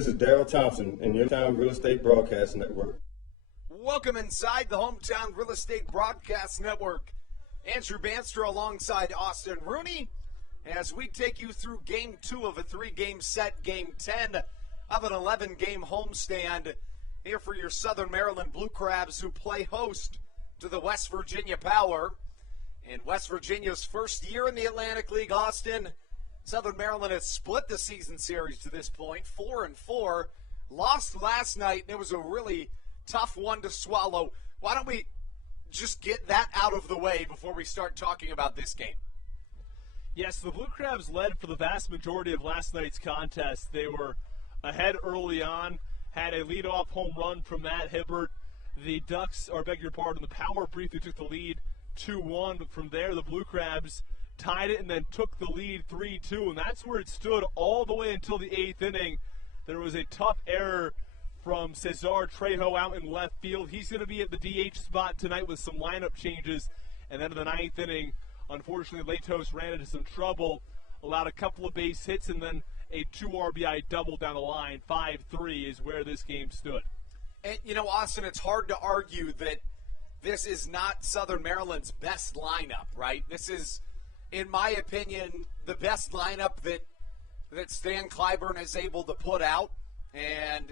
This is Daryl Thompson in your Hometown Real Estate Broadcast Network. Welcome inside the Hometown Real Estate Broadcast Network. Andrew Banster alongside Austin Rooney as we take you through Game 2 of a 3-game set, Game 10 of an 11-game homestand here for your Southern Maryland Blue Crabs, who play host to the West Virginia Power. In West Virginia's first year in the Atlantic League, Austin, Southern Maryland has split the season series to this point, 4-4. Lost last night, and it was a really tough one to swallow. Why don't we just get that out of the way before we start talking about this game? Yes, the Blue Crabs led for the vast majority of last night's contest. They were ahead early on, had a leadoff home run from Matt Hibbert. The Ducks, or beg your pardon, the Power briefly took the lead 2-1, but from there the Blue Crabs tied it and then took the lead 3-2, and that's where it stood all the way until the 8th inning. There was a tough error from Cesar Trejo out in left field. He's going to be at the DH spot tonight with some lineup changes, and then in the 9th inning, unfortunately, Latos ran into some trouble, allowed a couple of base hits, and then a 2 RBI double down the line. 5-3 is where this game stood. And, Austin, it's hard to argue that this is not Southern Maryland's best lineup, right? This is, in my opinion, the best lineup that Stan Clyburn is able to put out. And,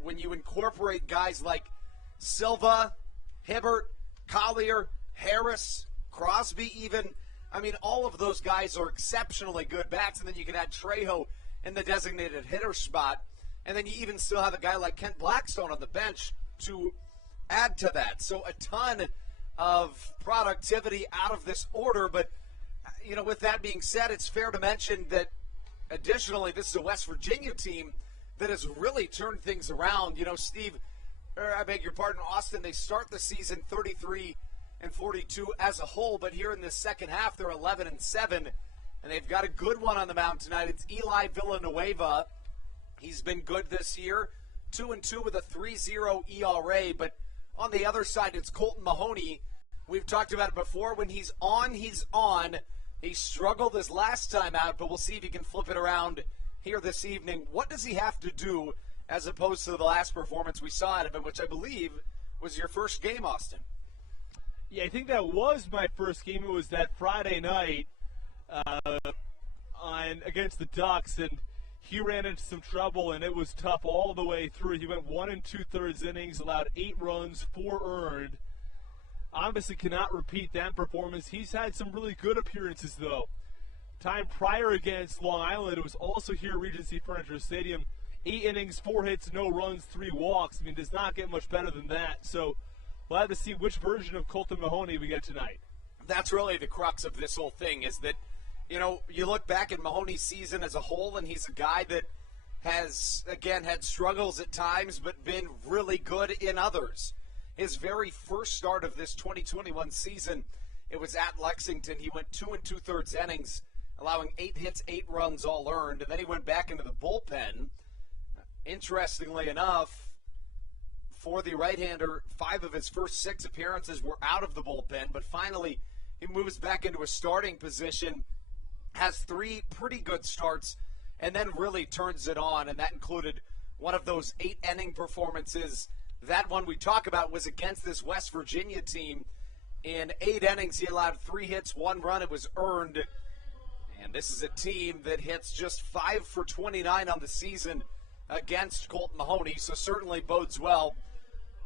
when you incorporate guys like Silva, Hibbert, Collier, Harris, Crosby even, all of those guys are exceptionally good bats. And then you can add Trejo in the designated hitter spot. And then you even still have a guy like Kent Blackstone on the bench to add to that. So a ton of productivity out of this order. But, with that being said, it's fair to mention that additionally, this is a West Virginia team that has really turned things around. Steve, I beg your pardon, Austin, they start the season 33-42 as a whole, but here in the second half, they're 11-7, and they've got a good one on the mound tonight. It's Eli Villanueva. He's been good this year, 2-2 with a 3.0 ERA, but on the other side, it's Kolton Mahoney. We've talked about it before. When he's on, he's on. He struggled his last time out, but we'll see if he can flip it around here this evening. What does he have to do as opposed to the last performance we saw out of him, which I believe was your first game, Austin? Yeah, I think that was my first game. It was that Friday night against the Ducks, and he ran into some trouble, and it was tough all the way through. He went 1 2/3 innings, allowed 8 runs, 4 earned. Obviously cannot repeat that performance. He's had some really good appearances, though. Time prior against Long Island, it was also here at Regency Furniture Stadium. 8 innings, 4 hits, no runs, 3 walks. Does not get much better than that. So we'll have to see which version of Kolton Mahoney we get tonight. That's really the crux of this whole thing, is that, you look back at Mahoney's season as a whole, and he's a guy that has, again, had struggles at times, but been really good in others. His very first start of this 2021 season, it was at Lexington. He went 2 2/3 innings, allowing 8 hits, 8 runs, all earned, and then he went back into the bullpen. Interestingly enough, for the right-hander, 5 of his first 6 appearances were out of the bullpen, but finally he moves back into a starting position, has 3 pretty good starts, and then really turns it on, and that included one of those 8-inning performances. That one we talk about was against this West Virginia team. In 8 innings, he allowed 3 hits, 1 run. It was earned. And this is a team that hits just 5 for 29 on the season against Kolton Mahoney, so certainly bodes well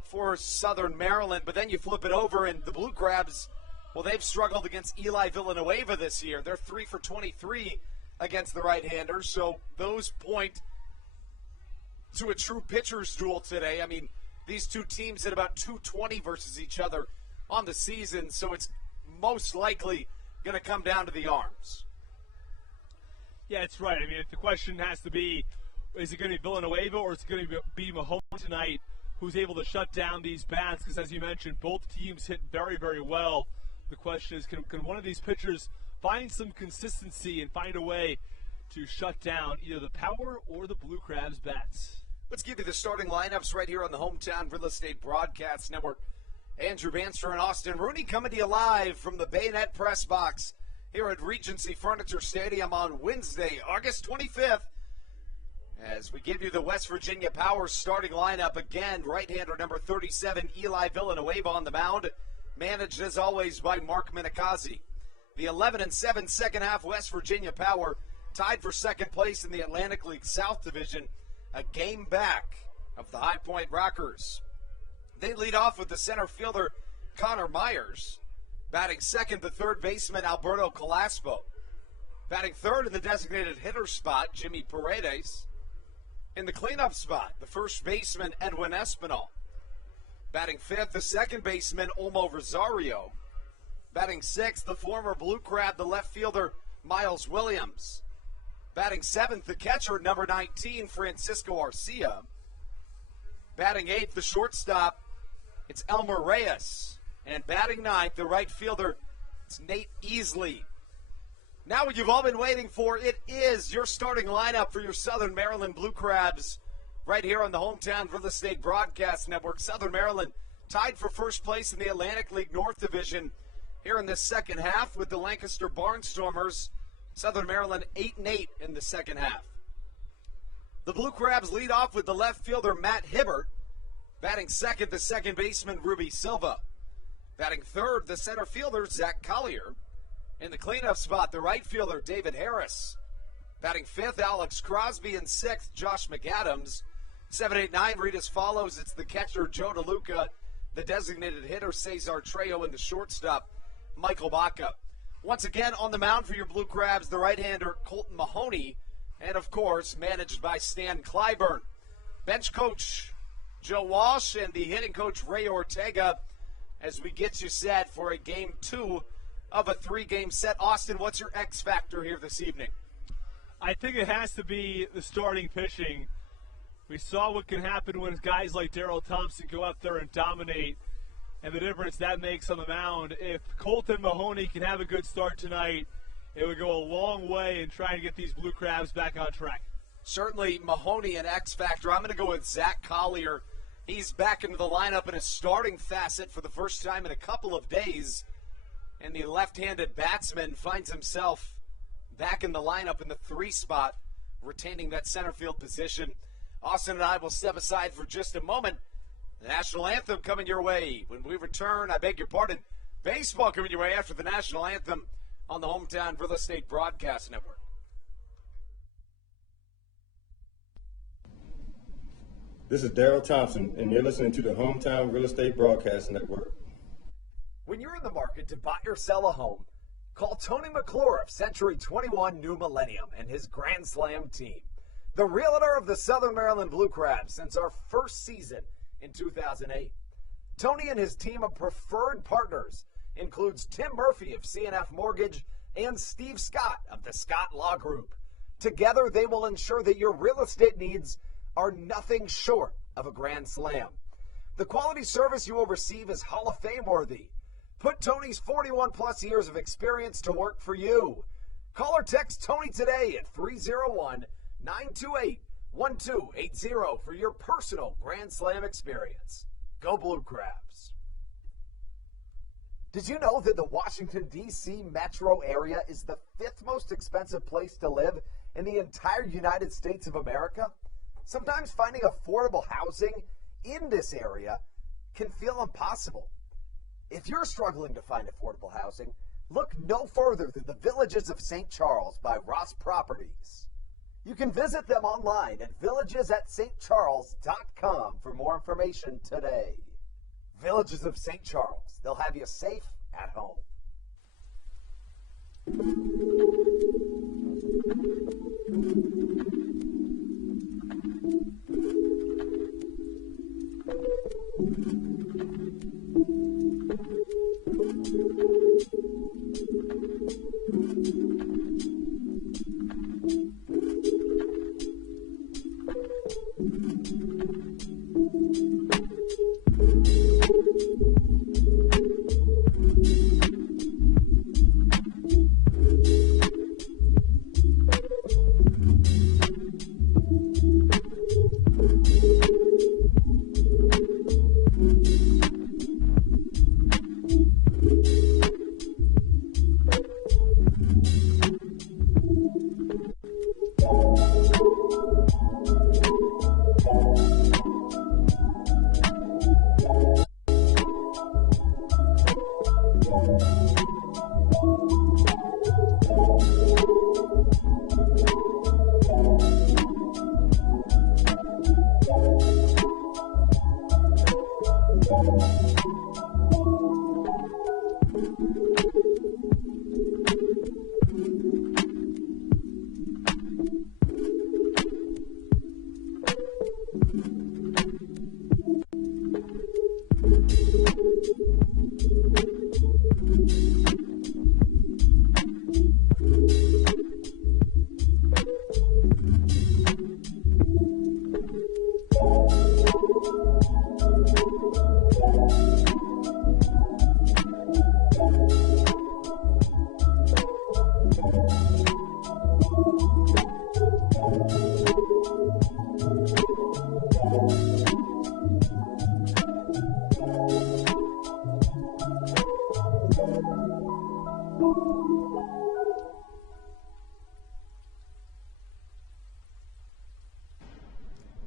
for Southern Maryland. But then you flip it over, and the Blue Crabs, well, they've struggled against Eli Villanueva this year. They're 3 for 23 against the right-hander, so those point to a true pitcher's duel today. These two teams hit about 220 versus each other on the season, so it's most likely going to come down to the arms. Yeah, it's right. The question has to be, is it going to be Villanueva or is it going to be Mahoney tonight who's able to shut down these bats? Because as you mentioned, both teams hit very, very well. The question is, can one of these pitchers find some consistency and find a way to shut down either the Power or the Blue Crabs bats? Let's give you the starting lineups right here on the Hometown Real Estate Broadcast Network. Andrew Banster and Austin Rooney coming to you live from the Bayonet Press Box here at Regency Furniture Stadium on Wednesday, August 25th. As we give you the West Virginia Power starting lineup again, right-hander number 37, Eli Villanueva on the mound, managed as always by Mark Minikazi. The 11-7 second half West Virginia Power tied for second place in the Atlantic League South Division, a game back of the High Point Rockers. They lead off with the center fielder Connor Myers, batting second the third baseman Alberto Calaspo, batting third in the designated hitter spot Jimmy Paredes, in the cleanup spot the first baseman Edwin Espinal, Batting fifth, the second baseman, Olmo Rosario. Batting sixth, the former Blue Crab, the left fielder, Miles Williams. Batting seventh, the catcher, number 19, Francisco Arcia. Batting eighth, the shortstop, it's Elmer Reyes. And batting ninth, the right fielder, it's Nate Easley. Now what you've all been waiting for, it is your starting lineup for your Southern Maryland Blue Crabs right here on the Hometown Real Estate Broadcast Network. Southern Maryland tied for first place in the Atlantic League North Division here in the second half with the Lancaster Barnstormers. Southern Maryland 8-8 in the second half. The Blue Crabs lead off with the left fielder, Matt Hibbert. Batting second, the second baseman, Ruby Silva. Batting third, the center fielder, Zach Collier. In the cleanup spot, the right fielder, David Harris. Batting fifth, Alex Crosby. And sixth, Josh McAdams. 7, 8, 9 read as follows. It's the catcher, Joe DeLuca. The designated hitter, Cesar Trejo. And the shortstop, Michael Baca. Once again, on the mound for your Blue Crabs, the right-hander, Kolton Mahoney. And, of course, managed by Stan Clyburn. Bench coach, Joe Walsh, and the hitting coach, Ray Ortega, as we get you set for a game 2 of a 3-game set. Austin, what's your X factor here this evening? I think it has to be the starting pitching. We saw what can happen when guys like Darryl Thompson go out there and dominate, and the difference that makes on the mound. If Kolton Mahoney can have a good start tonight, it would go a long way in trying to get these Blue Crabs back on track. Certainly Mahoney and X factor. I'm going to go with Zach Collier. He's back into the lineup in a starting facet for the first time in a couple of days. And the left-handed batsman finds himself back in the lineup in the 3 spot, retaining that center field position. Austin and I will step aside for just a moment. The national anthem coming your way. When we return, I beg your pardon, baseball coming your way after the national anthem on the Hometown Real Estate Broadcast Network. This is Darryl Thompson, and you're listening to the Hometown Real Estate Broadcast Network. When you're in the market to buy or sell a home, call Tony McClure of Century 21 New Millennium and his Grand Slam team. The realtor of the Southern Maryland Blue Crabs since our first season in 2008. Tony and his team of preferred partners includes Tim Murphy of CNF Mortgage and Steve Scott of the Scott Law Group. Together, they will ensure that your real estate needs are nothing short of a grand slam. The quality service you will receive is Hall of Fame worthy. Put Tony's 41-plus years of experience to work for you. Call or text Tony today at 301-928-1280 for your personal Grand Slam experience. Go Blue Crabs. Did you know that the Washington, D.C. metro area is the 5th most expensive place to live in the entire United States of America? Sometimes finding affordable housing in this area can feel impossible. If you're struggling to find affordable housing, look no further than the Villages of St. Charles by Ross Properties. You can visit them online at villagesatstcharles.com for more information today. Villages of St. Charles, they'll have you safe at home.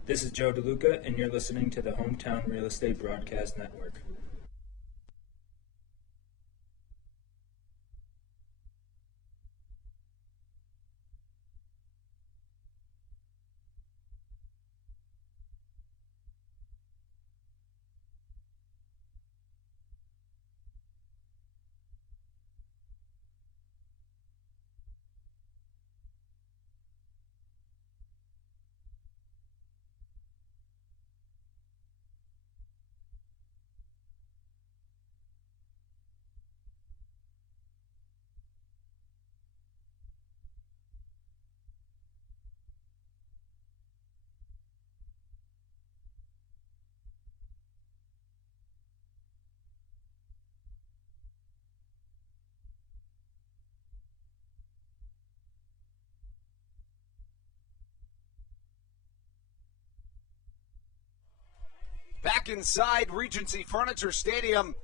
This is Joe DeLuca, and you're listening to the Hometown Real Estate Broadcast Network. Back inside Regency Furniture Stadium,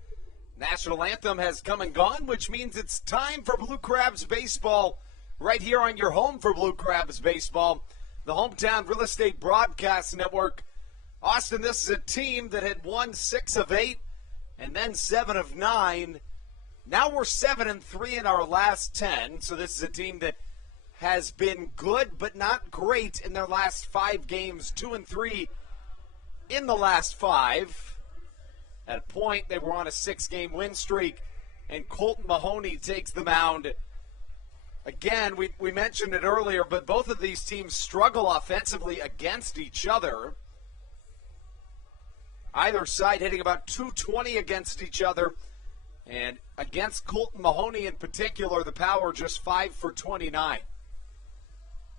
National Anthem has come and gone, which means it's time for Blue Crabs baseball right here on your home for Blue Crabs baseball, the Hometown Real Estate Broadcast Network. Austin, this is a team that had won 6 of 8 and then 7 of 9. Now we're 7-3 in our last 10, so this is a team that has been good but not great in their last 5 games, 2-3 in the last 5. At a point, they were on a 6-game win streak, and Kolton Mahoney takes the mound. Again, we mentioned it earlier, but both of these teams struggle offensively against each other. Either side hitting about .220 against each other, and against Kolton Mahoney in particular, the power just 5 for 29.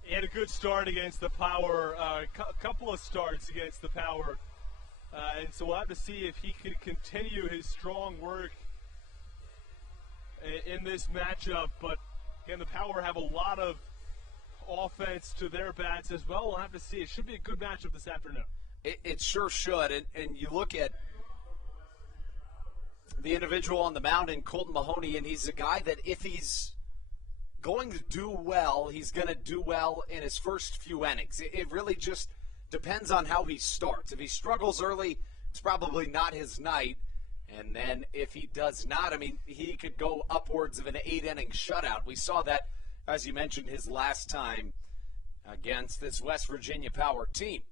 He had a good start against the Power, a couple of starts against the Power. And so we'll have to see if he can continue his strong work in this matchup. But, again, the Power have a lot of offense to their bats as well. We'll have to see. It should be a good matchup this afternoon. It sure should. And you look at the individual on the mound in Kolton Mahoney, and he's a guy that if he's going to do well, he's going to do well in his first few innings. It really just depends on how he starts. If he struggles early, it's probably not his night. And then if he does not, I mean, he could go upwards of an 8-inning shutout. We saw that, as you mentioned, his last time against this West Virginia Power team.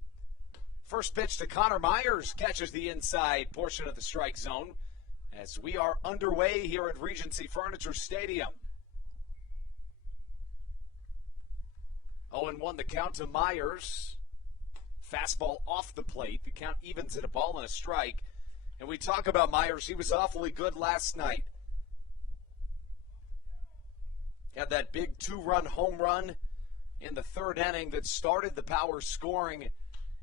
First pitch to Connor Myers, catches the inside portion of the strike zone as we are underway here at Regency Furniture Stadium. 0-1 the count to Myers. Fastball off the plate. The count evens at a ball and a strike. And we talk about Myers. He was awfully good last night. Had that big 2-run home run in the 3rd inning that started the Power scoring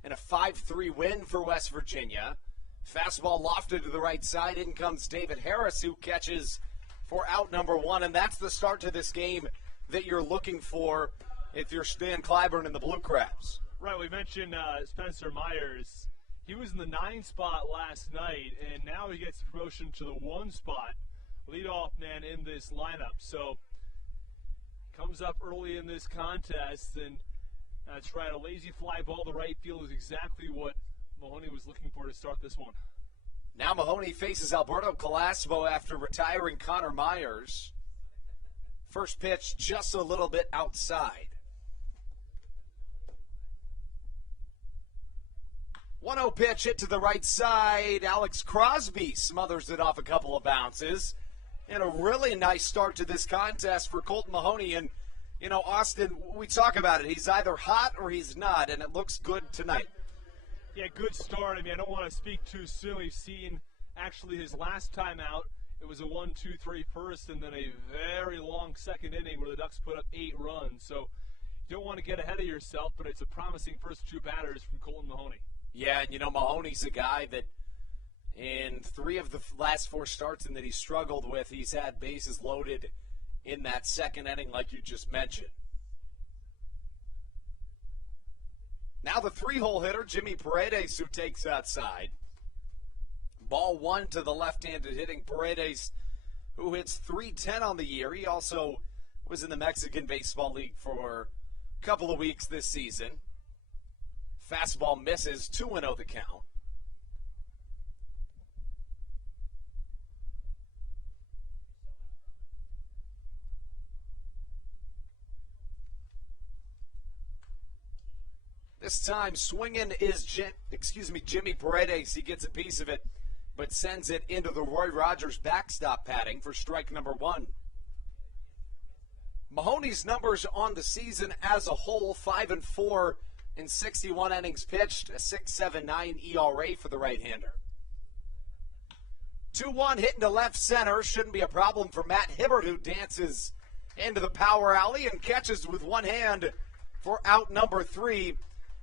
in a 5-3 win for West Virginia. Fastball lofted to the right side. In comes David Harris, who catches for out number 1. And that's the start to this game that you're looking for if you're Stan Clyburn and the Blue Crabs. Right, we mentioned Spencer Myers. He was in the 9 spot last night, and now he gets the promotion to the 1 spot. Leadoff man in this lineup. So, comes up early in this contest, and tried a lazy fly ball to right field is exactly what Mahoney was looking for to start this one. Now Mahoney faces Alberto Colasmo after retiring Connor Myers. First pitch just a little bit outside. 1-0 pitch hit to the right side. Alex Crosby smothers it off a couple of bounces. And a really nice start to this contest for Kolton Mahoney. And, you know, Austin, we talk about it. He's either hot or he's not, and it looks good tonight. Yeah, good start. I mean, I don't want to speak too soon. We've seen actually his last time out. It was a 1-2-3 first and then a very long second inning where the Ducks put up 8 runs. So you don't want to get ahead of yourself, but it's a promising first 2 batters from Kolton Mahoney. Yeah, and Mahoney's a guy that in 3 of the last 4 starts and that he struggled with, he's had bases loaded in that second inning like you just mentioned. Now the 3-hole hitter, Jimmy Paredes, who takes outside. Ball 1 to the left-handed hitting Paredes, who hits .310 on the year. He also was in the Mexican Baseball League for a couple of weeks this season. Fastball misses, 2-0 the count. This time swinging is Jimmy Paredes. He gets a piece of it, but sends it into the Roy Rogers backstop padding for strike number 1. Mahoney's numbers on the season as a whole, 5-4 in 61 innings pitched, a 6.79 ERA for the right-hander. 2-1 hitting to left center. Shouldn't be a problem for Matt Hibbert, who dances into the power alley and catches with one hand for out number 3.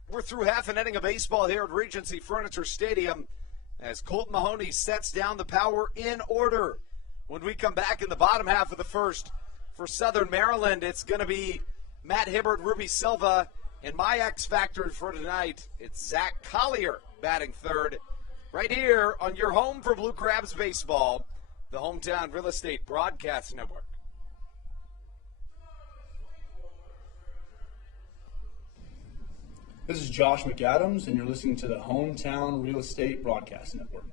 We're through half an inning of baseball here at Regency Furniture Stadium as Kolton Mahoney sets down the power in order. When we come back in the bottom half of the first for Southern Maryland, it's going to be Matt Hibbert, Ruby Silva, and my X Factor for tonight, it's Zach Collier batting third right here on your home for Blue Crabs baseball, the Hometown Real Estate Broadcast Network. This is Josh McAdams, and you're listening to the Hometown Real Estate Broadcast Network.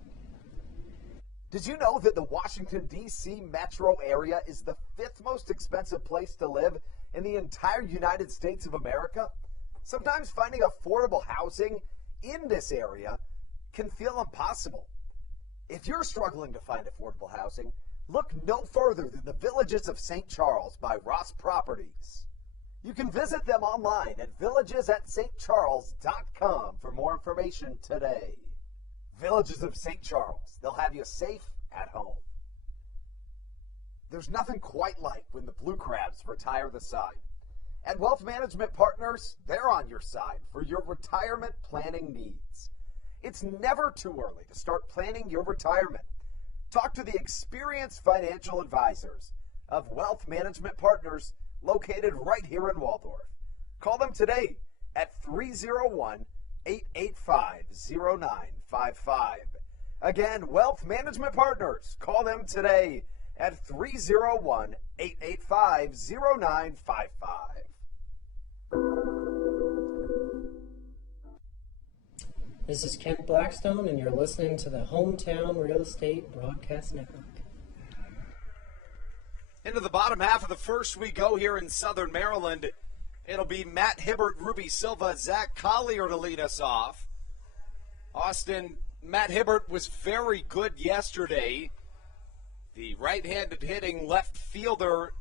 Did you know that the Washington, D.C. metro area is the 5th most expensive place to live in the entire United States of America? Sometimes finding affordable housing in this area can feel impossible. If you're struggling to find affordable housing, look no further than the Villages of St. Charles by Ross Properties. You can visit them online at villagesatstcharles.com for more information today. Villages of St. Charles. They'll have you safe at home. There's nothing quite like when the Blue Crabs retire the side. At Wealth Management Partners, they're on your side for your retirement planning needs. It's never too early to start planning your retirement. Talk to the experienced financial advisors of Wealth Management Partners located right here in Waldorf. Call them today at 301-885-0955. Again, Wealth Management Partners. Call them today at 301-885-0955. This is Kent Blackstone, and you're listening to the Hometown Real Estate Broadcast Network. Into the bottom half of the first we go here in Southern Maryland. It'll be Matt Hibbert, Ruby Silva, Zach Collier to lead us off. Austin, Matt Hibbert was very good yesterday. The right-handed hitting left fielder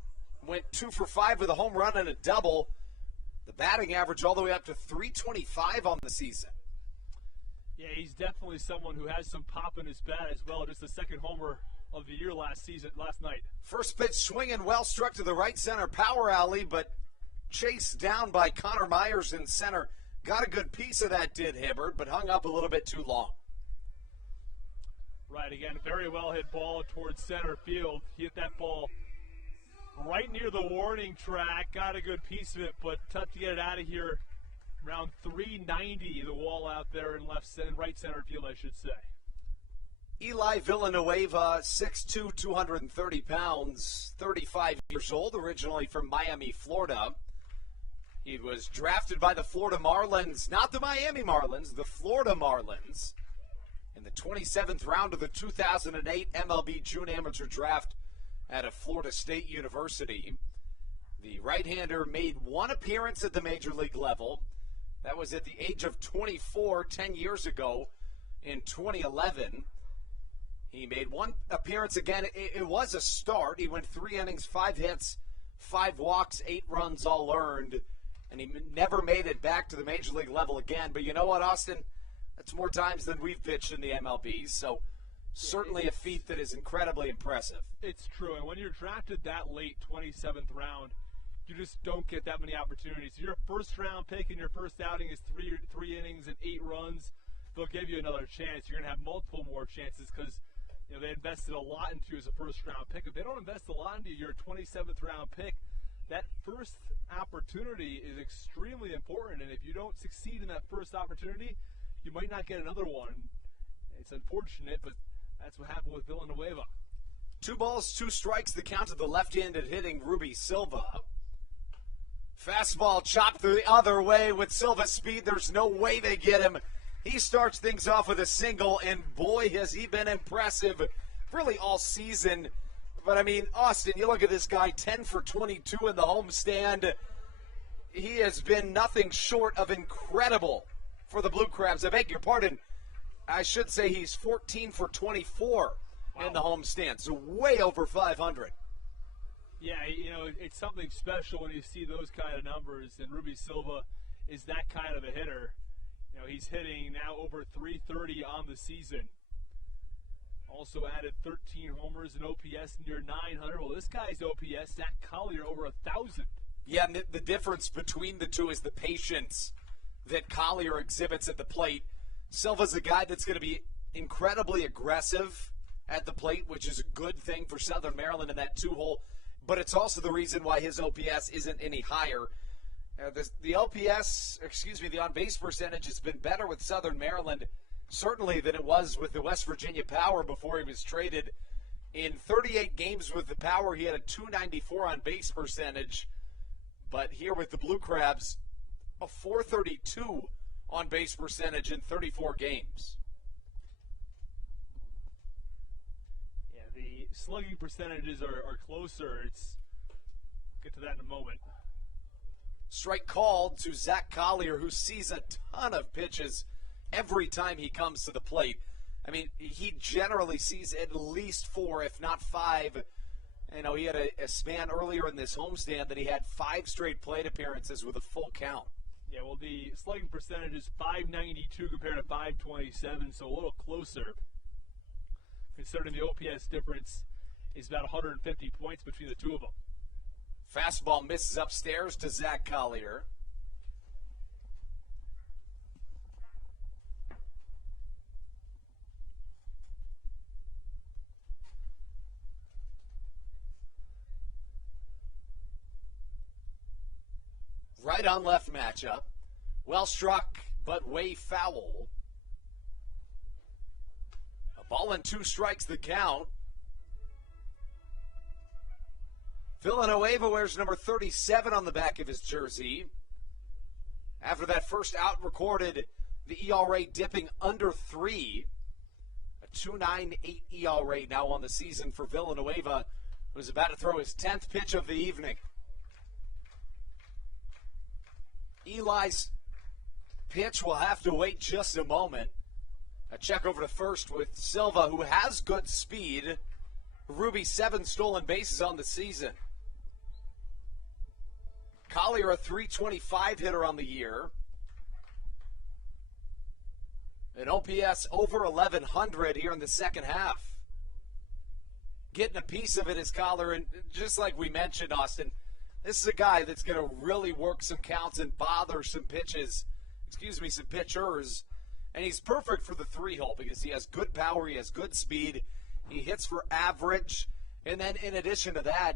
went 2 for 5 with a home run and a double. The batting average all the way up to .325 on the season. Yeah, he's definitely someone who has some pop in his bat as well. Just the second homer of the year last night. First pitch swinging well, struck to the right center power alley, but chased down by Connor Myers in center. Got a good piece of that, did Hibbert, but hung up a little bit too long. Right, again, very well hit ball towards center field. He hit that ball right near the warning track. Got a good piece of it, but tough to get it out of here. Around .390, the wall out there in right center field, I should say. Eli Villanueva, 6'2", 230 pounds, 35 years old, originally from Miami, Florida. He was drafted by the Florida Marlins, not the Miami Marlins, the Florida Marlins, in the 27th round of the 2008 MLB June Amateur Draft at a Florida State University. The right-hander made one appearance at the major league level. That was at the age of 24, 10 years ago in 2011. He made one appearance again. It was a start. He went 3 innings, 5 hits, 5 walks, 8 runs all earned, and he never made it back to the major league level again. But you know what, Austin? That's more times than we've pitched in the MLB. So certainly a feat that is incredibly impressive. It's true, and when you're drafted that late, 27th round, you just don't get that many opportunities. Your first-round pick in your first outing is three innings and 8 runs. They'll give you another chance. You're going to have multiple more chances because they invested a lot into you as a first-round pick. If they don't invest a lot into you, you're a 27th-round pick. That first opportunity is extremely important, and if you don't succeed in that first opportunity, you might not get another one. It's unfortunate, but that's what happened with Villanueva. 2 balls, 2 strikes, the count of the left-handed hitting Ruby Silva. Fastball chopped the other way with Silva's speed. There's no way they get him. He starts things off with a single, and boy, has he been impressive really all season. But, I mean, Austin, you look at this guy, 10 for 22 in the homestand. He has been nothing short of incredible for the Blue Crabs. I beg your pardon. I should say he's 14 for 24 in the homestand, so way over 500. Yeah, it's something special when you see those kind of numbers, and Ruby Silva is that kind of a hitter. He's hitting now over 330 on the season. Also added 13 homers and OPS near 900. Well, this guy's OPS, Zach Collier, over 1,000. Yeah, and the difference between the two is the patience that Collier exhibits at the plate. Silva's a guy that's going to be incredibly aggressive at the plate, which is a good thing for Southern Maryland in that 2-hole. But it's also the reason why his OPS isn't any higher. The on-base percentage has been better with Southern Maryland, certainly, than it was with the West Virginia Power before he was traded. In 38 games with the Power, he had a .294 on-base percentage. But here with the Blue Crabs, a .432 on-base percentage in 34 games. Yeah, the slugging percentages are closer. Get to that in a moment. Strike called to Zach Collier, who sees a ton of pitches every time he comes to the plate. I mean, he generally sees at least 4, if not 5. He had a span earlier in this homestand that he had 5 straight plate appearances with a full count. Yeah, well, the slugging percentage is .592 compared to .527, so a little closer. Considering the OPS difference is about 150 points between the two of them. Fastball misses upstairs to Zach Collier. Right on left matchup. Well struck, but way foul. A ball and 2 strikes the count. Villanueva wears number 37 on the back of his jersey. After that first out recorded, the ERA dipping under 3. A 2.98 ERA now on the season for Villanueva, who's about to throw his 10th pitch of the evening. Eli's pitch will have to wait just a moment. A check over to first with Silva, who has good speed. Ruby 7 stolen bases on the season. Collier, a .325 hitter on the year. An OPS over 1,100 here in the second half. Getting a piece of it is Collier, and just like we mentioned, Austin, this is a guy that's going to really work some counts and bother some pitchers. And he's perfect for the 3-hole because he has good power, he has good speed, he hits for average, and then in addition to that,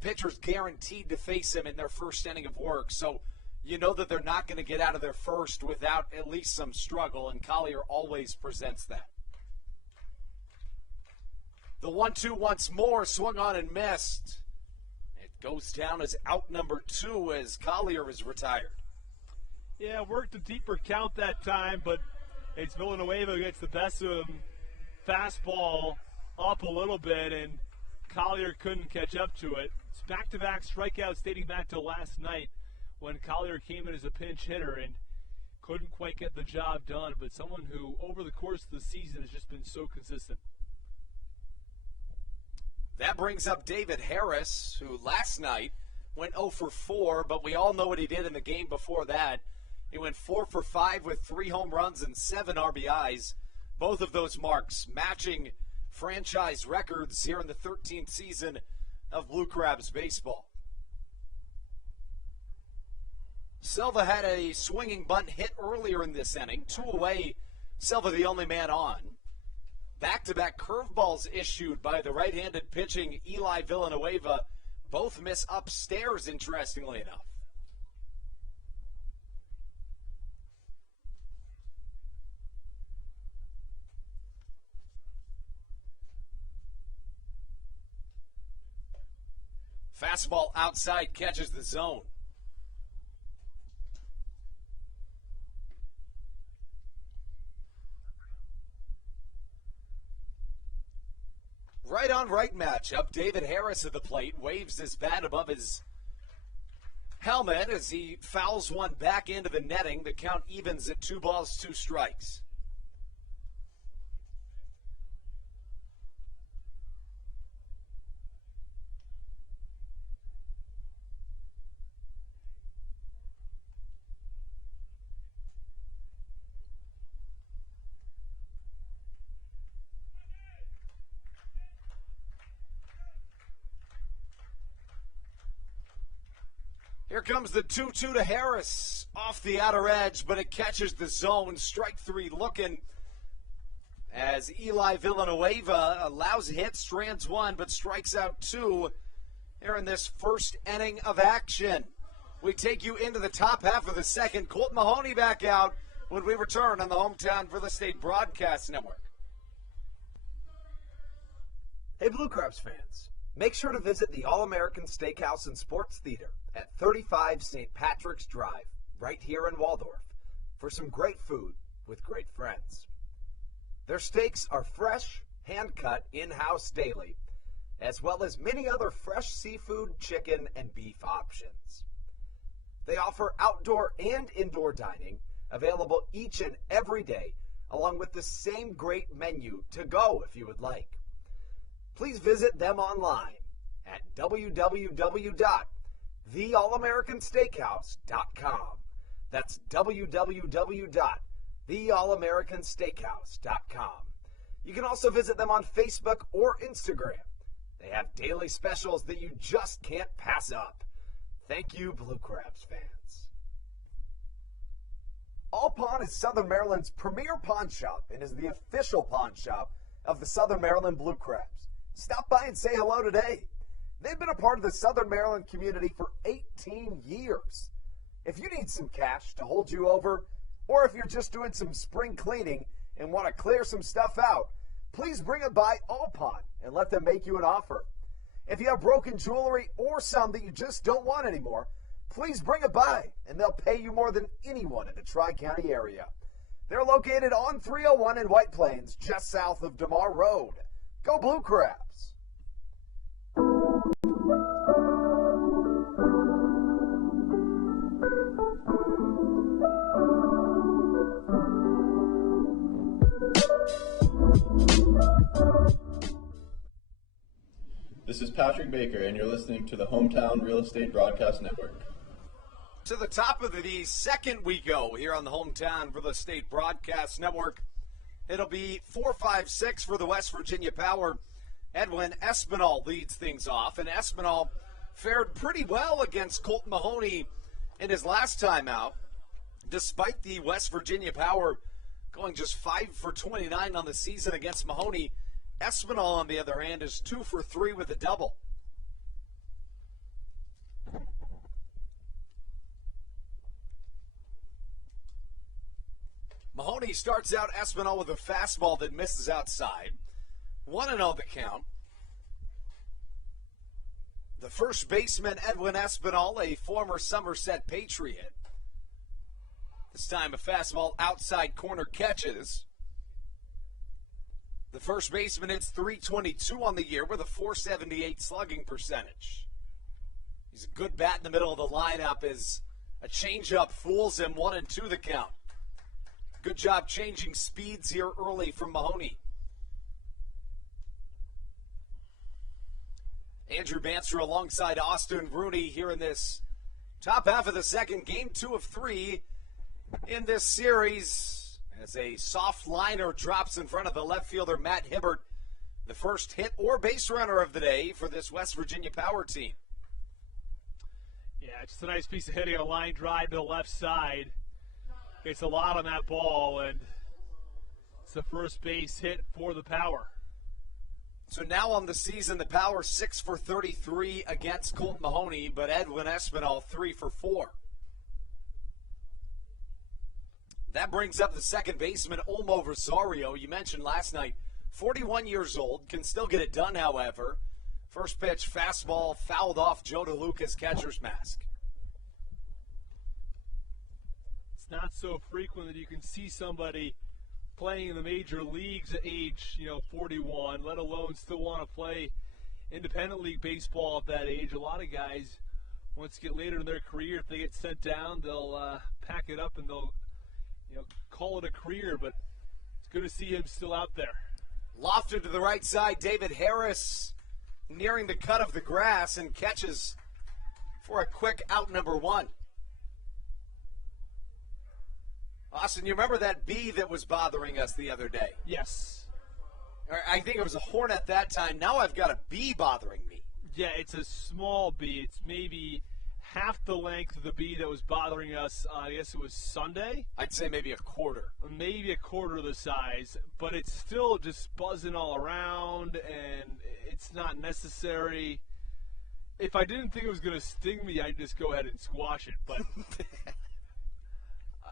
pitchers guaranteed to face him in their first inning of work. So you know that they're not going to get out of their first without at least some struggle, and Collier always presents that. The 1-2 once more, swung on and missed. It goes down as out number 2 as Collier is retired. Yeah, worked a deeper count that time, but it's Villanueva who gets the best of him. Fastball up a little bit, and Collier couldn't catch up to it. It's back-to-back strikeouts dating back to last night when Collier came in as a pinch hitter and couldn't quite get the job done, but someone who, over the course of the season, has just been so consistent. That brings up David Harris, who last night went 0 for 4, but we all know what he did in the game before that. He went 4 for 5 with 3 home runs and 7 RBIs. Both of those marks matching franchise records here in the 13th season of Blue Crabs baseball. Silva had a swinging bunt hit earlier in this inning. 2 away, Silva the only man on. Back-to-back curveballs issued by the right-handed pitching Eli Villanueva. Both miss upstairs, interestingly enough. Fastball outside catches the zone. Right on right matchup. David Harris at the plate waves his bat above his helmet as he fouls one back into the netting. The count evens at 2 balls, 2 strikes. Here comes the 2-2 to Harris off the outer edge, but it catches the zone. Strike 3 looking as Eli Villanueva allows a hit, strands 1, but strikes out 2 here in this first inning of action. We take you into the top half of the second. Kolton Mahoney back out when we return on the Hometown Real Estate Broadcast Network. Hey, Blue Crabs fans, make sure to visit the All-American Steakhouse and Sports Theater at 35 St. Patrick's Drive, right here in Waldorf, for some great food with great friends. Their steaks are fresh, hand-cut, in-house daily, as well as many other fresh seafood, chicken, and beef options. They offer outdoor and indoor dining, available each and every day, along with the same great menu to go if you would like. Please visit them online at www.theallamericansteakhouse.com. That's www.theallamericansteakhouse.com. You can also visit them on Facebook or Instagram. They have daily specials that you just can't pass up. Thank you, Blue Crabs fans. All Pawn is Southern Maryland's premier pawn shop and is the official pawn shop of the Southern Maryland Blue Crabs. Stop by and say hello today. They've been a part of the Southern Maryland community for 18 years. If you need some cash to hold you over, or if you're just doing some spring cleaning and want to clear some stuff out, please bring it by All Pawn and let them make you an offer. If you have broken jewelry or some that you just don't want anymore, please bring it by and they'll pay you more than anyone in the Tri-County area. They're located on 301 in White Plains, just south of DeMar Road. Go Blue Crabs! This is Patrick Baker, and you're listening to the Hometown Real Estate Broadcast Network. To the top of the second we go here on the Hometown Real Estate Broadcast Network. It'll be 4-5-6 for the West Virginia Power. Edwin Espinal leads things off, and Espinal fared pretty well against Kolton Mahoney in his last time out, despite the West Virginia Power going just 5 for 29 on the season against Mahoney. Espinal, on the other hand, is 2 for 3 with a double. Mahoney starts out Espinal with a fastball that misses outside. 1-0 the count. The first baseman, Edwin Espinal, a former Somerset Patriot. This time a fastball outside corner catches. The first baseman hits .322 on the year with a .478 slugging percentage. He's a good bat in the middle of the lineup as a changeup fools him. 1-2 the count. Good job changing speeds here early from Mahoney. Andrew Banster alongside Austin Rooney here in this top half of the second. Game 2 of 3 in this series. as a soft liner drops in front of the left fielder, Matt Hibbert, the first hit or base runner of the day for this West Virginia Power team. Yeah, just a nice piece of hitting, a line drive to the left side. It's a lot on that ball, and it's the first base hit for the Power. So now on the season, the Power 6 for 33 against Kolton Mahoney, but Edwin Espinal 3 for 4. That brings up the second baseman, Olmo Rosario. You mentioned last night, 41 years old, can still get it done, however. First pitch, fastball, fouled off Joe DeLuca's catcher's mask. It's not so frequent that you can see somebody playing in the major leagues at age, 41, let alone still want to play independent league baseball at that age. A lot of guys, once they get later in their career, if they get sent down, they'll pack it up and they'll, call it a career. But it's good to see him still out there. Lofted to the right side, David Harris nearing the cut of the grass and catches for a quick out number 1. Austin, you remember that bee that was bothering us the other day? Yes. I think it was a hornet that time. Now I've got a bee bothering me. Yeah, it's a small bee. It's maybe half the length of the bee that was bothering us, I guess it was Sunday. I'd say maybe a quarter. Maybe a quarter of the size, but it's still just buzzing all around, and it's not necessary. If I didn't think it was going to sting me, I'd just go ahead and squash it, but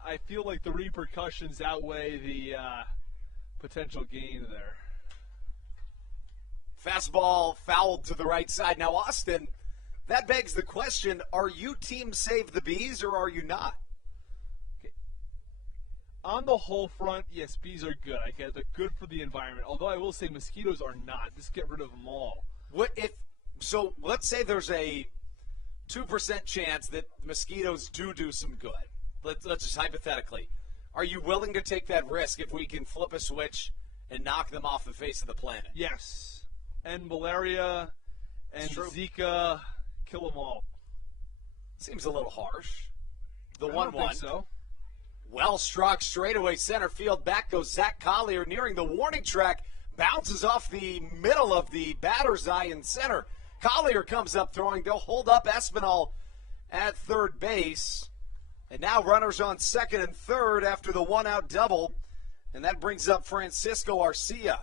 I feel like the repercussions outweigh the potential gain there. Fastball fouled to the right side. Now, Austin, that begs the question, are you team save the bees or are you not? Okay. On the whole front, yes, bees are good. I guess they're good for the environment. Although I will say mosquitoes are not. Just get rid of them all. So let's say there's a 2% chance that mosquitoes do some good. Let's just hypothetically. Are you willing to take that risk if we can flip a switch and knock them off the face of the planet? Yes. And malaria and Zika, kill them all. Seems a little harsh. The 1-1. I don't think so. Well struck, straightaway center field. Back goes Zach Collier nearing the warning track. Bounces off the middle of the batter's eye in center. Collier comes up throwing. They'll hold up Espinal at third base. And now runners on second and third after the one-out double. And that brings up Francisco Arcia.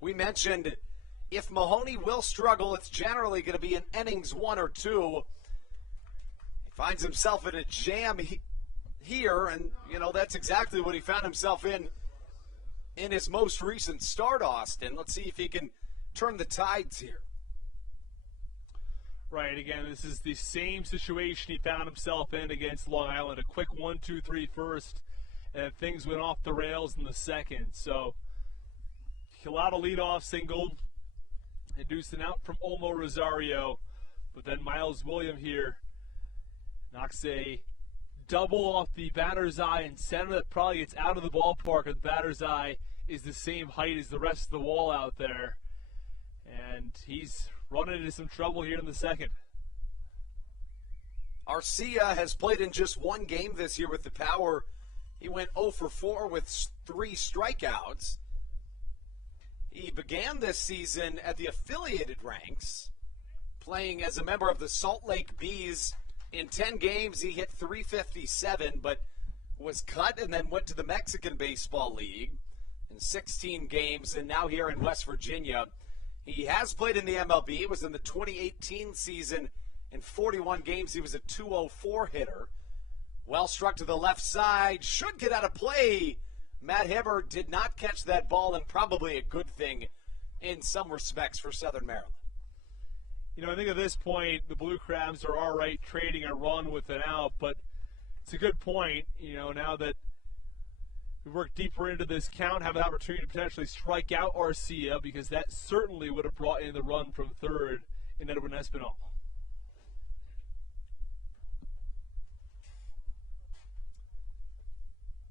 We mentioned if Mahoney will struggle, it's generally going to be in innings 1 or 2. He finds himself in a jam here, and, that's exactly what he found himself in his most recent start, Austin. Let's see if he can turn the tides here. Right, again, this is the same situation he found himself in against Long Island. A quick 1-2-3 first, and things went off the rails in the second. So, Kilada leadoff single, inducing out from Olmo Rosario. But then Miles William here knocks a double off the batter's eye in center that probably gets out of the ballpark. The batter's eye is the same height as the rest of the wall out there. And he's running into some trouble here in the second. Arcia has played in just one game this year with the Power. He went 0 for 4 with 3 strikeouts. He began this season at the affiliated ranks, playing as a member of the Salt Lake Bees. In 10 games, he hit .357, but was cut and then went to the Mexican Baseball League in 16 games, and now here in West Virginia. He has played in the MLB. It was in the 2018 season. In 41 games, he was a .204 hitter. Well struck to the left side. Should get out of play. Matt Hibbert did not catch that ball, and probably a good thing in some respects for Southern Maryland. I think at this point, the Blue Crabs are all right trading a run with an out, but it's a good point, now that we work deeper into this count, have an opportunity to potentially strike out Arcia, because that certainly would have brought in the run from third in Edwin Espinal.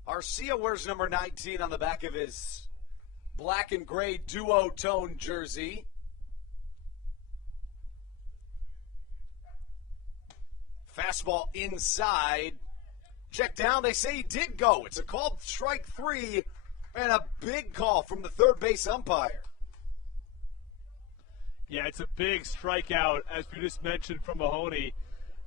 Arcia wears number 19 on the back of his black and gray duo-tone jersey. Fastball inside. Check down, they say he did go. It's a called strike 3 and a big call from the third base umpire. Yeah, it's a big strikeout, as we just mentioned, from Mahoney.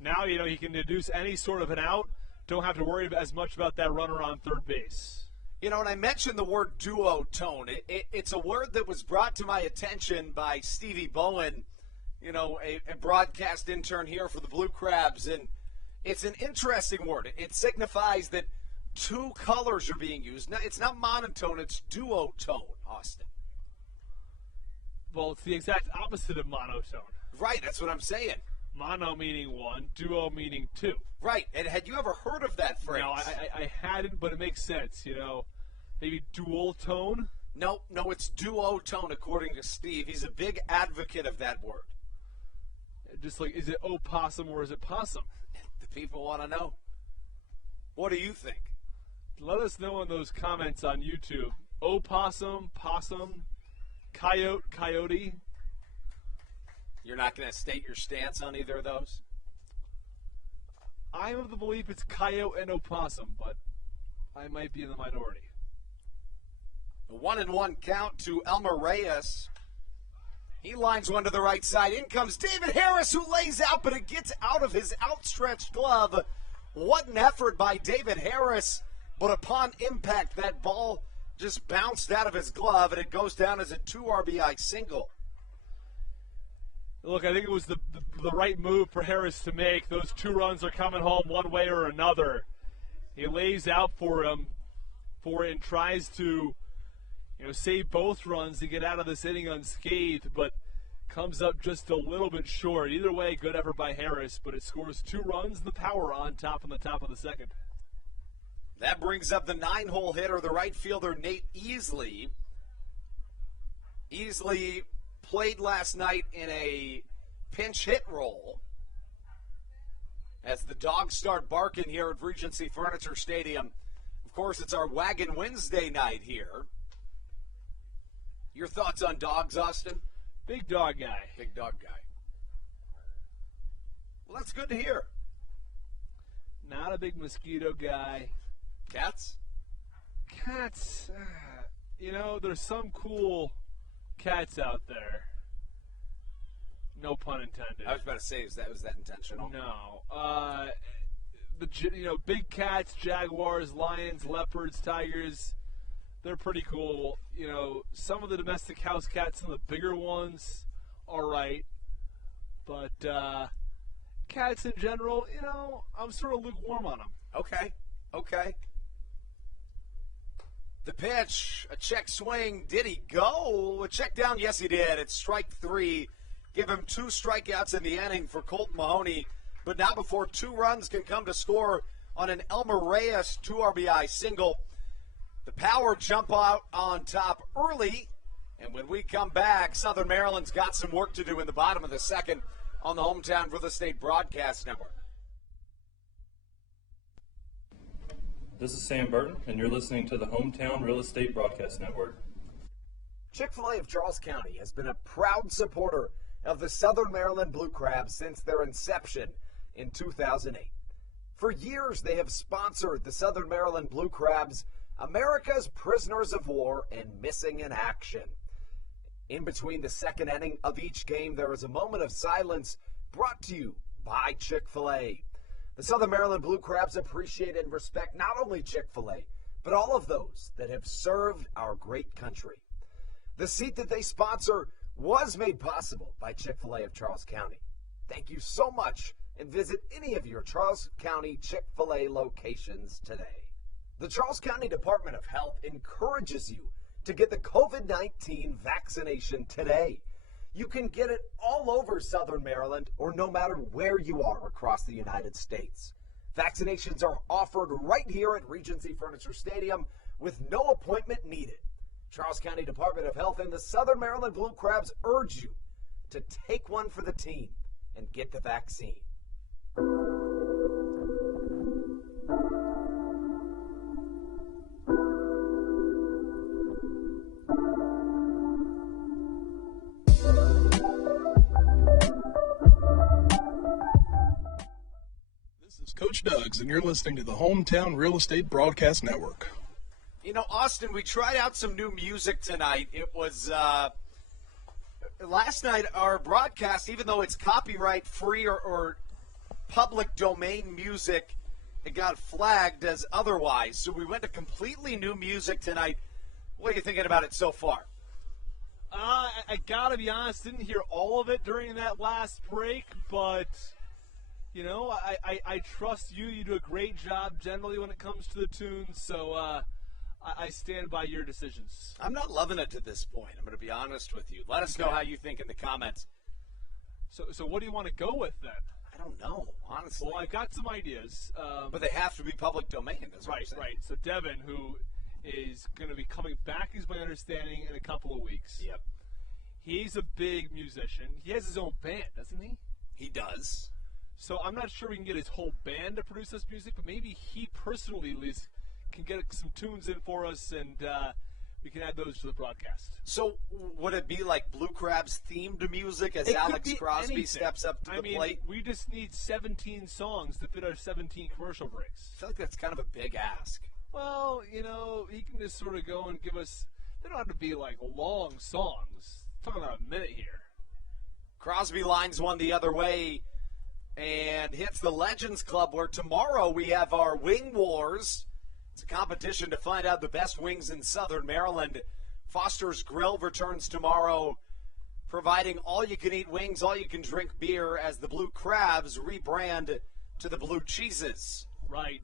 Now, he can deduce any sort of an out. Don't have to worry as much about that runner on third base. When I mentioned the word duo tone, it's a word that was brought to my attention by Stevie Bowen, a broadcast intern here for the Blue Crabs, and it's an interesting word. It signifies that two colors are being used. Now, it's not monotone, it's duo tone, Austin. Well, it's the exact opposite of monotone. Right, that's what I'm saying. Mono meaning one, duo meaning two. Right, and had you ever heard of that phrase? No, I hadn't, but it makes sense, Maybe dual tone? No, it's duo tone, according to Steve. He's a big advocate of that word. Just like, is it opossum or is it possum? The people want to know. What do you think? Let us know in those comments on YouTube. Opossum, possum, coyote. You're not going to state your stance on either of those? I'm of the belief it's coyote and opossum, but I might be in the minority. A 1-1 count to Elmer Reyes. He lines one to the right side. In comes David Harris, who lays out, but it gets out of his outstretched glove. What an effort by David Harris. But upon impact, that ball just bounced out of his glove, and it goes down as a 2 RBI single. Look, I think it was the right move for Harris to make. Those 2 runs are coming home one way or another. He lays out for it and tries to save both runs to get out of this inning unscathed, but comes up just a little bit short. Either way, good effort by Harris, but it scores 2 runs, the power on top in the top of the second. That brings up the 9-hole hitter, the right fielder, Nate Easley. Easley played last night in a pinch hit role as the dogs start barking here at Regency Furniture Stadium. Of course, it's our Wagon Wednesday night here. Your thoughts on dogs, Austin? Big dog guy. Big dog guy. Well, that's good to hear. Not a big mosquito guy. Cats? Cats, there's some cool cats out there. No pun intended. I was about to say, was that intentional? No. Big cats, jaguars, lions, leopards, tigers, they're pretty cool. Some of the domestic house cats, some of the bigger ones, all right. But cats in general, I'm sort of lukewarm on them. Okay. The pitch, a check swing. Did he go? A check down? Yes, he did. It's strike 3. Give him 2 strikeouts in the inning for Kolton Mahoney. But not before 2 runs can come to score on an Elmer Reyes 2 RBI single. The Power jump out on top early. And when we come back, Southern Maryland's got some work to do in the bottom of the second on the Hometown Real Estate Broadcast Network. This is Sam Burton, and you're listening to the Hometown Real Estate Broadcast Network. Chick-fil-A of Charles County has been a proud supporter of the Southern Maryland Blue Crabs since their inception in 2008. For years, they have sponsored the Southern Maryland Blue Crabs, America's prisoners of war and missing in action. In between the second inning of each game, there is a moment of silence brought to you by Chick-fil-A. The Southern Maryland Blue Crabs appreciate and respect not only Chick-fil-A, but all of those that have served our great country. The seat that they sponsor was made possible by Chick-fil-A of Charles County. Thank you so much, and visit any of your Charles County Chick-fil-A locations today. The Charles County Department of Health encourages you to get the COVID-19 vaccination today. You can get it all over Southern Maryland or no matter where you are across the United States. Vaccinations are offered right here at Regency Furniture Stadium with no appointment needed. Charles County Department of Health and the Southern Maryland Blue Crabs urge you to take one for the team and get the vaccine. Coach Doug's, and you're listening to the Hometown Real Estate Broadcast Network. You know, Austin, we tried out some new music tonight. It was last night our broadcast, even though it's copyright free or public domain music, it got flagged as otherwise. So we went to completely new music tonight. What are you thinking about it so far? I gotta be honest, didn't hear all of it during that last break, but you know, I trust you. You do a great job generally when it comes to the tunes, so I stand by your decisions. I'm not loving it to this point. I'm going to be honest with you. Let us know how you think in the comments. So what do you want to go with then? I don't know, honestly. Well, I've got some ideas. But they have to be public domain. That's right. So Devin, who is going to be coming back, is my understanding, in a couple of weeks. Yep. He's a big musician. He has his own band, doesn't he? He does. So I'm not sure we can get his whole band to produce this music, but maybe he personally at least can get some tunes in for us, and we can add those to the broadcast. So would it be like Blue Crab's themed music as It could Alex be Crosby anything. steps up to the plate? We just need 17 songs to fit our 17 commercial breaks. I feel like that's kind of a big ask. Well, you know, he can just sort of go and give us, they don't have to be like long songs. I'm talking about a minute here. Crosby lines one the other way and hits the Legends Club, where tomorrow we have our Wing Wars. It's a competition to find out the best wings in Southern Maryland. Foster's Grill returns tomorrow, providing all-you-can-eat wings, all-you-can-drink beer as the Blue Crabs rebrand to the Blue Cheeses. Right.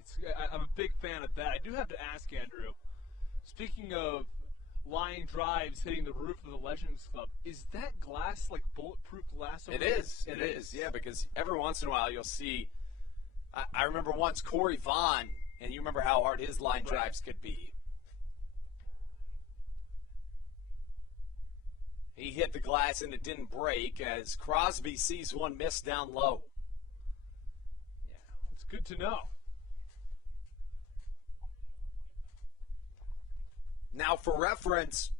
I'm a big fan of that. I do have to ask, Andrew, speaking of line drives hitting the roof of the Legends Club, is that glass like bulletproof glass over It there? is. It is, yeah, because every once in a while you'll see, I remember once Corey Vaughn, and you remember how hard his line drives could be. He hit the glass and it didn't break as Crosby sees one miss down low. Yeah, it's good to know. Now, for reference,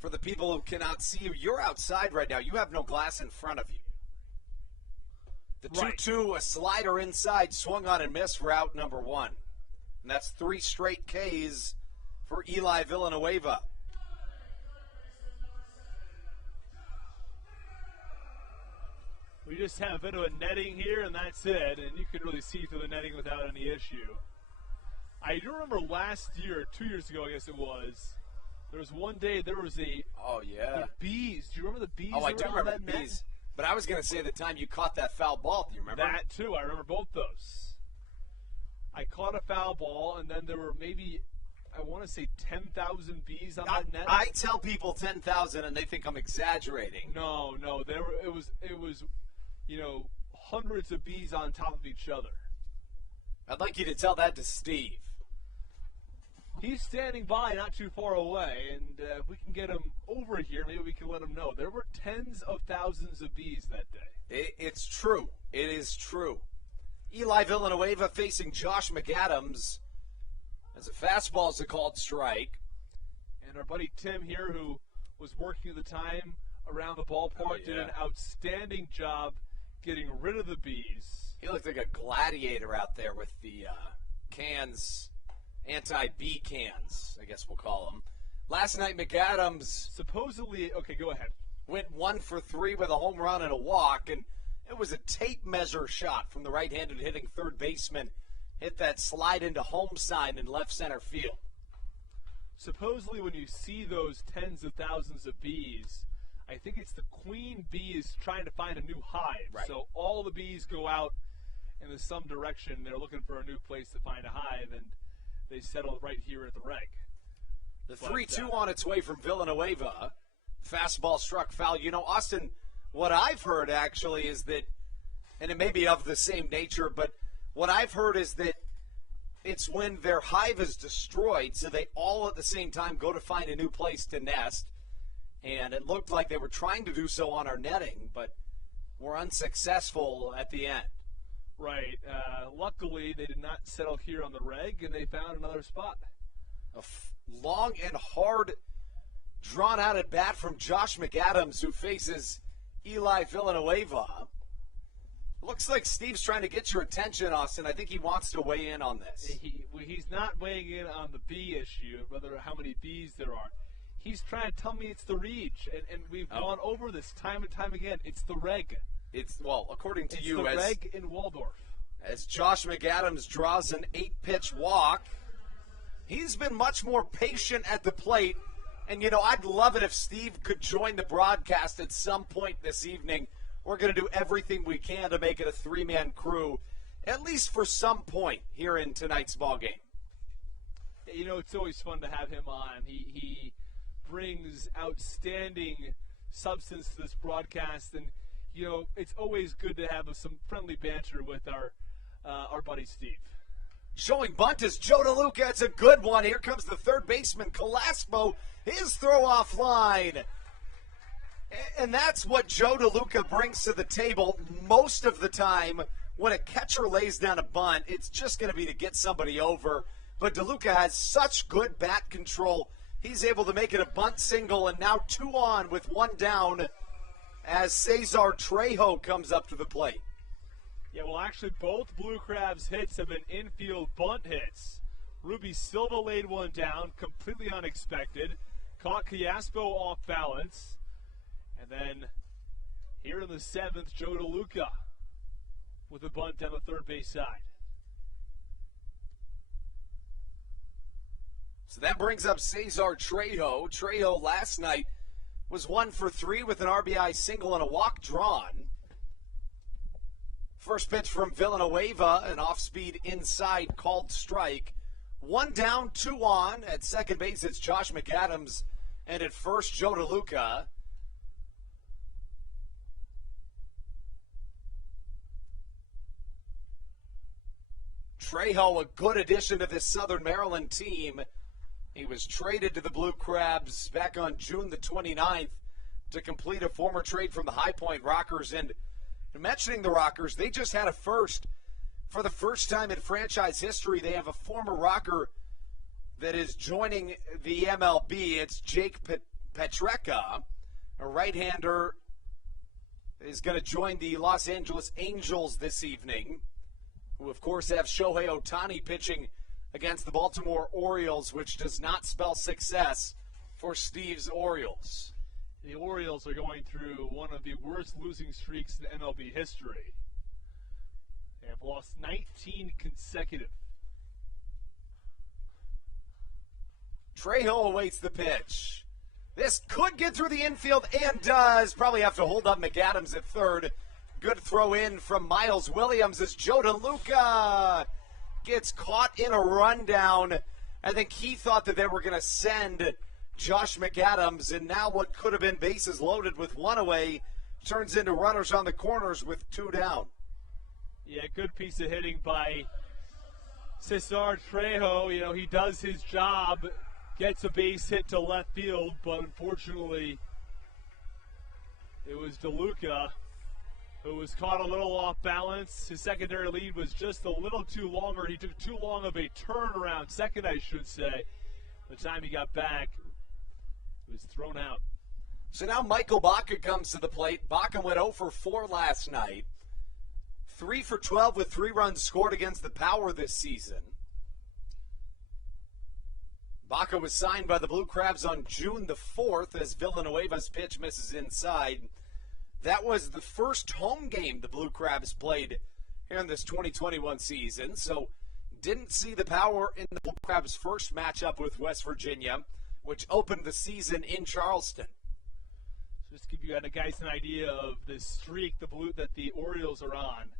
for the people who cannot see you, you're outside right now. You have no glass in front of you. The 2-2, a slider inside, swung on and missed for out number one. And that's 3 straight Ks for Eli Villanueva. We just have a bit of a netting here, and that's it. And you can really see through the netting without any issue. I do remember last year, 2 years ago, I guess it was, there was one day there was the bees. Do you remember the bees? Oh, I do remember the that net? bees. But I was going to say the time you caught that foul ball. Do you remember? That, too. I remember both those. I caught a foul ball, and then there were maybe, I want to say 10,000 bees on that net. I tell people 10,000, and they think I'm exaggerating. No, it was, you know, hundreds of bees on top of each other. I'd like you to tell that to Steve. He's standing by not too far away, and if we can get him over here, maybe we can let him know. There were tens of thousands of bees that day. It's true. It is true. Eli Villanueva facing Josh McAdams as a fastball is a called strike. And our buddy Tim here, who was working at the time around the ballpark, did an outstanding job getting rid of the bees. He looked like a gladiator out there with the cans, anti-bee cans, I guess we'll call them. Last night, McAdams supposedly, okay, go ahead, went 1 for 3 with a home run and a walk, and it was a tape measure shot from the right-handed hitting third baseman. Hit that slide into home sign in left center field. Supposedly, when you see those tens of thousands of bees, I think it's the queen bee is trying to find a new hive. Right. So all the bees go out in some direction. They're looking for a new place to find a hive, and they settle right here at the reg. The 3-2 on its way from Villanueva. Fastball struck foul. You know, Austin, what I've heard actually is that, and it may be of the same nature, but what I've heard is that it's when their hive is destroyed, so they all at the same time go to find a new place to nest. And it looked like they were trying to do so on our netting, but were unsuccessful at the end. Right. Luckily, they did not settle here on the reg, and they found another spot. A long and hard, drawn-out at bat from Josh McAdams, who faces Eli Villanueva. Looks like Steve's trying to get your attention, Austin. I think he wants to weigh in on this. He's not weighing in on the bee issue, whether how many bees there are. He's trying to tell me it's the reach, and we've gone over this time and time again. It's the reg. According to it's you, the reg in Waldorf. As Josh McAdams draws an 8-pitch walk, he's been much more patient at the plate. And, I'd love it if Steve could join the broadcast at some point this evening. We're going to do everything we can to make it a 3-man crew, at least for some point here in tonight's ballgame. It's always fun to have him on. He brings outstanding substance to this broadcast, and it's always good to have some friendly banter with our buddy Steve. Showing bunt is Joe DeLuca. It's a good one. Here comes the third baseman, Calaspo. His throw off line. And that's what Joe DeLuca brings to the table most of the time. When a catcher lays down a bunt, it's just going to be to get somebody over. But DeLuca has such good bat control. He's able to make it a bunt single, and now 2 on with 1 down as Cesar Trejo comes up to the plate. Yeah, well, actually, both Blue Crabs hits have been infield bunt hits. Ruby Silva laid one down, completely unexpected. Caught Calaspo off balance. And then, here in the 7th, Joe DeLuca with a bunt down the third base side. So that brings up Cesar Trejo. Trejo last night was 1 for 3 with an RBI single and a walk drawn. First pitch from Villanueva, an off-speed inside called strike. 1 down, 2 on. At second base, it's Josh McAdams. And at first, Joe DeLuca. Trejo, a good addition to this Southern Maryland team. He was traded to the Blue Crabs back on June the 29th to complete a former trade from the High Point Rockers. And mentioning the Rockers, they just had a first. For the first time in franchise history, they have a former Rocker that is joining the MLB. It's Jake Petreka, a right-hander, is going to join the Los Angeles Angels this evening, who, of course, have Shohei Ohtani pitching against the Baltimore Orioles, which does not spell success for Steve's Orioles. The Orioles are going through one of the worst losing streaks in MLB history. They have lost 19 consecutive. Trejo awaits the pitch. This could get through the infield and does. Probably have to hold up McAdams at third. Good throw in from Miles Williams as Joe DeLuca gets caught in a rundown. I think he thought that they were going to send Josh McAdams, and now what could have been bases loaded with 1 away turns into runners on the corners with 2 down. Yeah, good piece of hitting by Cesar Trejo. He does his job, gets a base hit to left field, but unfortunately it was DeLuca who was caught a little off balance. His secondary lead was just a little too long, or he took too long of a turnaround, second I should say. By the time he got back, he was thrown out. So now Michael Baca comes to the plate. Baca went 0 for 4 last night. 3 for 12 with 3 runs scored against the Power this season. Baca was signed by the Blue Crabs on June the 4th as Villanueva's pitch misses inside. That was the first home game the Blue Crabs played here in this 2021 season, so didn't see the Power in the Blue Crabs' first matchup with West Virginia, which opened the season in Charleston. Just to give you guys an idea of the streak that the Orioles are on.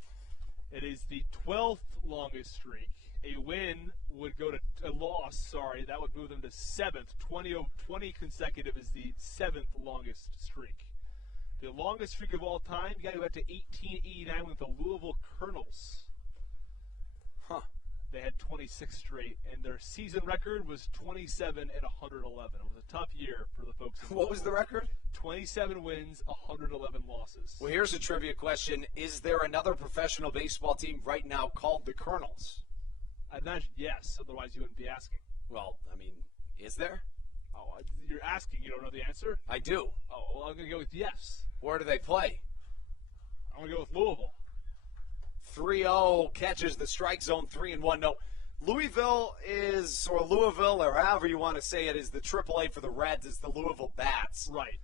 It is the 12th longest streak. A win would go to a loss, that would move them to 7th. 20 consecutive is the 7th longest streak. The longest streak of all time, you got to go back to 1889 with the Louisville Colonels. They had 26 straight, and their season record was 27 and 111. It was a tough year for the folks. What was the record? 27 wins, 111 losses. Well, here's a trivia question. Is there another professional baseball team right now called the Colonels? I imagine yes, otherwise you wouldn't be asking. Well, is there? Oh, you're asking. You don't know the answer? I do. Oh, well, I'm going to go with yes. Where do they play? I'm going to go with Louisville. 3-0, catches the strike zone 3-1. No, Louisville, or however you want to say it, is the AAA for the Reds. It's the Louisville Bats. Right.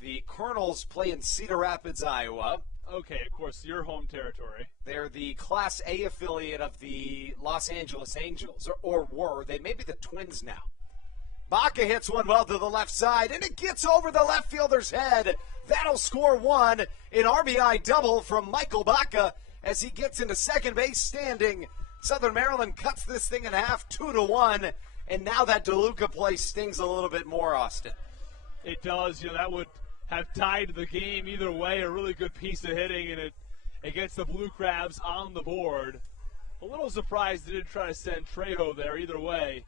The Colonels play in Cedar Rapids, Iowa. Okay, of course, your home territory. They're the Class A affiliate of the Los Angeles Angels, or were. They may be the Twins now. Baca hits one well to the left side, and it gets over the left fielder's head. That'll score one. An RBI double from Michael Baca as he gets into second base standing. Southern Maryland cuts this thing in half, 2-1, and now that DeLuca play stings a little bit more, Austin. It does. That would have tied the game either way. A really good piece of hitting, and it gets the Blue Crabs on the board. A little surprised they didn't try to send Trejo there either way.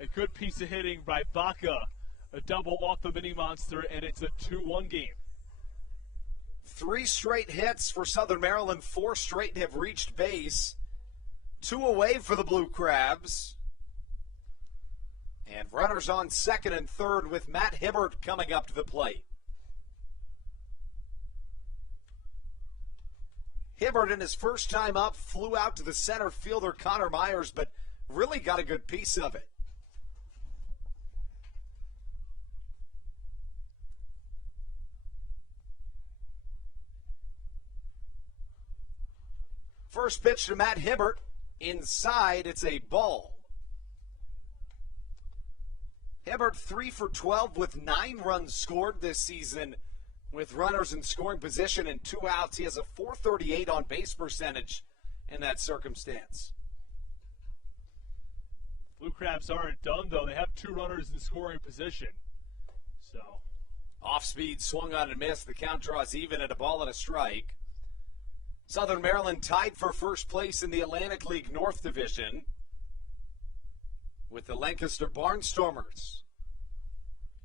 A good piece of hitting by Baca. A double off the mini monster, and it's a 2-1 game. 3 straight hits for Southern Maryland. 4 straight have reached base. 2 away for the Blue Crabs. And runners on second and third with Matt Hibbert coming up to the plate. Hibbert, in his first time up, flew out to the center fielder Connor Myers, but really got a good piece of it. First pitch to Matt Hibbert. Inside, it's a ball. Hibbert 3 for 12 with 9 runs scored this season with runners in scoring position and 2 outs. He has a .438 on base percentage in that circumstance. Blue Crabs aren't done, though. They have 2 runners in scoring position. So, off speed, swung on and missed. The count draws even at a ball and a strike. Southern Maryland tied for first place in the Atlantic League North Division with the Lancaster Barnstormers.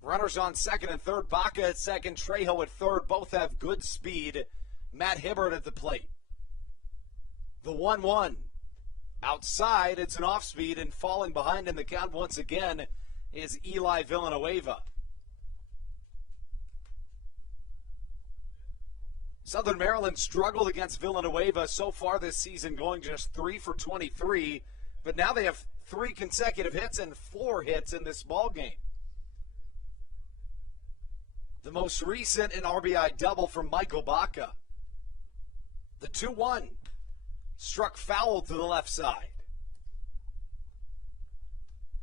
Runners on second and third. Baca at second, Trejo at third. Both have good speed. Matt Hibbert at the plate. The 1-1. Outside, it's an off-speed, and falling behind in the count once again is Eli Villanueva. Southern Maryland struggled against Villanueva so far this season, going just 3 for 23, but now they have 3 consecutive hits and 4 hits in this ball game. The most recent, an RBI double from Michael Baca. The 2-1 struck foul to the left side.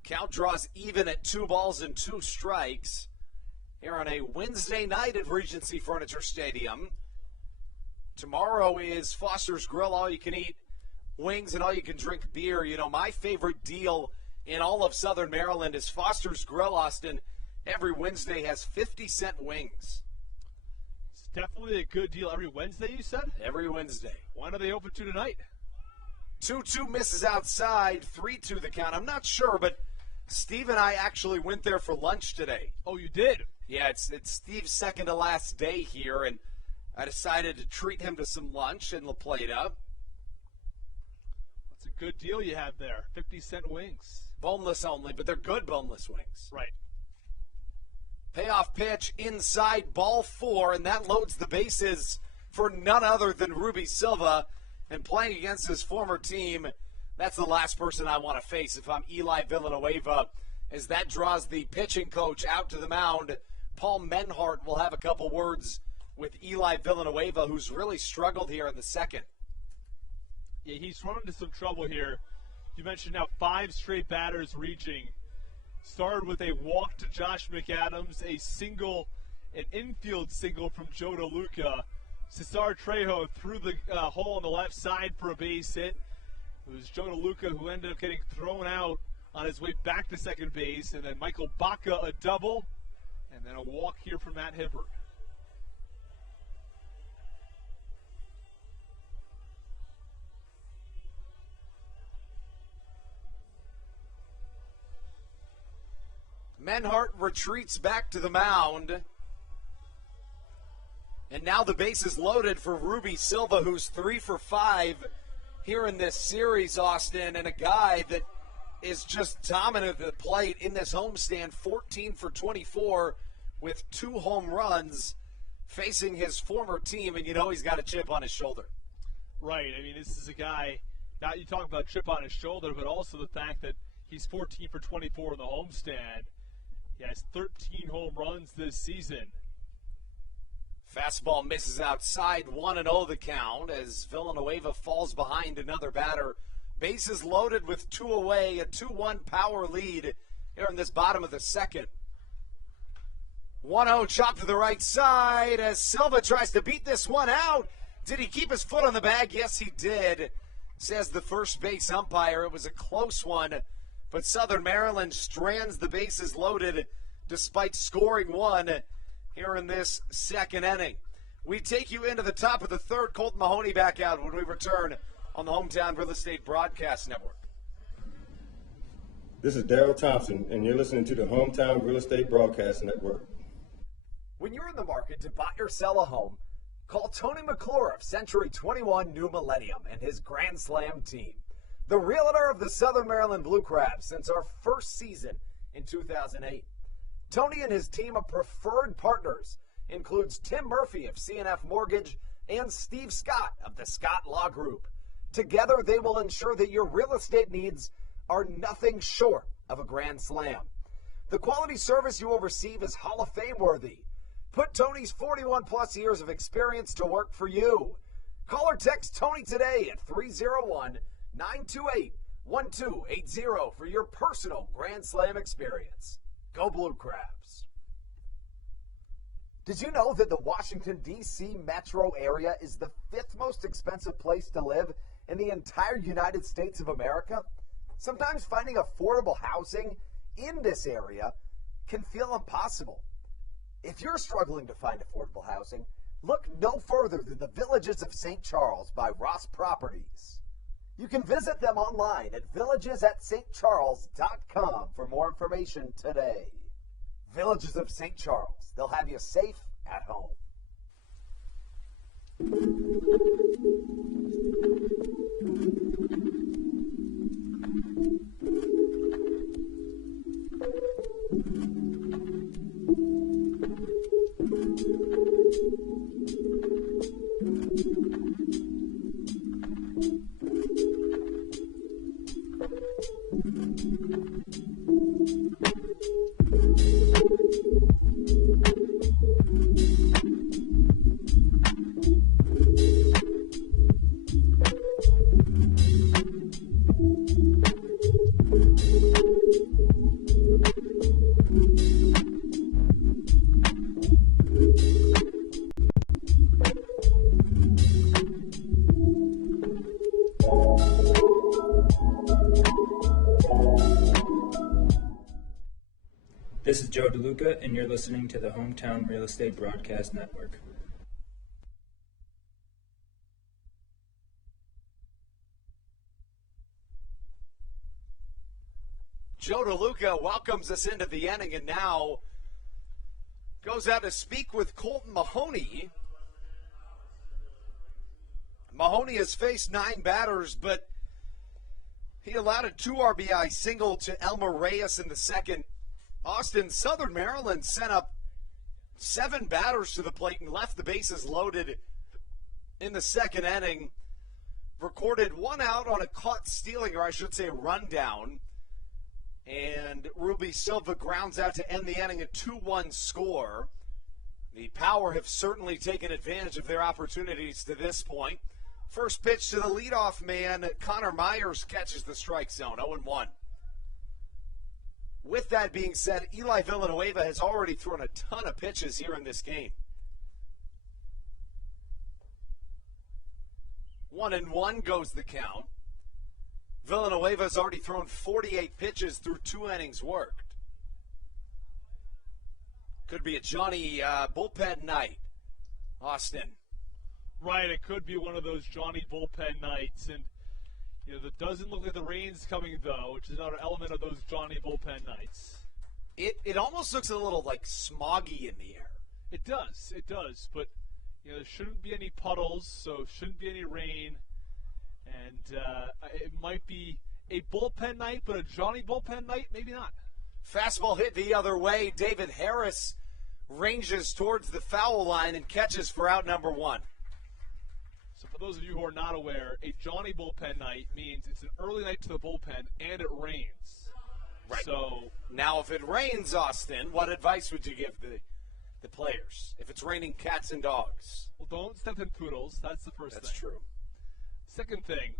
Count draws even at 2 balls and 2 strikes here on a Wednesday night at Regency Furniture Stadium. Tomorrow is Foster's Grill, all you can eat wings and all you can drink beer. My favorite deal in all of Southern Maryland is Foster's Grill, Austin. Every Wednesday has 50-cent wings. It's definitely a good deal every Wednesday, you said? Every Wednesday. When are they open to tonight? 2-2 misses outside, 3-2 the count. I'm not sure, but Steve and I actually went there for lunch today. Oh, you did? Yeah, it's Steve's second to last day here, and I decided to treat him to some lunch in La Plata. That's a good deal you have there. 50-cent wings. Boneless only, but they're good boneless wings. Right. Payoff pitch inside, ball 4, and that loads the bases for none other than Ruby Silva. And playing against his former team, that's the last person I want to face if I'm Eli Villanueva, as that draws the pitching coach out to the mound. Paul Menhart will have a couple words with Eli Villanueva, who's really struggled here in the second. Yeah, he's run into some trouble here. You mentioned now 5 straight batters reaching. Started with a walk to Josh McAdams, a single, an infield single from Joe DeLuca. Cesar Trejo through the hole on the left side for a base hit. It was Joe DeLuca who ended up getting thrown out on his way back to second base. And then Michael Baca, a double, and then a walk here for Matt Hibbert. Menhart retreats back to the mound. And now the base is loaded for Ruby Silva, who's 3 for 5 here in this series, Austin, and a guy that is just dominant at the plate in this homestand, 14 for 24 with 2 home runs, facing his former team, and he's got a chip on his shoulder. Right. I mean, this is a guy, not you talk about chip on his shoulder, but also the fact that he's 14 for 24 in the homestand. He has 13 home runs this season. Fastball misses outside, 1-0 the count as Villanueva falls behind another batter. Bases loaded with 2 away, a 2-1 power lead here in this bottom of the second. 1-0 chopped to the right side as Silva tries to beat this one out. Did he keep his foot on the bag? Yes, he did, says the first base umpire. It was a close one, but Southern Maryland strands the bases loaded despite scoring one here in this second inning. We take you into the top of the third. Kolton Mahoney back out when we return on the Hometown Real Estate Broadcast Network. This is Daryl Thompson, and you're listening to the Hometown Real Estate Broadcast Network. When you're in the market to buy or sell a home, call Tony McClure of Century 21 New Millennium and his Grand Slam team, the realtor of the Southern Maryland Blue Crabs since our first season in 2008. Tony and his team of preferred partners includes Tim Murphy of CNF Mortgage and Steve Scott of the Scott Law Group. Together, they will ensure that your real estate needs are nothing short of a grand slam. The quality service you will receive is Hall of Fame worthy. Put Tony's 41-plus years of experience to work for you. Call or text Tony today at 301-928-1280 for your personal Grand Slam experience. Go Blue Crabs. Did you know that the Washington, D.C. metro area is the 5th most expensive place to live in the entire United States of America? Sometimes finding affordable housing in this area can feel impossible. If you're struggling to find affordable housing, look no further than the Villages of St. Charles by Ross Properties. You can visit them online at villagesatstcharles.com for more information today. Villages of St. Charles. They'll have you safe at home. This is Joe DeLuca, and you're listening to the Hometown Real Estate Broadcast Network. Joe DeLuca welcomes us into the inning and now goes out to speak with Kolton Mahoney. Mahoney has faced 9 batters, but he allowed a 2 RBI single to Elmer Reyes in the second. Austin, Southern Maryland sent up 7 batters to the plate and left the bases loaded in the second inning. Recorded 1 out on a caught stealing, or I should say rundown. And Ruby Silva grounds out to end the inning, a 2-1 score. The Power have certainly taken advantage of their opportunities to this point. First pitch to the leadoff man, Connor Myers catches the strike zone, 0-1. With that being said, Eli Villanueva has already thrown a ton of pitches here in this game. 1-1 goes the count. Villanueva's already thrown 48 pitches through 2 innings worked. Could be a Johnny bullpen night, Austin. Right, it could be one of those Johnny bullpen nights, and it doesn't look like the rain's coming, though, which is another element of those Johnny bullpen nights. It almost looks a little like smoggy in the air. It does, but there shouldn't be any puddles, so shouldn't be any rain, and it might be a bullpen night, but a Johnny bullpen night, maybe not. Fastball hit the other way. David Harris ranges towards the foul line and catches for out number 1. So for those of you who are not aware, a Johnny bullpen night means it's an early night to the bullpen and it rains. Right. So now, if it rains, Austin, what advice would you give the players? If it's raining cats and dogs? Well, don't step in poodles. That's the first thing. That's true. Second thing,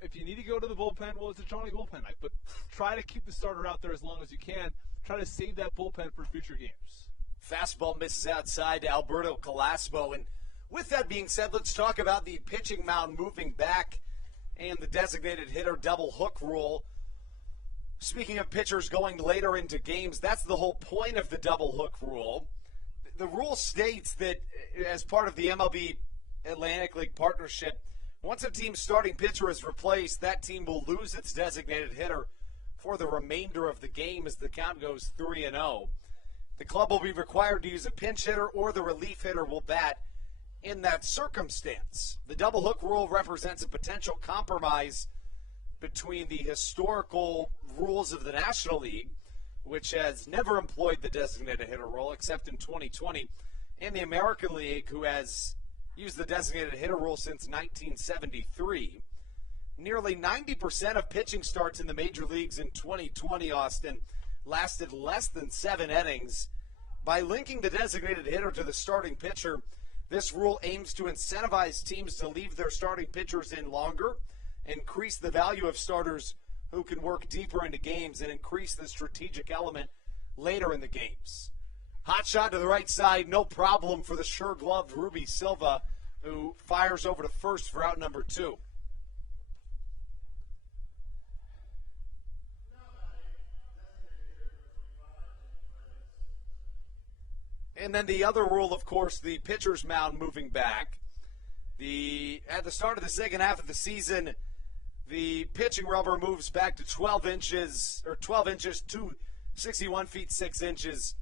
if you need to go to the bullpen, well, it's a Johnny bullpen night. But try to keep the starter out there as long as you can. Try to save that bullpen for future games. Fastball misses outside to Alberto Calaspo. And with that being said, let's talk about the pitching mound moving back and the designated hitter double hook rule. Speaking of pitchers going later into games, that's the whole point of the double hook rule. The rule states that as part of the MLB Atlantic League partnership, once a team's starting pitcher is replaced, that team will lose its designated hitter for the remainder of the game as the count goes 3-0. The club will be required to use a pinch hitter or the relief hitter will bat in that circumstance. The double hook rule represents a potential compromise between the historical rules of the National League, which has never employed the designated hitter rule except in 2020, and the American League, who has used the designated hitter rule since 1973. Nearly 90% of pitching starts in the major leagues in 2020, Austin, lasted less than 7 innings. By linking the designated hitter to the starting pitcher, this rule aims to incentivize teams to leave their starting pitchers in longer, increase the value of starters who can work deeper into games, and increase the strategic element later in the games. Hot shot to the right side, no problem for the sure-gloved Ruby Silva, who fires over to first for out number 2. And then the other rule, of course, the pitcher's mound moving back. At the start of the second half of the season, the pitching rubber moves back to 12 inches to 61 feet 6 inches.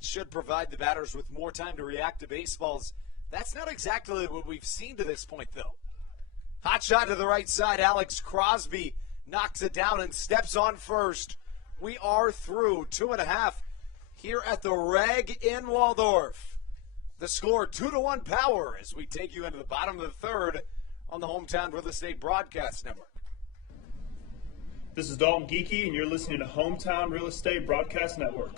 It should provide the batters with more time to react to baseballs. That's not exactly what we've seen to this point, though. Hot shot to the right side. Alex Crosby knocks it down and steps on first. We are through 2.5 here at the Reg in Waldorf. The score 2-1 Power as we take you into the bottom of the third on the Hometown Real Estate Broadcast Network. This is Dalton Geeky, and you're listening to Hometown Real Estate Broadcast Network.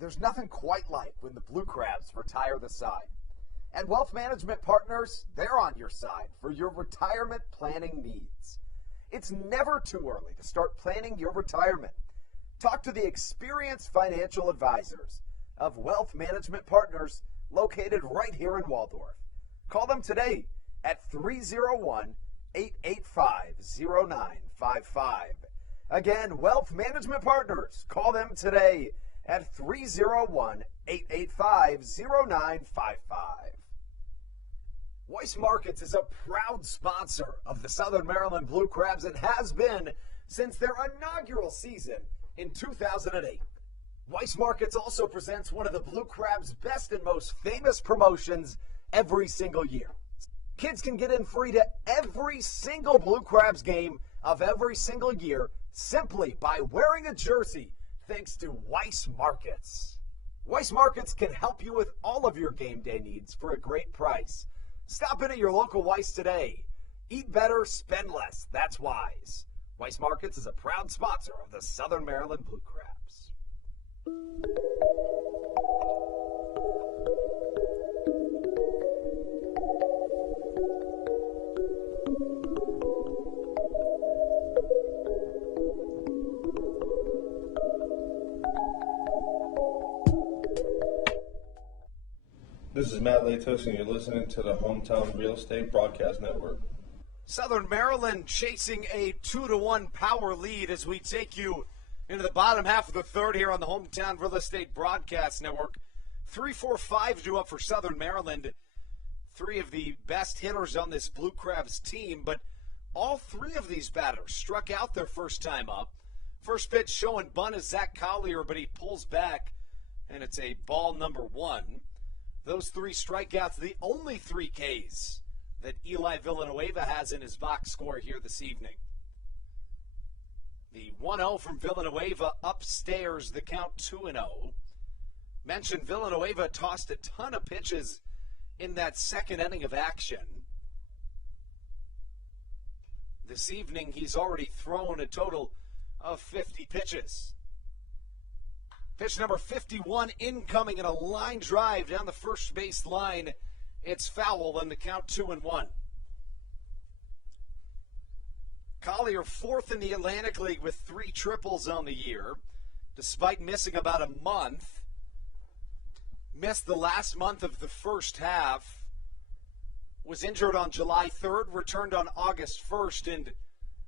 There's nothing quite like when the Blue Crabs retire the side. At Wealth Management Partners, they're on your side for your retirement planning needs. It's never too early to start planning your retirement. Talk to the experienced financial advisors of Wealth Management Partners located right here in Waldorf. Call them today at 301-885-0955. Again, Wealth Management Partners. Call them today at 301-885-0955. Weiss Markets is a proud sponsor of the Southern Maryland Blue Crabs and has been since their inaugural season in 2008. Weiss Markets also presents one of the Blue Crabs' best and most famous promotions every single year. Kids can get in free to every single Blue Crabs game of every single year simply by wearing a jersey thanks to Weiss Markets. Weiss Markets can help you with all of your game day needs for a great price. Stop in at your local Weiss today. Eat better, spend less. That's wise. Weiss Markets is a proud sponsor of the Southern Maryland Blue Crabs. This is Matt Latos, and you're listening to the Hometown Real Estate Broadcast Network. Southern Maryland chasing a 2-1 power lead as we take you into the bottom half of the third here on the Hometown Real Estate Broadcast Network. 3-4-5 due up for Southern Maryland. 3 of the best hitters on this Blue Crabs team, but all 3 of these batters struck out their first time up. First pitch showing bunt is Zach Collier, but he pulls back, and it's a ball number 1. Those 3 strikeouts, the only 3 Ks that Eli Villanueva has in his box score here this evening. The 1-0 from Villanueva upstairs, the count 2-0. Mentioned Villanueva tossed a ton of pitches in that second inning of action. This evening, he's already thrown a total of 50 pitches. Pitch number 51 incoming, and a line drive down the first base line. It's foul, and the count 2-1. Collier fourth in the Atlantic League with 3 triples on the year, despite missing about a month. Missed the last month of the first half. Was injured on July 3rd, returned on August 1st, and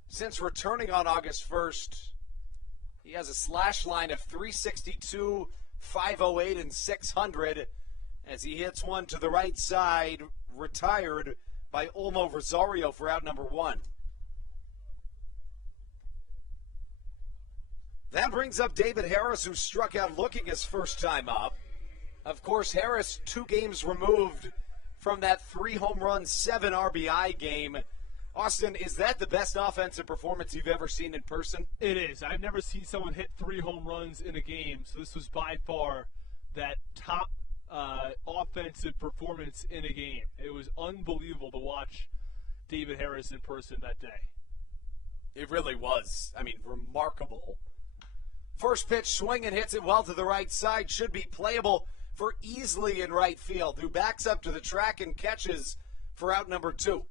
since returning on August 1st, he has a slash line of 362, 508, and 600 as he hits one to the right side, retired by Olmo Rosario for out number 1. That brings up David Harris, who struck out looking his first time up. Of course, Harris 2 games removed from that 3 home run, 7 RBI game. Austin, is that the best offensive performance you've ever seen in person? It is. I've never seen someone hit 3 home runs in a game, so this was by far that top offensive performance in a game. It was unbelievable to watch David Harris in person that day. It really was. I mean, remarkable. First pitch, swing and hits it well to the right side. Should be playable for Easley in right field, who backs up to the track and catches for out number 2.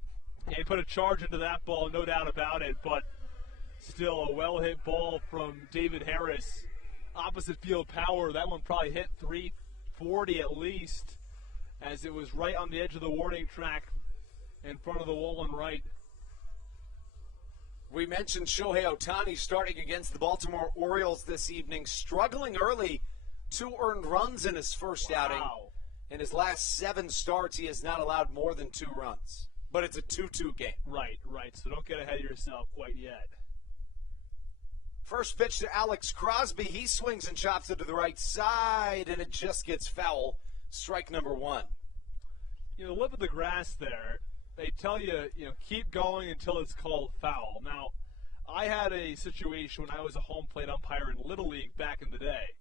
Yeah, he put a charge into that ball, no doubt about it, but still a well-hit ball from David Harris. Opposite field power, that one probably hit 340 at least, as it was right on the edge of the warning track in front of the wall and right. We mentioned Shohei Ohtani starting against the Baltimore Orioles this evening, struggling early, 2 earned runs in his first outing. In his last 7 starts, he has not allowed more than 2 runs. But it's a 2-2 game. Right. So don't get ahead of yourself quite yet. First pitch to Alex Crosby. He swings and chops it to the right side, and it just gets foul. Strike number 1. The lip of the grass there, they tell you, keep going until it's called foul. Now, I had a situation when I was a home plate umpire in Little League back in the day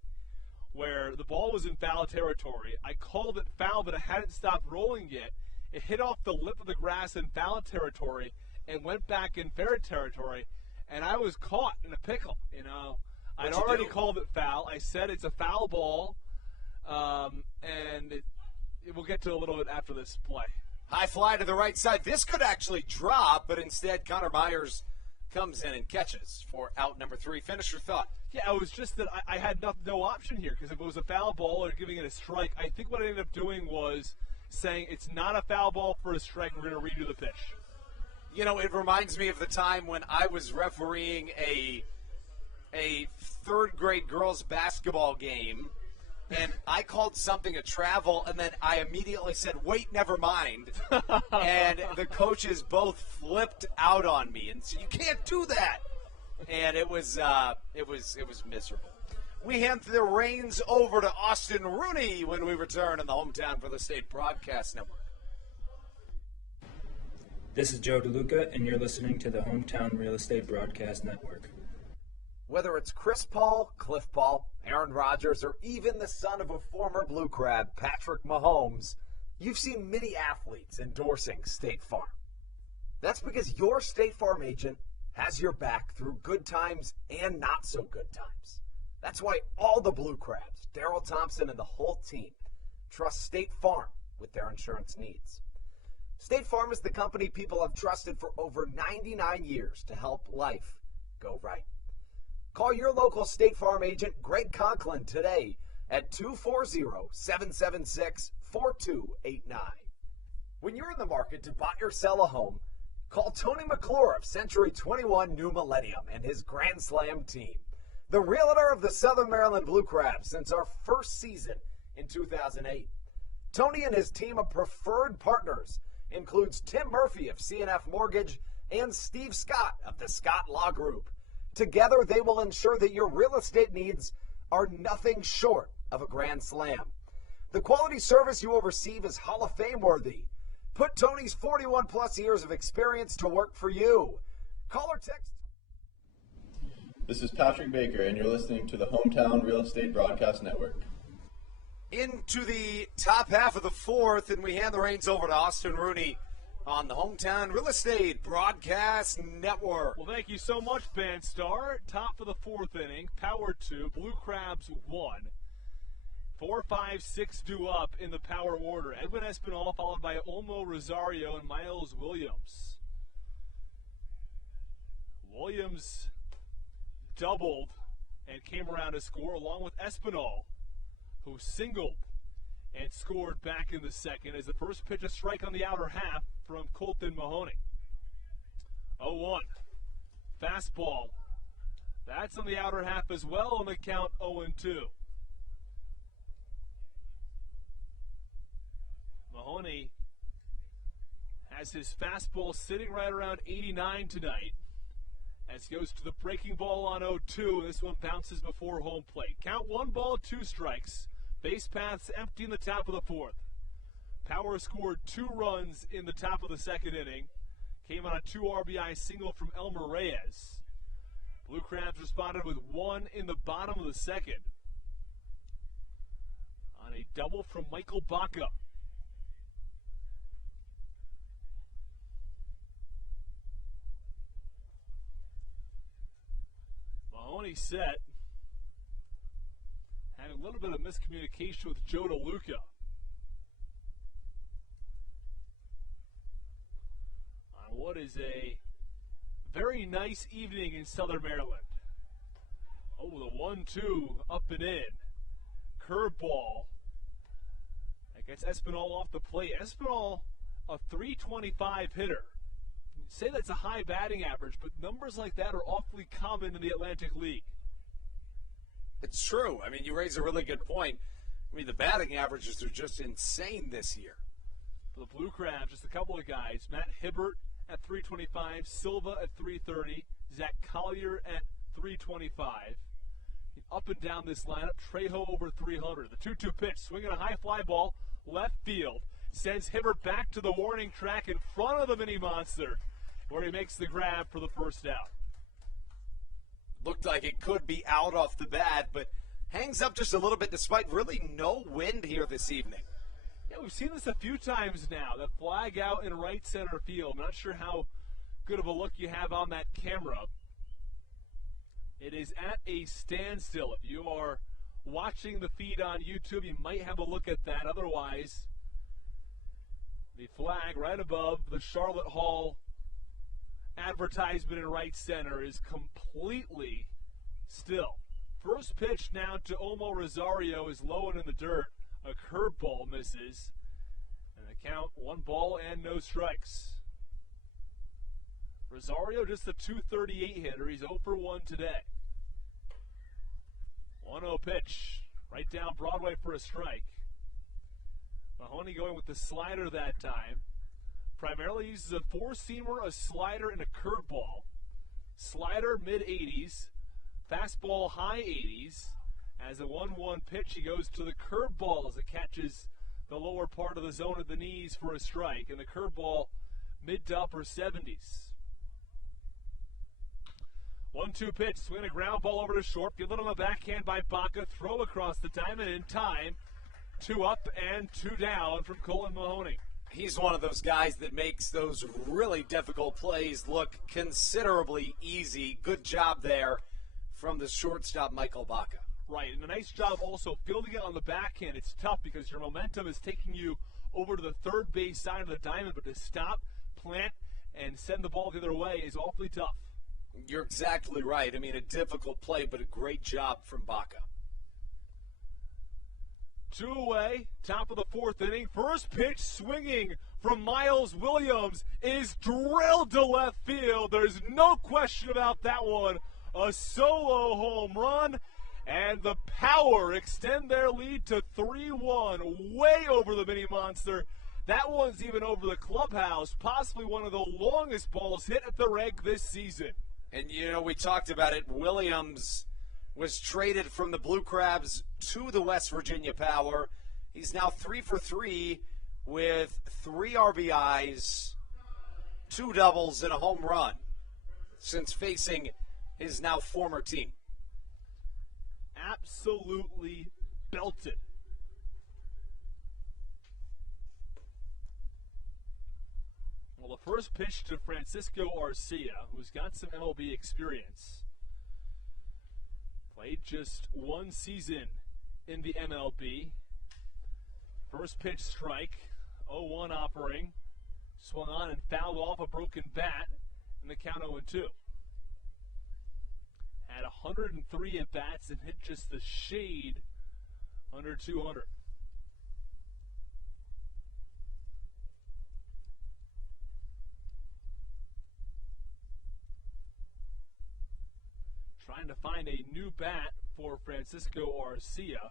where the ball was in foul territory. I called it foul, but it hadn't stopped rolling yet. It hit off the lip of the grass in foul territory and went back in fair territory, and I was caught in a pickle. I'd already called it foul. I said it's a foul ball, and we'll get to a little bit after this play. High fly to the right side. This could actually drop, but instead Connor Myers comes in and catches for out number 3. Finish your thought. Yeah, it was just that I had no option here, because if it was a foul ball or giving it a strike, I think what I ended up doing was saying it's not a foul ball for a strike, we're going to redo the pitch. It reminds me of the time when I was refereeing a 3rd grade girls basketball game, and I called something a travel, and then I immediately said, wait, never mind. And the coaches both flipped out on me and said, you can't do that. And it was miserable. We hand the reins over to Austin Rooney when we return on the Hometown Real Estate Broadcast Network. This is Joe DeLuca, and you're listening to the Hometown Real Estate Broadcast Network. Whether it's Chris Paul, Cliff Paul, Aaron Rodgers, or even the son of a former Blue Crab, Patrick Mahomes, you've seen many athletes endorsing State Farm. That's because your State Farm agent has your back through good times and not so good times. That's why all the Blue Crabs, Darryl Thompson and the whole team, trust State Farm with their insurance needs. State Farm is the company people have trusted for over 99 years to help life go right. Call your local State Farm agent, Greg Conklin, today at 240-776-4289. When you're in the market to buy or sell a home, call Tony McClure of Century 21 New Millennium and his Grand Slam team, the realtor of the Southern Maryland Blue Crabs since our first season in 2008. Tony and his team of preferred partners includes Tim Murphy of CNF Mortgage and Steve Scott of the Scott Law Group. Together, they will ensure that your real estate needs are nothing short of a grand slam. The quality service you will receive is Hall of Fame worthy. Put Tony's 41-plus years of experience to work for you. Call or text. This is Patrick Baker, and you're listening to the Hometown Real Estate Broadcast Network. Into the top half of the fourth, and we hand the reins over to Austin Rooney on the Hometown Real Estate Broadcast Network. Well, thank you so much, Bandstar. Top of the fourth inning, power 2, Blue Crabs 1. 4, 5, 6 due up in the power order. Edwin Espinal followed by Olmo Rosario and Miles Williams. Williams doubled and came around to score along with Espinal, who singled and scored back in the second as the first pitch a strike on the outer half from Kolton Mahoney. 0-1. Fastball. That's on the outer half as well on the count 0-2. Mahoney has his fastball sitting right around 89 tonight as he goes to the breaking ball on 0-2. This one bounces before home plate. Count 1 ball, 2 strikes. Base paths empty in the top of the fourth. Power scored 2 runs in the top of the second inning. Came on a 2 RBI single from Elmer Reyes. Blue Crabs responded with 1 in the bottom of the second on a double from Michael Baca. Mahoney set. Had a little bit of miscommunication with Joe DeLuca. On what is a very nice evening in Southern Maryland. Oh, the 1-2 up and in. Curveball. That gets Espinal off the plate. Espinal, a .325 hitter. You'd say that's a high batting average, but numbers like that are awfully common in the Atlantic League. It's true. I mean, you raise a really good point. I mean, the batting averages are just insane this year. For the Blue Crabs, just a couple of guys. Matt Hibbert at .325, Silva at .330, Zach Collier at .325. Up and down this lineup, Trejo over 300. The 2-2 pitch, swinging a high fly ball, left field. Sends Hibbert back to the warning track in front of the mini monster, where he makes the grab for the first out. Looked like it could be out off the bat, but hangs up just a little bit despite really no wind here this evening. Yeah, we've seen this a few times now. The flag out in right center field. I'm not sure how good of a look you have on that camera. It is at a standstill. If you are watching the feed on YouTube, you might have a look at that. Otherwise, the flag right above the Charlotte Hall advertisement in right center is completely still. First pitch now to Olmo Rosario is low and in the dirt. A curveball misses. And the count 1 ball and no strikes. Rosario just a .238 hitter. He's 0 for 1 today. 1-0 pitch. Right down Broadway for a strike. Mahoney going with the slider that time. Primarily uses a 4-seamer, a slider, and a curveball. Slider mid-80s. Fastball high 80s. As a 1-1 pitch, he goes to the curveball as it catches the lower part of the zone of the knees for a strike. And the curveball mid to upper 70s. 1-2 pitch, swing a ground ball over to short. Fielded on the backhand by Baca. Throw across the diamond in time. 2 up and 2 down from Kolton Mahoney. He's one of those guys that makes those really difficult plays look considerably easy. Good job there from the shortstop, Michael Baca. Right, and a nice job also fielding it on the backhand. It's tough because your momentum is taking you over to the third base side of the diamond, but to stop, plant, and send the ball the other way is awfully tough. You're exactly right. I mean, a difficult play, but a great job from Baca. 2 away, top of the fourth inning. First pitch swinging from Miles Williams is drilled to left field. There's no question about that one. A solo home run, and the Power extend their lead to 3-1, way over the mini monster. That one's even over the clubhouse, possibly one of the longest balls hit at the reg this season. And, you know, we talked about it. Williams was traded from the Blue Crabs to the West Virginia Power. He's now 3 for 3 with 3 RBIs, 2 doubles, and a home run since facing his now former team. Absolutely belted. First pitch to Francisco Arcia, who's got some MLB experience. Played just one season in the MLB. First pitch strike, 0-1 offering. Swung on and fouled off a broken bat, and the count 0-2. Had 103 at-bats and hit just the shade under 200. Trying to find a new bat for Francisco Arcia.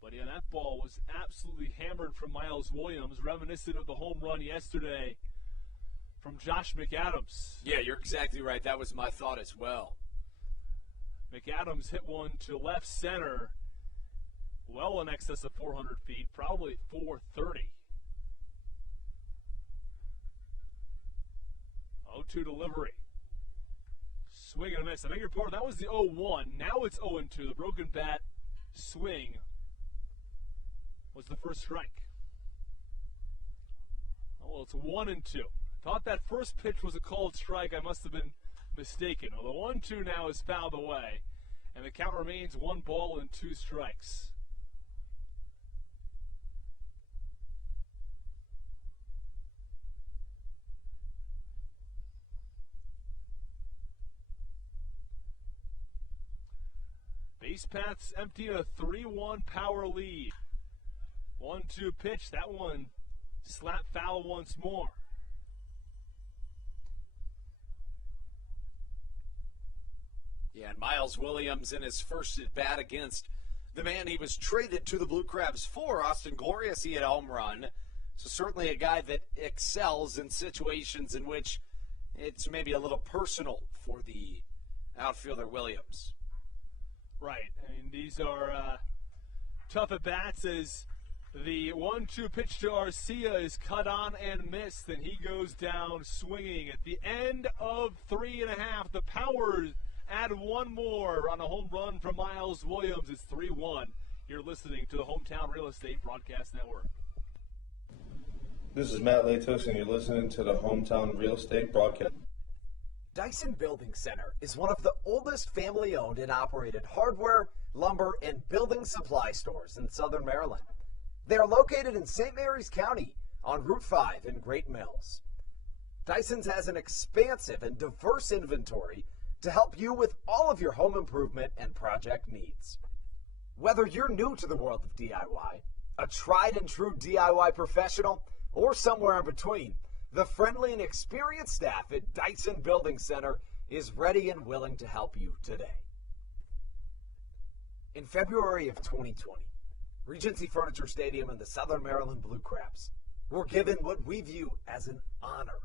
But yeah, that ball was absolutely hammered from Miles Williams, reminiscent of the home run yesterday from Josh McAdams. Yeah, you're exactly right. That was my thought as well. McAdams hit one to left center, well in excess of 400 feet, probably 430. 0-2 delivery. Swing and a miss. I beg your pardon, that was the 0-1. Now it's 0-2. The broken bat swing was the first strike. Oh, well, it's 1-2. Thought that first pitch was a called strike. I must have been mistaken. Well, the 1-2 now is fouled away, and the count remains 1 ball and 2 strikes. Base paths empty in a 3-1 power lead. 1-2 pitch. That one slap foul once more. Yeah, and Miles Williams in his first at bat against the man he was traded to the Blue Crabs for, Austin Glorious. He had a home run. So certainly a guy that excels in situations in which it's maybe a little personal for the outfielder Williams. Right. I mean, these are tough at bats as the 1-2 pitch to Arcia is cut on and missed, and he goes down swinging. At the end of 3.5, the Powers add one more on a home run from Miles Williams. It's 3-1. You're listening to the Hometown Real Estate Broadcast Network. This is Matt Latos, and you're listening to the Hometown Real Estate Broadcast. Dyson Building Center is one of the oldest family-owned and operated hardware, lumber, and building supply stores in Southern Maryland. They are located in St. Mary's County on Route 5 in Great Mills. Dyson's has an expansive and diverse inventory to help you with all of your home improvement and project needs. Whether you're new to the world of DIY, a tried and true DIY professional, or somewhere in between, the friendly and experienced staff at Dyson Building Center is ready and willing to help you today. In February of 2020, Regency Furniture Stadium and the Southern Maryland Blue Crabs were given what we view as an honor,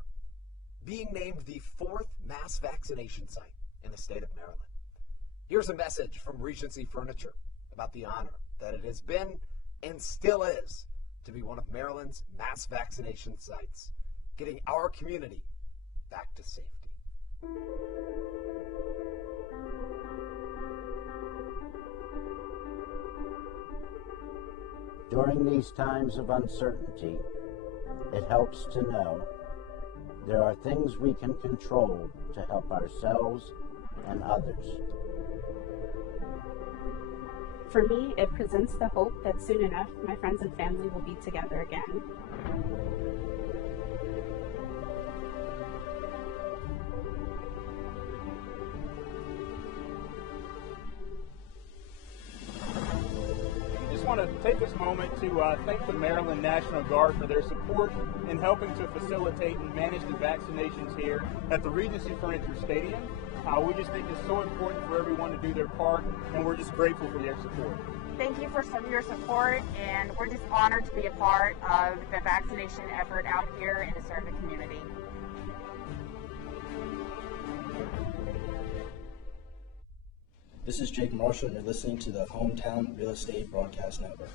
being named the 4th mass vaccination site in the state of Maryland. Here's a message from Regency Furniture about the honor that it has been and still is to be one of Maryland's mass vaccination sites, getting our community back to safety. During these times of uncertainty, it helps to know there are things we can control to help ourselves and others. For me, it presents the hope that soon enough my friends and family will be together again. I want to take this moment to thank the Maryland National Guard for their support in helping to facilitate and manage the vaccinations here at the Regency Furniture Stadium. We just think it's so important for everyone to do their part, and we're just grateful for their support. Thank you for some of your support, and we're just honored to be a part of the vaccination effort out here and to serve the community. This is Jake Marshall, and you're listening to the Hometown Real Estate Broadcast Network.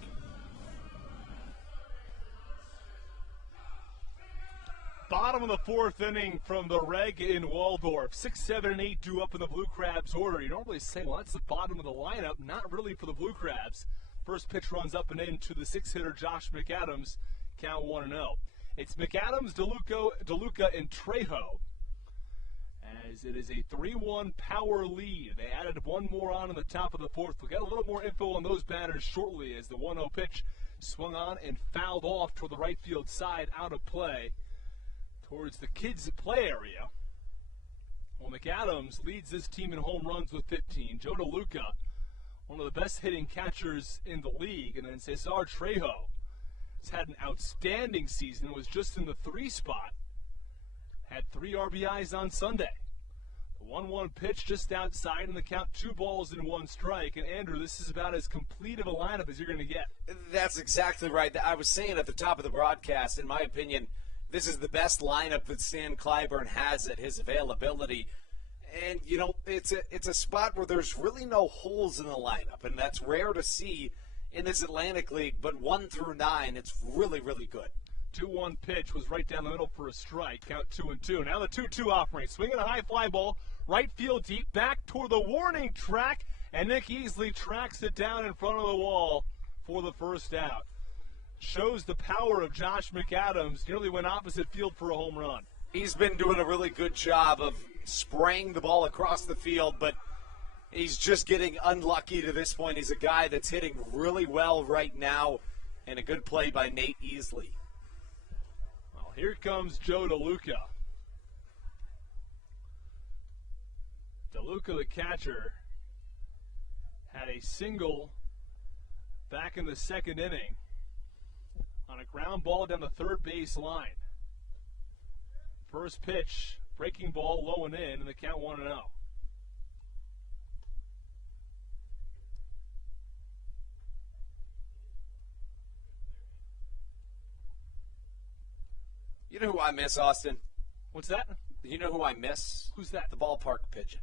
Bottom of the 4th inning from the Reg in Waldorf. 6, 7, and 8 due up in the Blue Crabs order. You normally say, well, that's the bottom of the lineup. Not really for the Blue Crabs. First pitch runs up and in to the 6-hitter Josh McAdams. Count 1-0. It's McAdams, DeLuca, and Trejo. As it is a 3-1 power lead. They added one more on in the top of the fourth. We'll get a little more info on those batters shortly as the 1-0 pitch swung on and fouled off toward the right field side, out of play towards the kids' play area. Well, McAdams leads this team in home runs with 15. Joe DeLuca, one of the best hitting catchers in the league. And then Cesar Trejo has had an outstanding season, was just in the 3 spot. Had 3 RBIs on Sunday. The 1-1 pitch just outside, and the count 2 balls and 1 strike. And Andrew, this is about as complete of a lineup as you're going to get. That's exactly right. I was saying at the top of the broadcast, in my opinion, this is the best lineup that Stan Clyburn has at his availability. And, you know, it's a spot where there's really no holes in the lineup, and that's rare to see in this Atlantic League. But 1 through 9, it's really, really good. 2-1 pitch was right down the middle for a strike. Count 2-2. Now the 2-2 offering. Swinging a high fly ball. Right field deep. Back toward the warning track. And Nick Easley tracks it down in front of the wall for the first out. Shows the power of Josh McAdams. Nearly went opposite field for a home run. He's been doing a really good job of spraying the ball across the field, but he's just getting unlucky to this point. He's a guy that's hitting really well right now, and a good play by Nate Easley. Well, here comes Joe DeLuca. DeLuca, the catcher, had a single back in the second inning on a ground ball down the third base line. First pitch, breaking ball low and in the count 1-0. You know who I miss, Austin? What's that? You know who I miss? Who's that? The ballpark pigeon.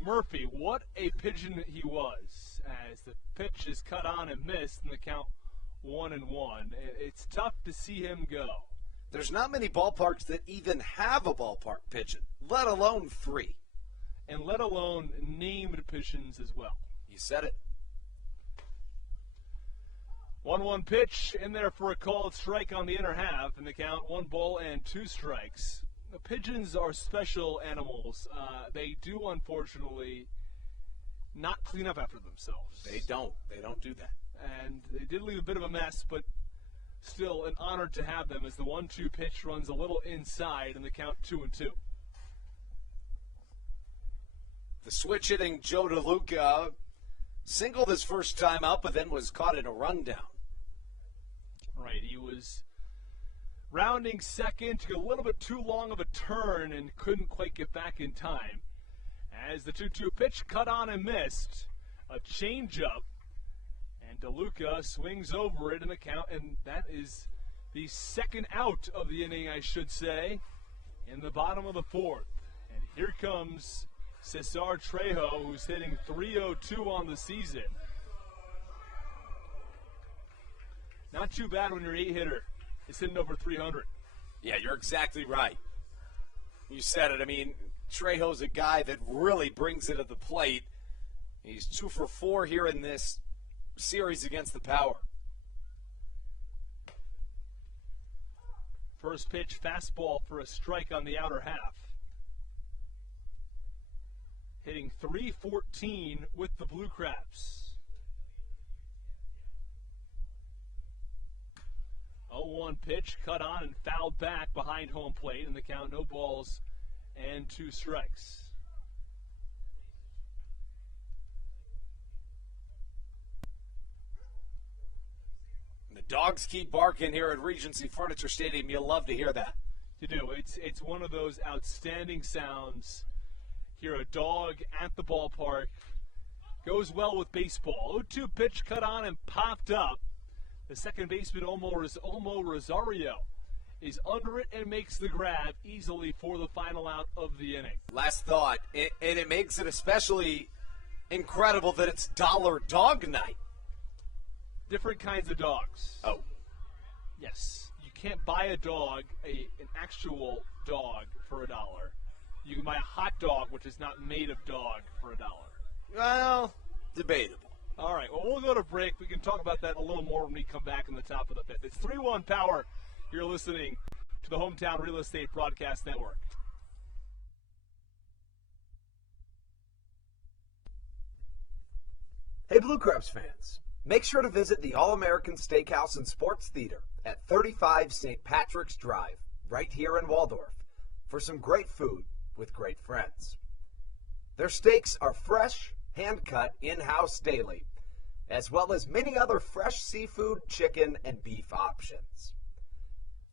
Murphy, what a pigeon he was, as the pitch is cut on and missed in the count 1-1. It's tough to see him go. There's not many ballparks that even have a ballpark pigeon, let alone 3. And let alone named pigeons as well. You said it. 1-1 pitch in there for a called strike on the inner half, and the count 1 ball and 2 strikes. The pigeons are special animals. They do, unfortunately, not clean up after themselves. They don't. They don't do that. And they did leave a bit of a mess, but still an honor to have them as the 1-2 pitch runs a little inside and the count 2-2. The switch hitting Joe DeLuca singled his first time up, but then was caught in a rundown. Right, he was rounding second, took a little bit too long of a turn and couldn't quite get back in time. As the 2-2 pitch cut on and missed, a changeup. And DeLuca swings over it in the count, and that is the second out of the inning, I should say, in the bottom of the 4th. And here comes Cesar Trejo, who's hitting .302 on the season. Not too bad when your 8-hitter is hitting over 300. Yeah, you're exactly right. You said it. I mean, Trejo's a guy that really brings it to the plate. He's 2 for 4 here in this series against the Power. First pitch, fastball for a strike on the outer half. Hitting .314 with the Blue Crabs. 0-1 pitch, cut on and fouled back behind home plate, and the count, no balls and 2 strikes. The dogs keep barking here at Regency Furniture Stadium. You'll love to hear that. You do. It's one of those outstanding sounds. Hear a dog at the ballpark. Goes well with baseball. 0-2 pitch cut on and popped up. The second baseman, Olmo Rosario, is under it and makes the grab easily for the final out of the inning. Last thought, and it makes it especially incredible that it's Dollar Dog Night. Different kinds of dogs. Oh. Yes. You can't buy a dog, an actual dog, for $1. You can buy a hot dog, which is not made of dog, for $1. Well, debatable. All right, well, we'll go to break. We can talk about that a little more when we come back in the top of the 5th. It's 3-1 Power You're listening to the Hometown Real Estate Broadcast Network. Hey, Blue Crabs fans, make sure to visit the All-American Steakhouse and Sports Theater at 35 St. Patrick's Drive, right here in Waldorf, for some great food with great friends. Their steaks are fresh, hand-cut, in-house daily, as well as many other fresh seafood, chicken, and beef options.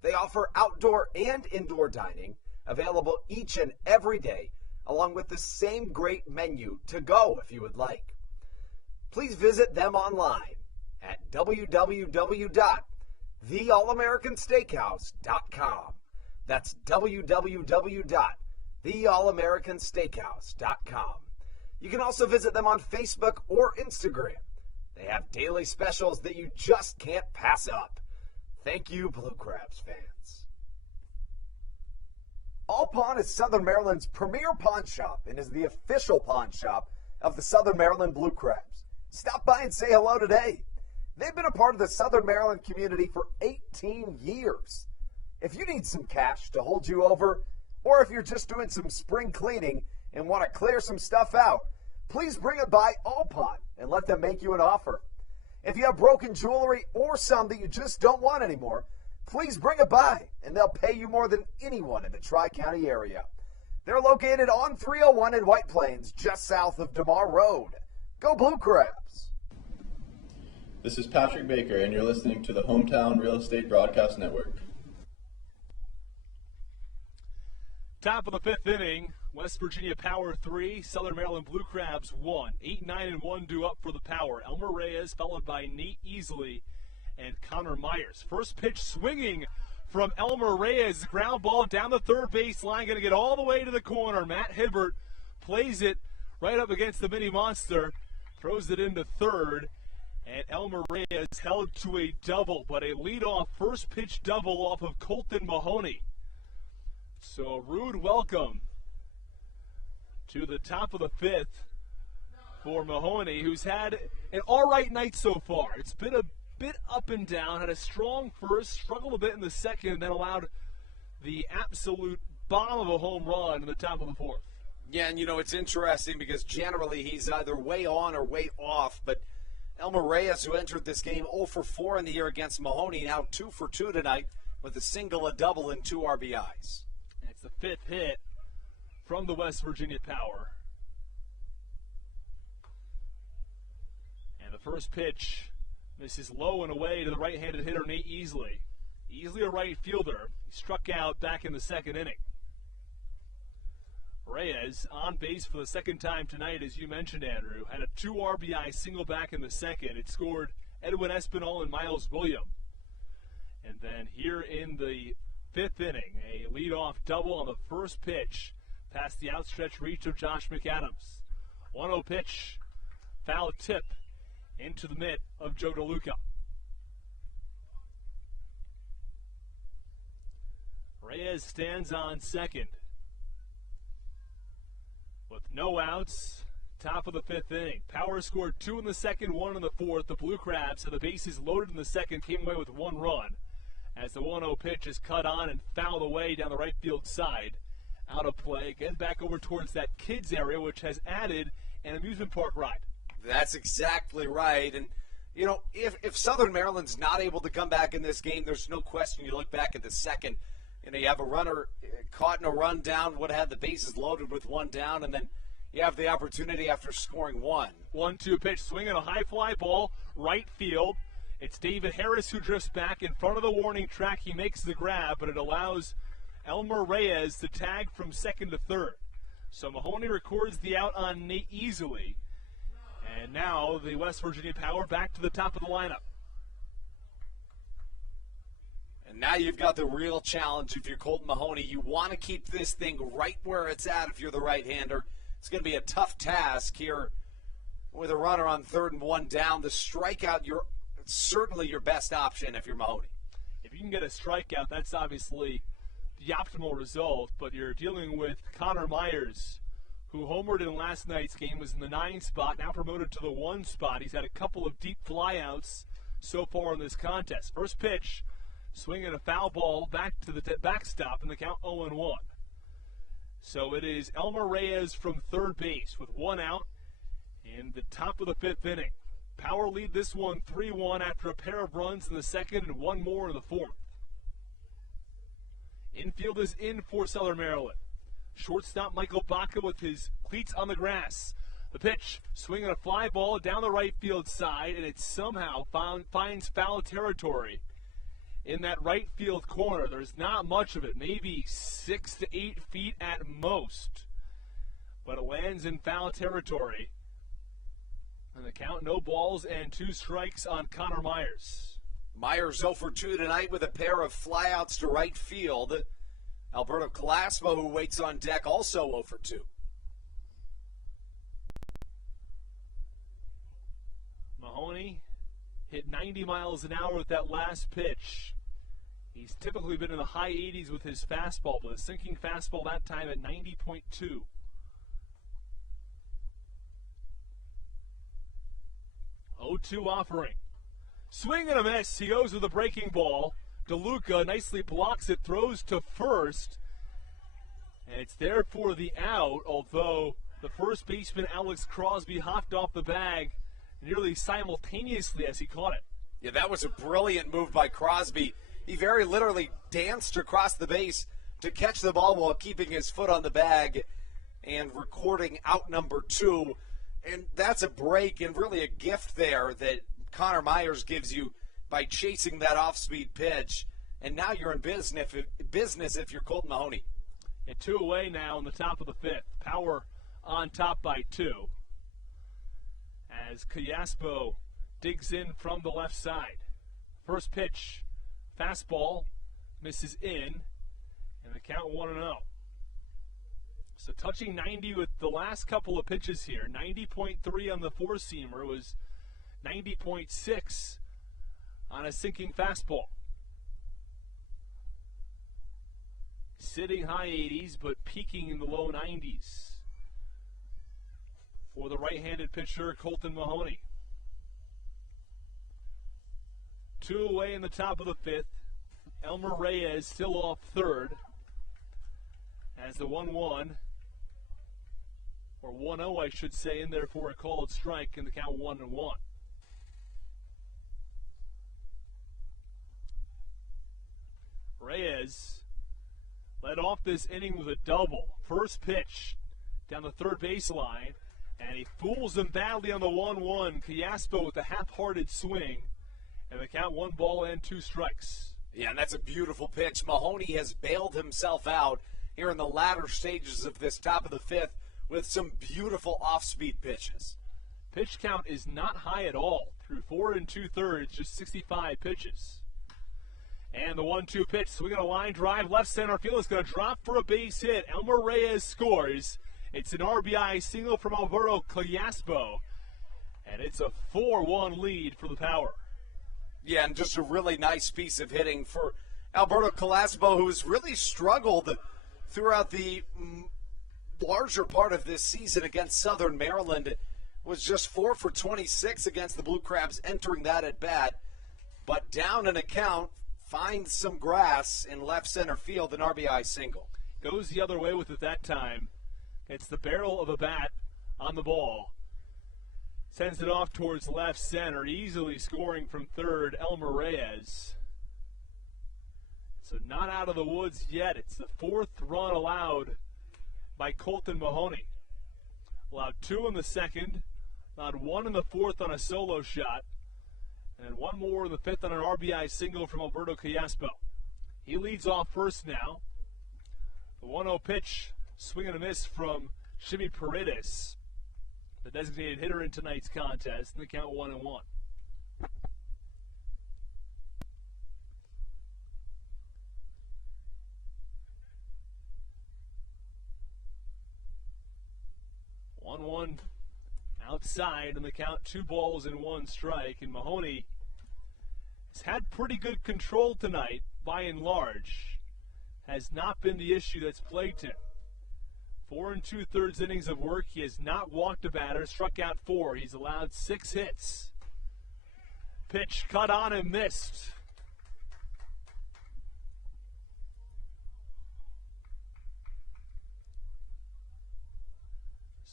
They offer outdoor and indoor dining, available each and every day, along with the same great menu to go if you would like. Please visit them online at www.theallamericansteakhouse.com. That's www.theallamericansteakhouse.com. You can also visit them on Facebook or Instagram. They have daily specials that you just can't pass up. Thank you, Blue Crabs fans. All Pawn is Southern Maryland's premier pawn shop and is the official pawn shop of the Southern Maryland Blue Crabs. Stop by and say hello today. They've been a part of the Southern Maryland community for 18 years. If you need some cash to hold you over, or if you're just doing some spring cleaning and want to clear some stuff out, please bring it by All Pawn and let them make you an offer. If you have broken jewelry or some that you just don't want anymore, please bring it by and they'll pay you more than anyone in the Tri-County area. They're located on 301 in White Plains, just south of DeMar Road. Go Blue Crabs! This is Patrick Baker, and you're listening to the Hometown Real Estate Broadcast Network. Top of the fifth inning, West Virginia Power 3, Southern Maryland Blue Crabs 1. 8-9-1 due up for the Power. Elmer Reyes followed by Nate Easley and Connor Myers. First pitch swinging from Elmer Reyes. Ground ball down the third base line, going to get all the way to the corner. Matt Hibbert plays it right up against the mini monster, throws it into third, and Elmer Reyes held to a double, but a leadoff first pitch double off of Kolton Mahoney. So a rude welcome to the top of the fifth for Mahoney, who's had an all right night so far. It's been a bit up and down, had a strong first, struggled a bit in the second, and then allowed the absolute bomb of a home run in the top of the fourth. Yeah, and it's interesting because generally he's either way on or way off, but Elmer Reyes, who entered this game 0 for 4 in the year against Mahoney, now 2 for 2 tonight with a single, a double, and 2 RBIs. It's the fifth hit from the West Virginia Power. And the first pitch misses low and away to the right-handed hitter Nate Easley. Easley, a right fielder. He struck out back in the second inning. Reyes on base for the second time tonight, as you mentioned, Andrew. Had a 2 RBI single back in the second. It scored Edwin Espinal and Miles William. And then here in the fifth inning, a leadoff double on the first pitch past the outstretched reach of Josh McAdams. 1-0 pitch, foul tip into the mitt of Joe DeLuca. Reyes stands on second. With no outs, top of the fifth inning. Power scored 2 in the second, 1 in the fourth. The Blue Crabs had the bases loaded in the second, came away with 1 run as the 1-0 pitch is cut on and fouled away down the right field side. Out of play. Again, back over towards that kids area, which has added an amusement park ride. That's exactly right. And, if Southern Maryland's not able to come back in this game, there's no question. You look back at the second, you have a runner caught in a run down, would have had the bases loaded with 1 down, and then you have the opportunity after scoring 1. 1-2 pitch, swinging a high fly ball, right field. It's David Harris who drifts back in front of the warning track. He makes the grab, but it allows Elmer Reyes to tag from second to third. So Mahoney records the out on Nate Easley. And now the West Virginia Power back to the top of the lineup. And now you've got the real challenge if you're Kolton Mahoney. You want to keep this thing right where it's at if you're the right-hander. It's going to be a tough task here with a runner on third and 1 down. The strikeout, certainly your best option if you're Mahoney. If you can get a strikeout, that's obviously the optimal result, but you're dealing with Connor Myers, who homered in last night's game, was in the 9 spot, now promoted to the 1 spot. He's had a couple of deep flyouts so far in this contest. First pitch, swinging a foul ball back to the backstop in the count 0-1. So it is Elmer Reyes from third base with one out in the top of the fifth inning. Power lead this one 3-1 after a pair of runs in the second and one more in the fourth. Infield is in for Southern Maryland. Shortstop Michael Baca with his cleats on the grass. The pitch, swinging a fly ball down the right field side, and it somehow finds foul territory in that right field corner. There's not much of it, maybe 6 to 8 feet at most. But it lands in foul territory. And the count, no balls and 2 strikes on Connor Myers. Myers 0 for 2 tonight with a pair of flyouts to right field. Alberto Calasmo, who waits on deck, also 0 for 2. Mahoney hit 90 miles an hour with that last pitch. He's typically been in the high 80s with his fastball, but a sinking fastball that time at 90.2. 0-2 offering. Swing and a miss. He goes with a breaking ball. DeLuca nicely blocks it, throws to first. And it's there for the out, although the first baseman, Alex Crosby, hopped off the bag nearly simultaneously as he caught it. Yeah, that was a brilliant move by Crosby. He very literally danced across the base to catch the ball while keeping his foot on the bag and recording out number 2. And that's a break and really a gift there that Connor Myers gives you by chasing that off-speed pitch. And now you're in business if you're Kolton Mahoney. And 2 away now in the top of the fifth. Power on top by 2. As Callaspo digs in from the left side. First pitch, fastball, misses in, and the count 1-0. So touching 90 with the last couple of pitches here. 90.3 on the four-seamer, was 90.6 on a sinking fastball. Sitting high 80s, but peaking in the low 90s for the right-handed pitcher, Kolton Mahoney. 2 away in the top of the fifth. Elmer Reyes still off third as the 1-1, or 1-0 I should say, in there for a called strike in the count 1-1. Reyes led off this inning with a double. First pitch down the third baseline, and he fools him badly on the 1-1. Callaspo with a half-hearted swing, and the count 1 ball and 2 strikes. Yeah, and that's a beautiful pitch. Mahoney has bailed himself out here in the latter stages of this top of the fifth with some beautiful off-speed pitches. Pitch count is not high at all. Through 4 2/3, just 65 pitches. And the 1-2 pitch, swinging a line drive, left center field is going to drop for a base hit. Elmer Reyes scores. It's an RBI single from Alberto Callaspo, and it's a 4-1 lead for the Power. Yeah, and just a really nice piece of hitting for Alberto Callaspo, who's really struggled throughout the larger part of this season against Southern Maryland. Was just 4 for 26 against the Blue Crabs entering that at bat, but down an account, finds some grass in left center field, an RBI single. Goes the other way with it that time. It's the barrel of a bat on the ball. Sends it off towards left center, easily scoring from third, Elmer Reyes. So not out of the woods yet. It's the 4th run allowed by Kolton Mahoney. Allowed 2 in the second, allowed 1 in the 4th on a solo shot, and 1 more in the 5th on an RBI single from Alberto Callaspo. He leads off first now. The 1-0 pitch, swing and a miss from Shimmy Paredes, the designated hitter in tonight's contest, and the count 1-1. One outside, and the count 2 balls and 1 strike. And Mahoney has had pretty good control tonight, by and large. Has not been the issue that's plagued him. 4 2/3 innings of work. He has not walked a batter, struck out 4. He's allowed 6 hits. Pitch cut on and missed.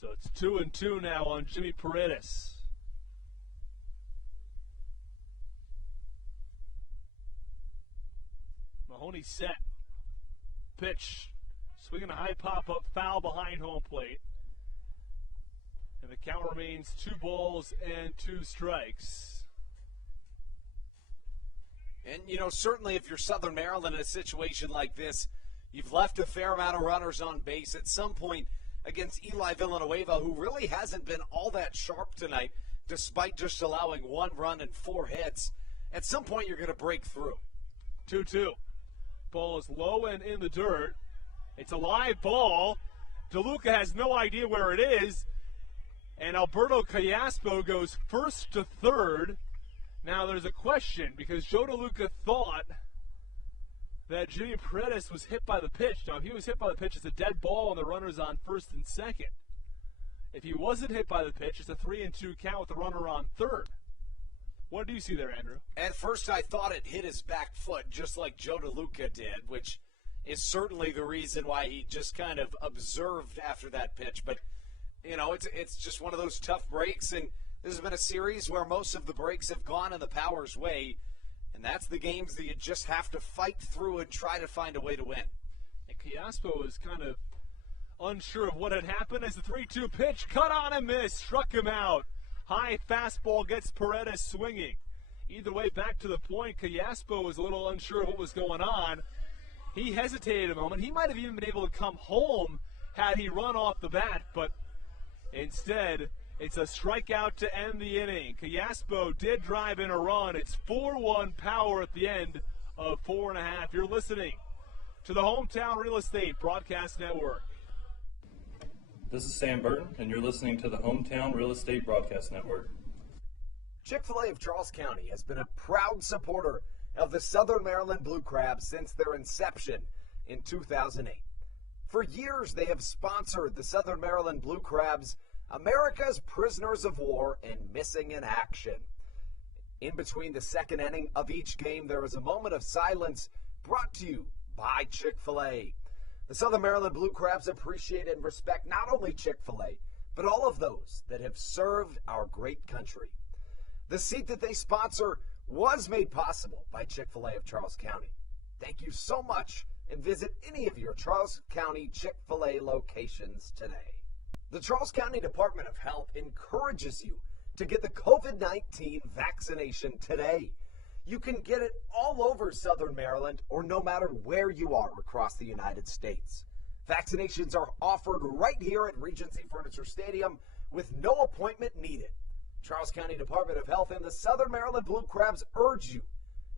So it's 2-2 now on Jimmy Paredes. Mahoney set. Pitch. Swinging a high pop-up foul behind home plate. And the count remains 2 balls and 2 strikes. And, certainly if you're Southern Maryland in a situation like this, you've left a fair amount of runners on base. At some point against Eli Villanueva, who really hasn't been all that sharp tonight, despite just allowing 1 run and 4 hits, at some point you're going to break through. 2-2. Ball is low and in the dirt. It's a live ball. DeLuca has no idea where it is. And Alberto Callaspo goes first to third. Now there's a question because Joe DeLuca thought that Jimmy Paredes was hit by the pitch. Now, if he was hit by the pitch, it's a dead ball and the runner's on first and second. If he wasn't hit by the pitch, it's a 3-2 count with the runner on third. What do you see there, Andrew? At first, I thought it hit his back foot, just like Joe DeLuca did, which is certainly the reason why he just kind of observed after that pitch. But, it's just one of those tough breaks, and this has been a series where most of the breaks have gone in the Powers' way, and that's the games that you just have to fight through and try to find a way to win. And Callaspo was kind of unsure of what had happened as the 3-2 pitch cut on and missed, struck him out. High fastball gets Paredes swinging. Either way, back to the point, Callaspo was a little unsure of what was going on. He hesitated a moment. He might have even been able to come home had he run off the bat, but instead, it's a strikeout to end the inning. Callaspo did drive in a run. It's 4-1 Power at the end of 4.5. You're listening to the Hometown Real Estate Broadcast Network. This is Sam Burton, and you're listening to the Hometown Real Estate Broadcast Network. Chick-fil-A of Charles County has been a proud supporter of the Southern Maryland Blue Crabs since their inception in 2008. For years, they have sponsored the Southern Maryland Blue Crabs, America's prisoners of war and missing in action. In between the second inning of each game, there is a moment of silence brought to you by Chick-fil-A. The Southern Maryland Blue Crabs appreciate and respect not only Chick-fil-A, but all of those that have served our great country. The seat that they sponsor was made possible by Chick-fil-A of Charles County. Thank you so much, and visit any of your Charles County Chick-fil-A locations today. The Charles County Department of Health encourages you to get the COVID-19 vaccination today. You can get it all over Southern Maryland or no matter where you are across the United States. Vaccinations are offered right here at Regency Furniture Stadium with no appointment needed. Charles County Department of Health and the Southern Maryland Blue Crabs urge you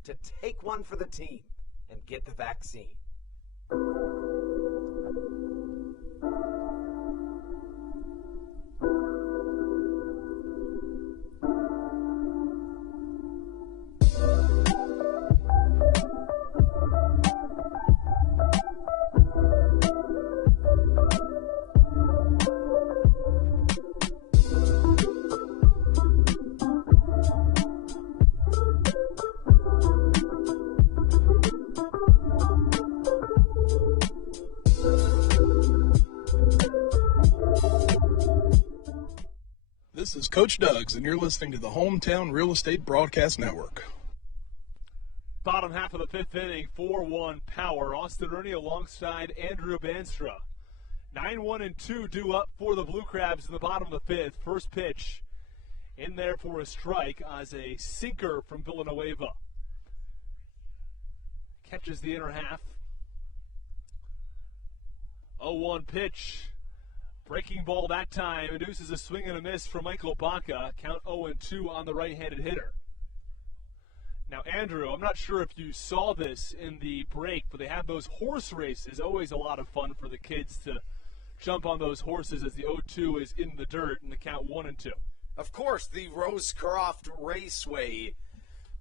to take one for the team and get the vaccine. This is Coach Doug's, and you're listening to the Hometown Real Estate Broadcast Network. Bottom half of the fifth inning, 4-1 Power. Austin Rooney alongside Andrew Banstra. 9-1-2 due up for the Blue Crabs in the bottom of the fifth. First pitch in there for a strike as a sinker from Villanueva. Catches the inner half. 0-1 pitch. Breaking ball that time. Induces a swing and a miss from Michael Baca. Count 0-2 on the right-handed hitter. Now, Andrew, I'm not sure if you saw this in the break, but they have those horse races. Always a lot of fun for the kids to jump on those horses as the 0-2 is in the dirt and the count 1-2. Of course, the Rosecroft Raceway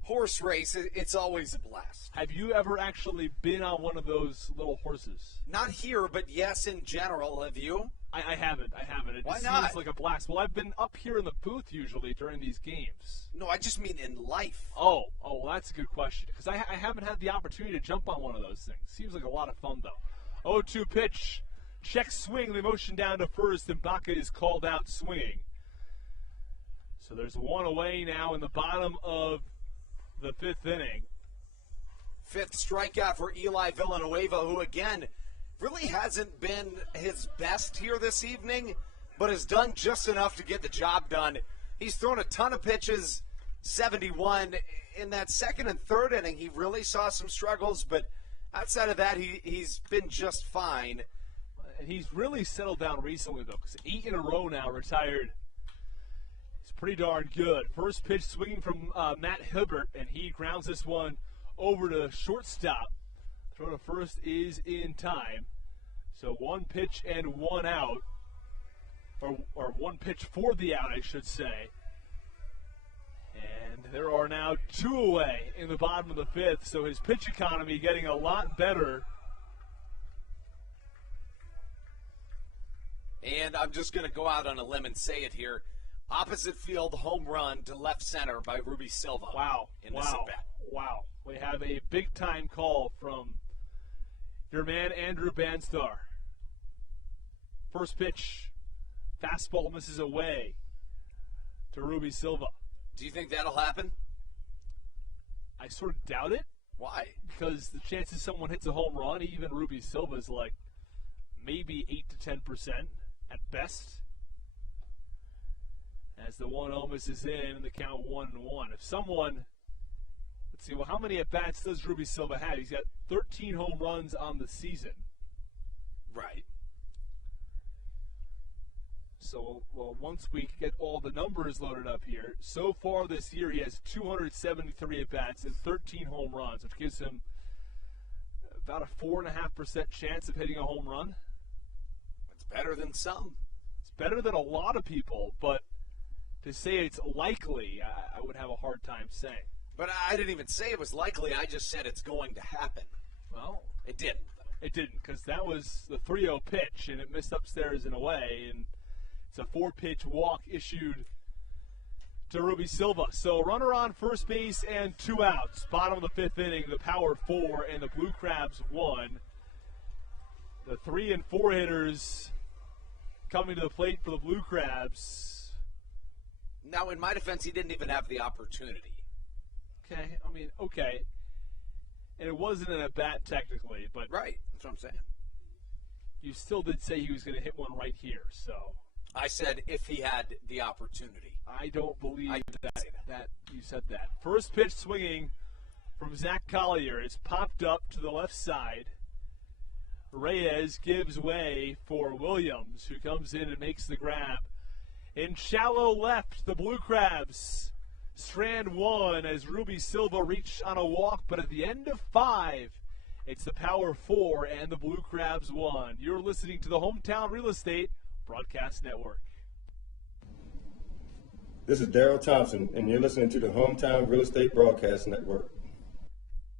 horse race, it's always a blast. Have you ever actually been on one of those little horses? Not here, but yes, in general. Have you? I haven't. It Why just not? seems like a blast. Well, I've been up here in the booth usually during these games. No, I just mean in life. Oh, well, that's a good question because I haven't had the opportunity to jump on one of those things. Seems like a lot of fun, though. 0-2 pitch check swing. They motion down to first, and Baca is called out swinging. So there's one away now in the bottom of the fifth inning. Fifth strikeout for Eli Villanueva, who again really hasn't been his best here this evening, but has done just enough to get the job done. He's thrown a ton of pitches, 71. In that second and third inning, he really saw some struggles, but outside of that, he's been just fine. And he's really settled down recently, though, because 8 in a row now retired. He's pretty darn good. First pitch swinging from Matt Hibbert, and he grounds this one over to shortstop. Throw to first is in time. So one pitch and one out, or one pitch for the out, I should say. And there are now 2 away in the bottom of the fifth, so his pitch economy getting a lot better. And I'm just going to go out on a limb and say it here. Opposite field home run to left center by Ruby Silva. Wow. In this at-bat. Wow. We have a big-time call from your man, Andrew Banstar. First pitch, fastball misses away to Ruby Silva. Do you think that'll happen? I sort of doubt it. Why? Because the chances someone hits a home run, even Ruby Silva, is like maybe 8 to 10% at best. As the 1-0 misses in and the count 1-1. If someone, let's see, well, how many at-bats does Ruby Silva have? He's got 13 home runs on the season. Right. So, well, once we get all the numbers loaded up here, so far this year he has 273 at-bats and 13 home runs, which gives him about a 4.5% chance of hitting a home run. That's better than some. It's better than a lot of people, but to say it's likely, I would have a hard time saying. But I didn't even say it was likely. I just said it's going to happen. Well, it didn't. It didn't, because that was the 3-0 pitch, and it missed upstairs and away, and it's a 4-pitch walk issued to Ruby Silva. So runner on first base and 2 outs. Bottom of the fifth inning, the power 4, and the Blue Crabs 1. The 3 and 4 hitters coming to the plate for the Blue Crabs. Now, in my defense, he didn't even have the opportunity. Okay, I mean, okay. And it wasn't an at-bat technically, but... Right, that's what I'm saying. You still did say he was going to hit one right here, so... I said if he had the opportunity. I don't believe that you said that. First pitch swinging from Zach Collier is popped up to the left side. Reyes gives way for Williams, who comes in and makes the grab. In shallow left, the Blue Crabs strand 1 as Ruby Silva reached on a walk, but at the end of 5, it's the power 4 and the Blue Crabs 1. You're listening to the Hometown Real Estate Broadcast Network. This is Daryl Thompson, and you're listening to the Hometown Real Estate Broadcast Network.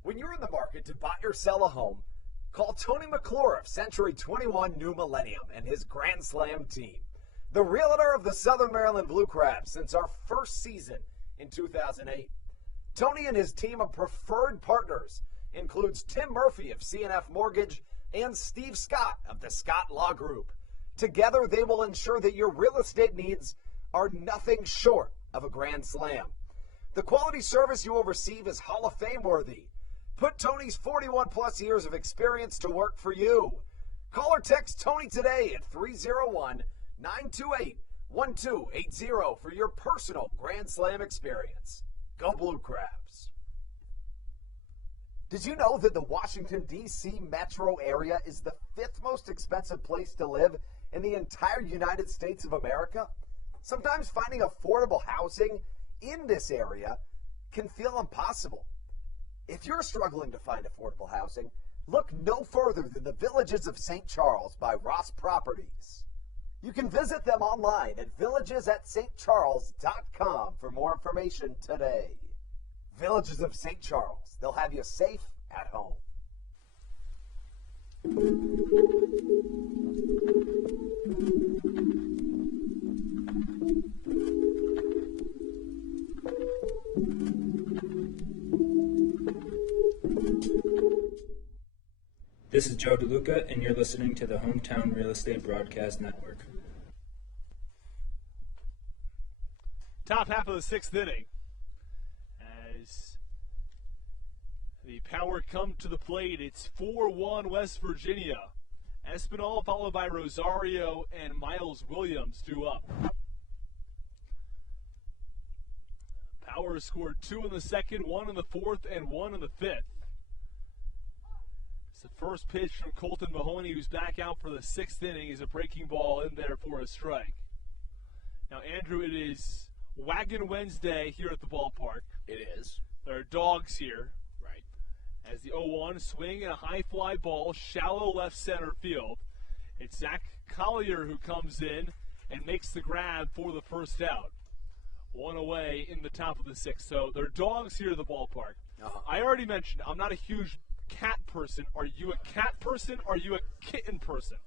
When you're in the market to buy or sell a home, call Tony McClure of Century 21 New Millennium and his Grand Slam team. The realtor of the Southern Maryland Blue Crabs since our first season in 2008. Tony and his team of preferred partners includes Tim Murphy of CNF Mortgage and Steve Scott of the Scott Law Group. Together, they will ensure that your real estate needs are nothing short of a grand slam. The quality service you will receive is Hall of Fame worthy. Put Tony's 41-plus years of experience to work for you. Call or text Tony today at 301-928-1280 for your personal Grand Slam experience. Go Blue Crabs. Did you know that the Washington, D.C. metro area is the 5th most expensive place to live in the entire United States of America? Sometimes finding affordable housing in this area can feel impossible. If you're struggling to find affordable housing, look no further than the Villages of St. Charles by Ross Properties. You can visit them online at villagesatstcharles.com for more information today. Villages of St. Charles. They'll have you safe at home. This is Joe DeLuca, and you're listening to the Hometown Real Estate Broadcast Network. Top half of the sixth inning, as the Power come to the plate. It's 4-1 West Virginia. Espinal followed by Rosario and Miles Williams due up. Power scored 2 in the second, 1 in the fourth, and 1 in the fifth. It's the first pitch from Kolton Mahoney, who's back out for the sixth inning, is a breaking ball in there for a strike. Now, Andrew, it is Wagon Wednesday here at the ballpark. It is. There are dogs here. Right. As the 0-1 swing and a high fly ball, shallow left center field. It's Zach Collier who comes in and makes the grab for the first out. One away in the top of the sixth. So there are dogs here at the ballpark. I already mentioned I'm not a huge cat person. Are you a cat person? Are you a kitten person?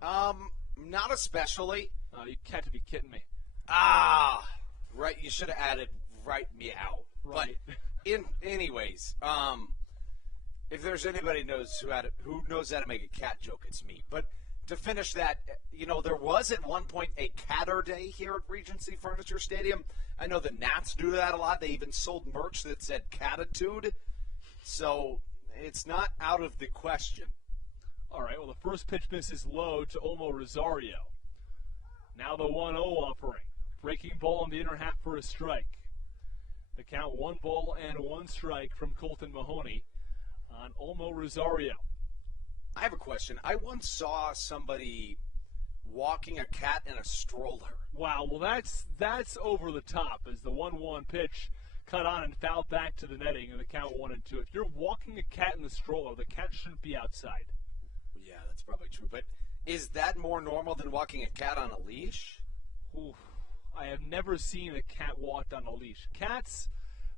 Not especially. You cat to be kidding me. Right. You should have added right meow. Right. But anyways, if there's anybody who knows how to make a cat joke, it's me. But to finish that, there was at one point a Catter Day here at Regency Furniture Stadium. I know the Nats do that a lot. They even sold merch that said Catitude. So it's not out of the question. All right, well, the first pitch misses low to Olmo Rosario. Now the 1-0 offering. Breaking ball in the inner half for a strike. The count 1 ball and 1 strike from Kolton Mahoney on Olmo Rosario. I have a question. I once saw somebody walking a cat in a stroller. Wow, well, that's over the top as the 1-1 pitch cut on and fouled back to the netting in the count 1-2. If you're walking a cat in the stroller, the cat shouldn't be outside. Yeah, that's probably true. But is that more normal than walking a cat on a leash? Oof. I have never seen a cat walked on a leash. Cats,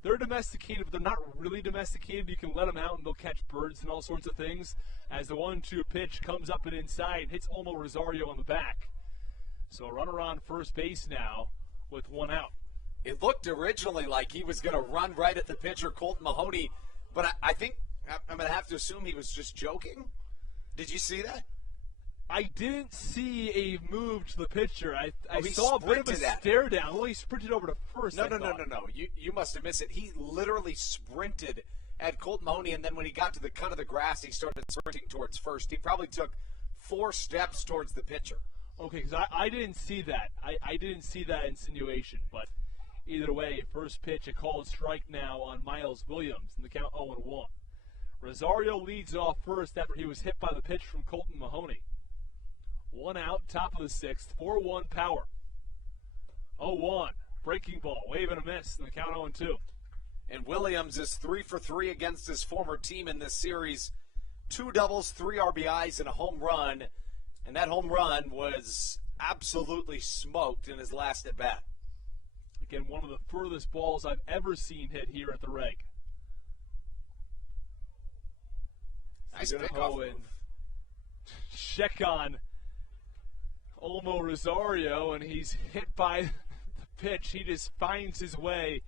they're domesticated, but they're not really domesticated. You can let them out and they'll catch birds and all sorts of things. As the 1-2 pitch comes up and inside and hits Olmo Rosario on the back. So a runner on first base now with 1 out. It looked originally like he was going to run right at the pitcher, Kolton Mahoney, but I think I'm going to have to assume he was just joking. Did you see that? I didn't see a move to the pitcher. I he saw a bit of a sprinted stare down. Well, he sprinted over to first. No. You must have missed it. He literally sprinted at Kolton Mahoney, and then when he got to the cut of the grass, he started sprinting towards first. He probably took 4 steps towards the pitcher. Okay, because I didn't see that. I didn't see that insinuation, but either way, first pitch, a called strike now on Miles Williams in the count 0-1. Rosario leads off first after he was hit by the pitch from Kolton Mahoney. 1 out, top of the sixth, 4-1 Power. 0-1, breaking ball, wave and a miss in the count 0-2. And Williams is 3 for 3 against his former team in this series. 2 doubles, 3 RBIs, and a home run. And that home run was absolutely smoked in his last at bat. Again, one of the furthest balls I've ever seen hit here at the Reg. Nice pickoff move. Check on Olmo Rosario, and he's hit by the pitch. He just finds his way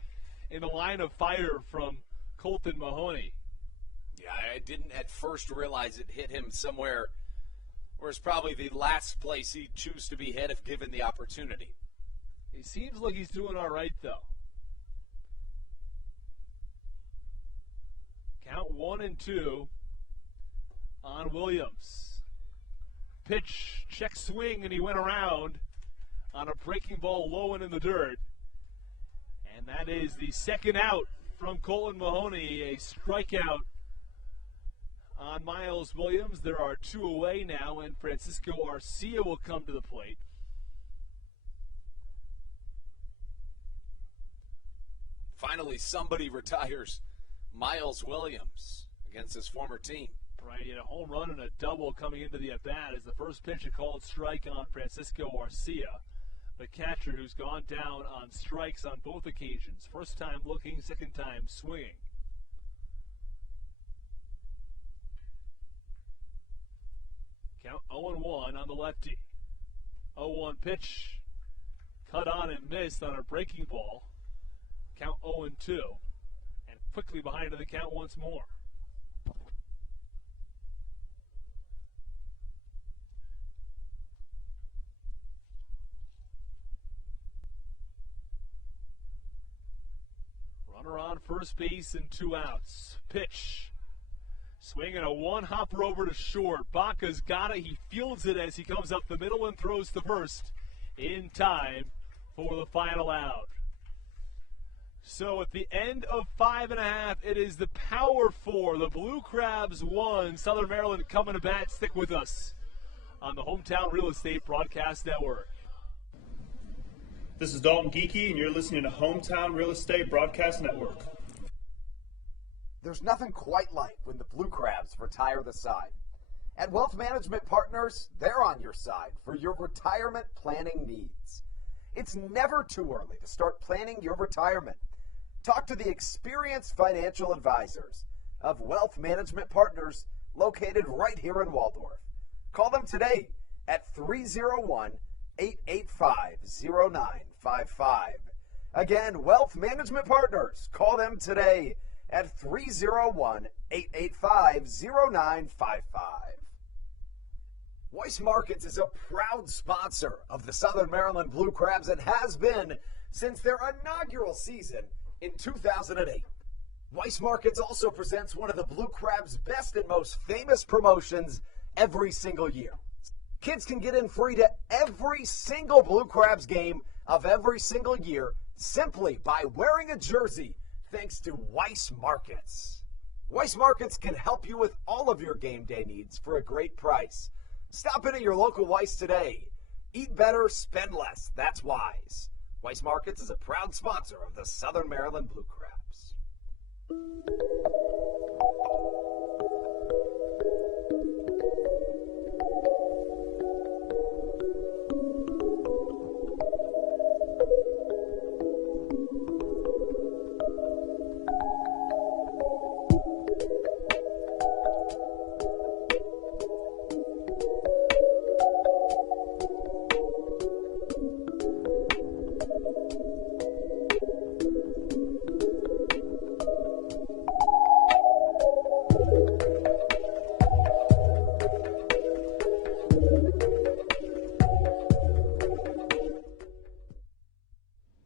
in the line of fire from Kolton Mahoney. Yeah, I didn't at first realize it hit him somewhere where it's probably the last place he'd choose to be hit if given the opportunity. He seems like he's doing all right, though. Count 1-2 on Williams. Pitch, check swing, and he went around on a breaking ball low and in the dirt. And that is the second out from Kolton Mahoney, a strikeout on Miles Williams. There are 2 away now, and Francisco Arcia will come to the plate. Finally, somebody retires Miles Williams against his former team. Right, he had a home run and a double coming into the at-bat as the first pitch a called strike on Francisco Arcia, the catcher who's gone down on strikes on both occasions. First time looking, second time swinging. Count 0-1 on the lefty. 0-1 pitch, cut on and missed on a breaking ball. Count 0-2, and quickly behind to the count once more. first base and 2 outs. Pitch. Swinging a one-hopper over to short. Baca's got it. He fields it as he comes up the middle and throws to first in time for the final out. So at the end of 5.5, it is the Power 4. The Blue Crabs 1. Southern Maryland coming to bat. Stick with us on the Hometown Real Estate Broadcast Network. This is Dalton Geeky, and you're listening to Hometown Real Estate Broadcast Network. There's nothing quite like when the Blue Crabs retire the side. At Wealth Management Partners, they're on your side for your retirement planning needs. It's never too early to start planning your retirement. Talk to the experienced financial advisors of Wealth Management Partners located right here in Waldorf. Call them today at 301-885-0955. Again, Wealth Management Partners. Call them today at 301-885-0955. Weiss Markets is a proud sponsor of the Southern Maryland Blue Crabs and has been since their inaugural season in 2008. Weiss Markets also presents one of the Blue Crabs' best and most famous promotions every single year. Kids can get in free to every single Blue Crabs game of every single year simply by wearing a jersey thanks to Weiss Markets. Weiss Markets can help you with all of your game day needs for a great price. Stop in at your local Weiss today. Eat better, spend less. That's wise. Weiss Markets is a proud sponsor of the Southern Maryland Blue Crabs.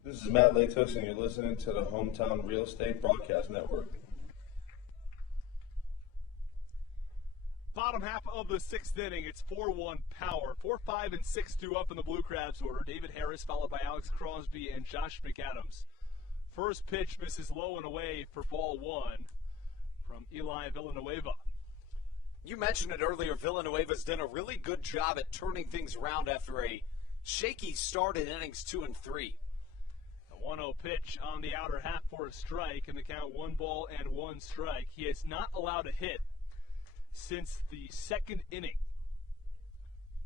This is Matt Latos, and you're listening to the Hometown Real Estate Broadcast Network. Bottom half of the 6th inning, it's 4-1 Power. 4-5 and 6-2 up in the Blue Crabs order. David Harris followed by Alex Crosby and Josh McAdams. First pitch misses low and away for ball 1 from Eli Villanueva. You mentioned it earlier, Villanueva's done a really good job at turning things around after a shaky start in innings 2 and 3. A 1-0 pitch on the outer half for a strike, and the count 1 ball and 1 strike. He has not allowed a hit since the 2nd inning.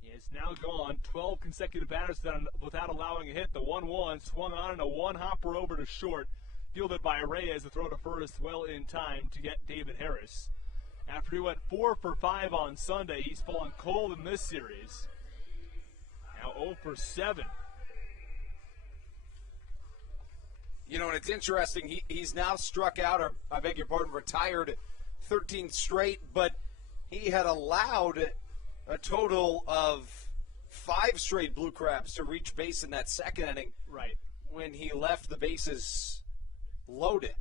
He has now gone 12 consecutive batters without allowing a hit. The 1-1 swung on and a one-hopper over to short, fielded by Reyes. The throw to first well in time to get David Harris. After he went 4 for 5 on Sunday, he's fallen cold in this series. Now 0 for 7. You know, and it's interesting, he's now struck out, or I beg your pardon, retired 13 straight, but he had allowed a total of 5 straight Blue Crabs to reach base in that 2nd inning. Right. When he left the bases loaded.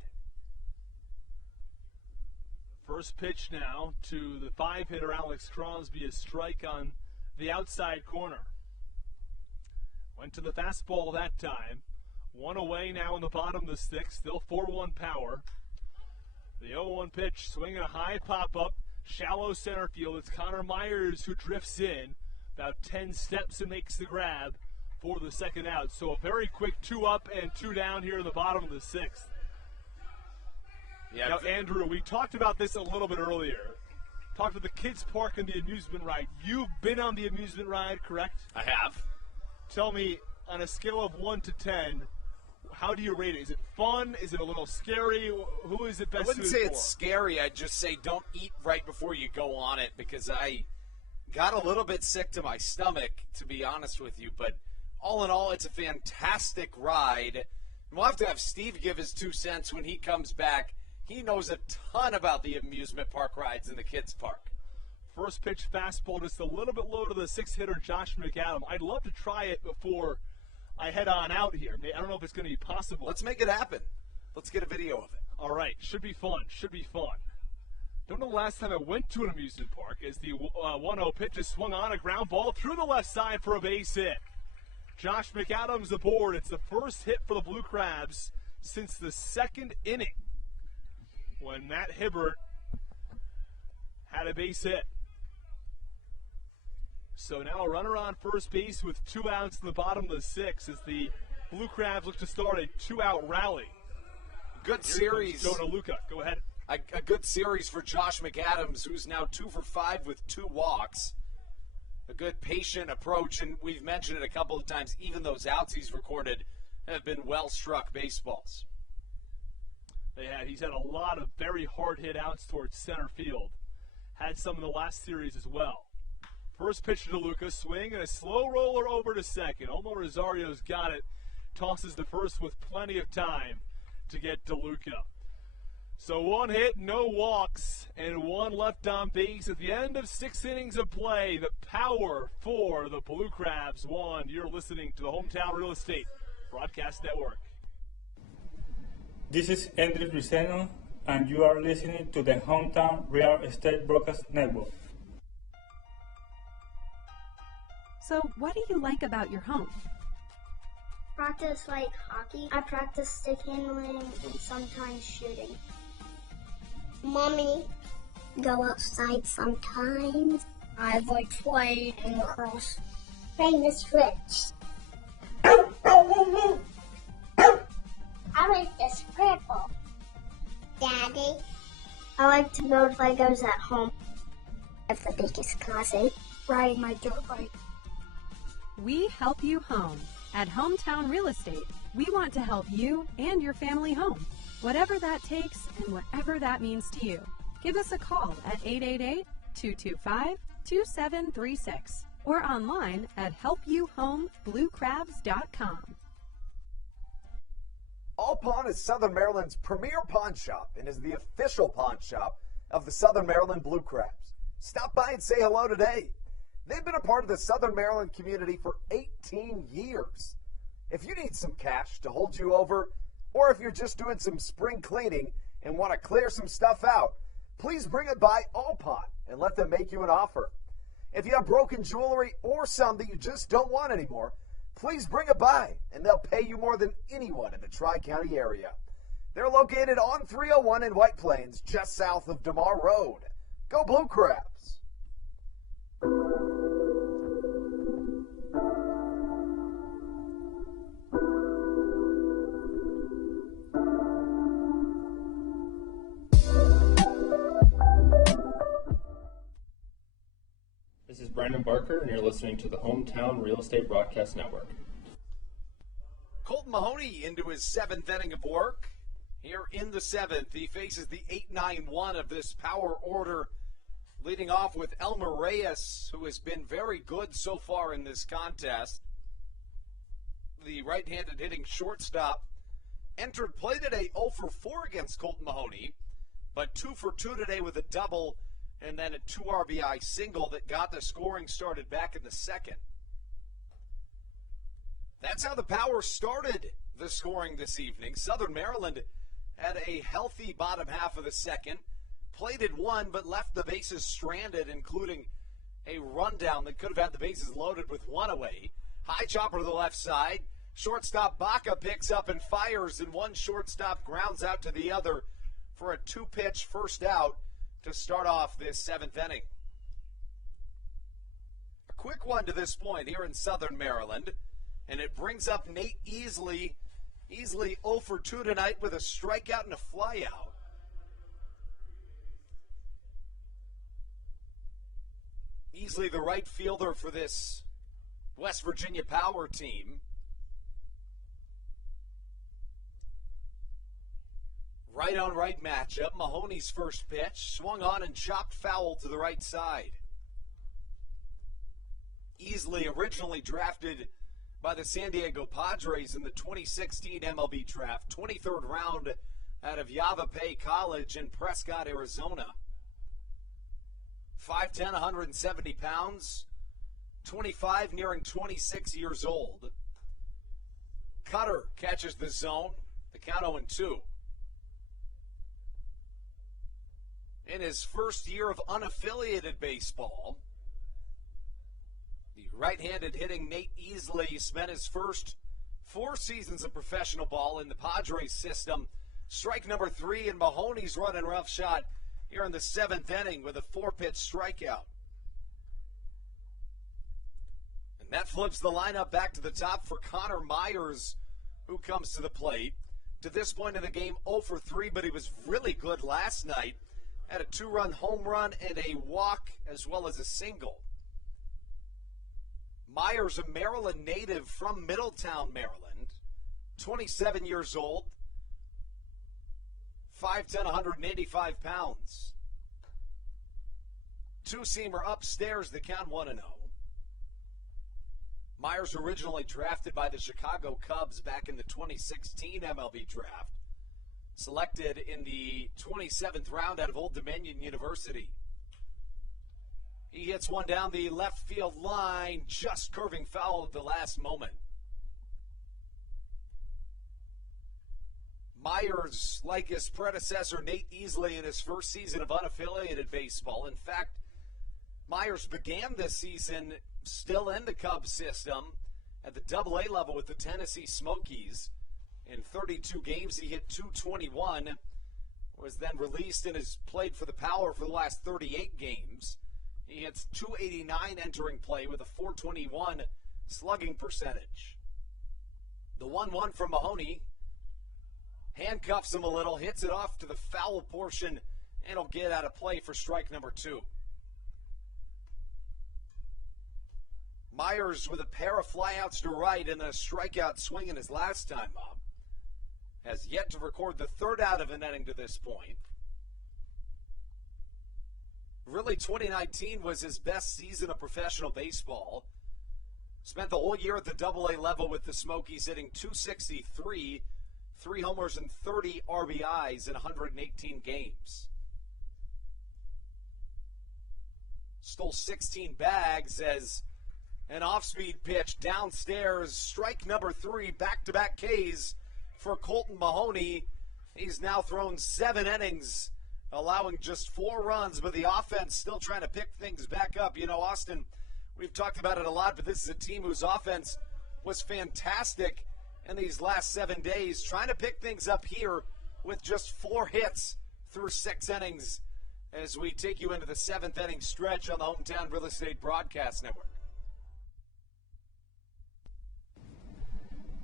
First pitch now to the 5-hitter Alex Crosby, a strike on the outside corner. Went to the fastball that time. 1 away now in the bottom of the 6th, still 4-1 Power. The 0-1 pitch, swinging a high pop-up, shallow center field. It's Connor Myers who drifts in, about 10 steps and makes the grab for the 2nd out. So a very quick 2 up and 2 down here in the bottom of the 6th. Yeah. Now, Andrew, we talked about this a little bit earlier. Talked about the kids' park and the amusement ride. You've been on the amusement ride, correct? I have. Tell me, on a scale of 1 to 10, how do you rate it? Is it fun? Is it a little scary? Who is it best I wouldn't suited say for? it's scary. I'd just say don't eat right before you go on it, because I got a little bit sick to my stomach, to be honest with you. But all in all, it's a fantastic ride. We'll have to have Steve give his 2 cents when he comes back. He knows a ton about the amusement park rides in the kids' park. First pitch fastball just a little bit low to the 6-hitter Josh McAdams. I'd love to try it before I head on out here. I don't know if it's going to be possible. Let's make it happen. Let's get a video of it. All right, should be fun. Don't know the last time I went to an amusement park as the 1-0 pitch is swung on, a ground ball through the left side for a base hit. Josh McAdams aboard. It's the first hit for the Blue Crabs since the second inning when Matt Hibbert had a base hit. So now a runner on first base with 2 outs in the bottom of the 6th as the Blue Crabs look to start a 2-out rally. Good series. Joe DeLuca, go ahead. A good series for Josh McAdams, who's now 2 for 5 with 2 walks. A good patient approach, and we've mentioned it a couple of times, even those outs he's recorded have been well-struck baseballs. He's had a lot of very hard-hit outs towards center field. Had some in the last series as well. First pitch to DeLuca, swing, and a slow roller over to second. Omar Rosario's got it. Tosses to first with plenty of time to get DeLuca. So 1 hit, no walks, and 1 left on base at the end of 6 innings of play. The power for the Blue Crabs won. You're listening to the Hometown Real Estate Broadcast Network. This is Andres Riceno, and you are listening to the Hometown Real Estate Broadcast Network. So, what do you like about your home? Practice like hockey. I practice stick handling and sometimes shooting. Mommy, go outside sometimes. I like playing in the cross. Famous tricks. I like the scribble. Daddy, I like to build Legos at home. I'm the biggest cousin. Riding my dirt bike. We help you home. At Hometown Real Estate, we want to help you and your family home, whatever that takes and whatever that means to you. Give us a call at 888-225-2736 or online at helpyouhomebluecrabs.com. All Pawn is Southern Maryland's premier pawn shop and is the official pawn shop of the Southern Maryland Blue Crabs. Stop by and say hello today. They've been a part of the Southern Maryland community for 18 years. If you need some cash to hold you over, or if you're just doing some spring cleaning and want to clear some stuff out, please bring it by All Pawn and let them make you an offer. If you have broken jewelry or some that you just don't want anymore, please bring it by and they'll pay you more than anyone in the Tri-County area. They're located on 301 in White Plains, just south of DeMar Road. Go Blue Crabs! This is Brandon Barker, and you're listening to the Hometown Real Estate Broadcast Network. Kolton Mahoney into his 7th inning of work. Here in the 7th, he faces the 8-9-1 of this power order, leading off with Elmer Reyes, who has been very good so far in this contest. The right-handed hitting shortstop entered play today 0 for 4 against Kolton Mahoney, but 2 for 2 today with a double and then a 2 RBI single that got the scoring started back in the 2nd. That's how the Power started the scoring this evening. Southern Maryland had a healthy bottom half of the 2nd, plated 1 but left the bases stranded, including a rundown that could have had the bases loaded with 1 away. High chopper to the left side. Shortstop Baca picks up and fires, and one shortstop grounds out to the other for a 2-pitch first out to start off this 7th inning. A quick one to this point here in Southern Maryland, and it brings up Nate Easley. Easley 0 for 2 tonight with a strikeout and a flyout. Easley, the right fielder for this West Virginia Power team. Right on right matchup. Mahoney's first pitch swung on and chopped foul to the right side. Easley originally drafted by the San Diego Padres in the 2016 MLB draft, 23rd round out of Yavapai College in Prescott, Arizona. 5'10", 170 pounds, 25, nearing 26 years old. Cutter catches the zone. The count 0-2. In his first year of unaffiliated baseball, the right-handed hitting Nate Easley spent his first 4 seasons of professional ball in the Padres system. Strike number 3, and Mahoney's running roughshot here in the 7th inning with a 4-pitch strikeout. And that flips the lineup back to the top for Connor Myers, who comes to the plate. To this point in the game, 0 for 3, but he was really good last night. Had a 2-run home run and a walk as well as a single. Myers, a Maryland native from Middletown, Maryland, 27 years old, 5'10", 185 pounds. Two-seamer upstairs, the count 1-0. Myers originally drafted by the Chicago Cubs back in the 2016 MLB draft. Selected in the 27th round out of Old Dominion University. He hits one down the left field line, just curving foul at the last moment. Myers, like his predecessor Nate Easley in his first season of unaffiliated baseball. In fact, Myers began this season still in the Cubs system at the AA level with the Tennessee Smokies. In 32 games, he hit .221, was then released and has played for the Power for the last 38 games. He hits .289 entering play with a .421 slugging percentage. The 1-1 from Mahoney handcuffs him a little, hits it off to the foul portion, and he'll get out of play for strike number 2. Myers with a pair of flyouts to right and a strikeout swing in his last time up. Has yet to record the third out of an inning to this point. Really, 2019 was his best season of professional baseball. Spent the whole year at the AA level with the Smokies, hitting .263, 3 homers and 30 RBIs in 118 games. Stole 16 bags as an off-speed pitch downstairs. Strike number 3, back-to-back Ks for Kolton Mahoney. He's now thrown 7 innings, allowing just 4 runs, but the offense still trying to pick things back up. You know, Austin, we've talked about it a lot, but this is a team whose offense was fantastic in these last 7 days, trying to pick things up here with just 4 hits through 6 innings as we take you into the 7th inning stretch on the Hometown Real Estate Broadcast Network.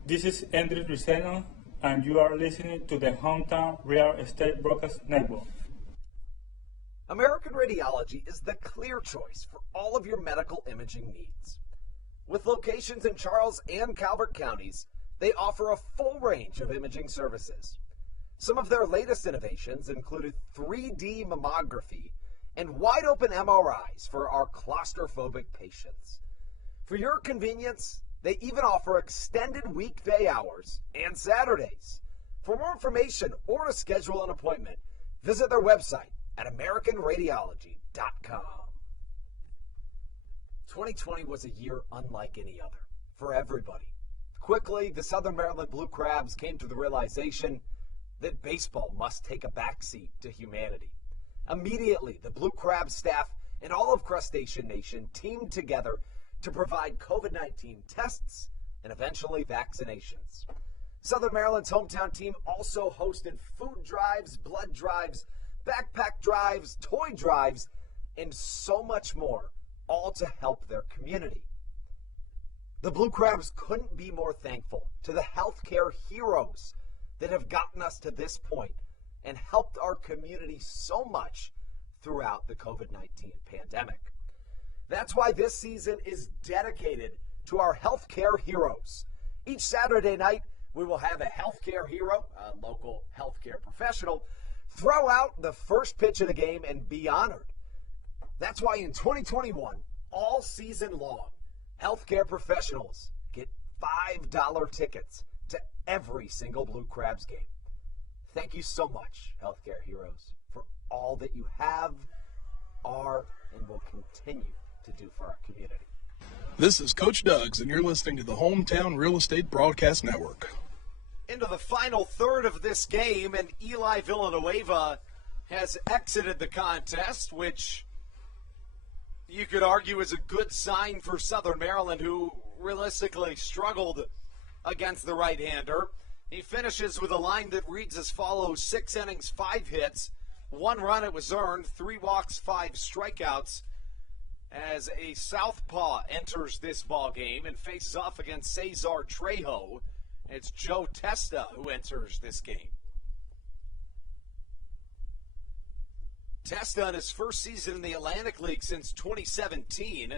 This is Andrew Riceno, and you are listening to the Hometown Real Estate Broadcast Network. American Radiology is the clear choice for all of your medical imaging needs. With locations in Charles and Calvert counties, they offer a full range of imaging services. Some of their latest innovations included 3D mammography and wide-open MRIs for our claustrophobic patients. For your convenience, they even offer extended weekday hours and Saturdays. For more information or to schedule an appointment, visit their website at AmericanRadiology.com. 2020 was a year unlike any other for everybody. Quickly, the Southern Maryland Blue Crabs came to the realization that baseball must take a backseat to humanity. Immediately, the Blue Crab staff and all of Crustacean Nation teamed together to provide COVID-19 tests and eventually vaccinations. Southern Maryland's hometown team also hosted food drives, blood drives, backpack drives, toy drives, and so much more, all to help their community. The Blue Crabs couldn't be more thankful to the healthcare heroes that have gotten us to this point and helped our community so much throughout the COVID-19 pandemic. That's why this season is dedicated to our healthcare heroes. Each Saturday night, we will have a healthcare hero, a local healthcare professional, throw out the first pitch of the game and be honored. That's why in 2021, all season long, healthcare professionals get $5 tickets to every single Blue Crabs game. Thank you so much, healthcare heroes, for all that you have, are, and will continue to do for our community. This is Coach Doug's, and you're listening to the Hometown Real Estate Broadcast Network. Into the final third of this game, and Eli Villanueva has exited the contest, which you could argue is a good sign for Southern Maryland, who realistically struggled against the right-hander. He finishes with a line that reads as follows: 6 innings, 5 hits, 1 run it was earned, 3 walks, 5 strikeouts, as a southpaw enters this ball game and faces off against Cesar Trejo. It's Joe Testa who enters this game. Testa in his first season in the Atlantic League since 2017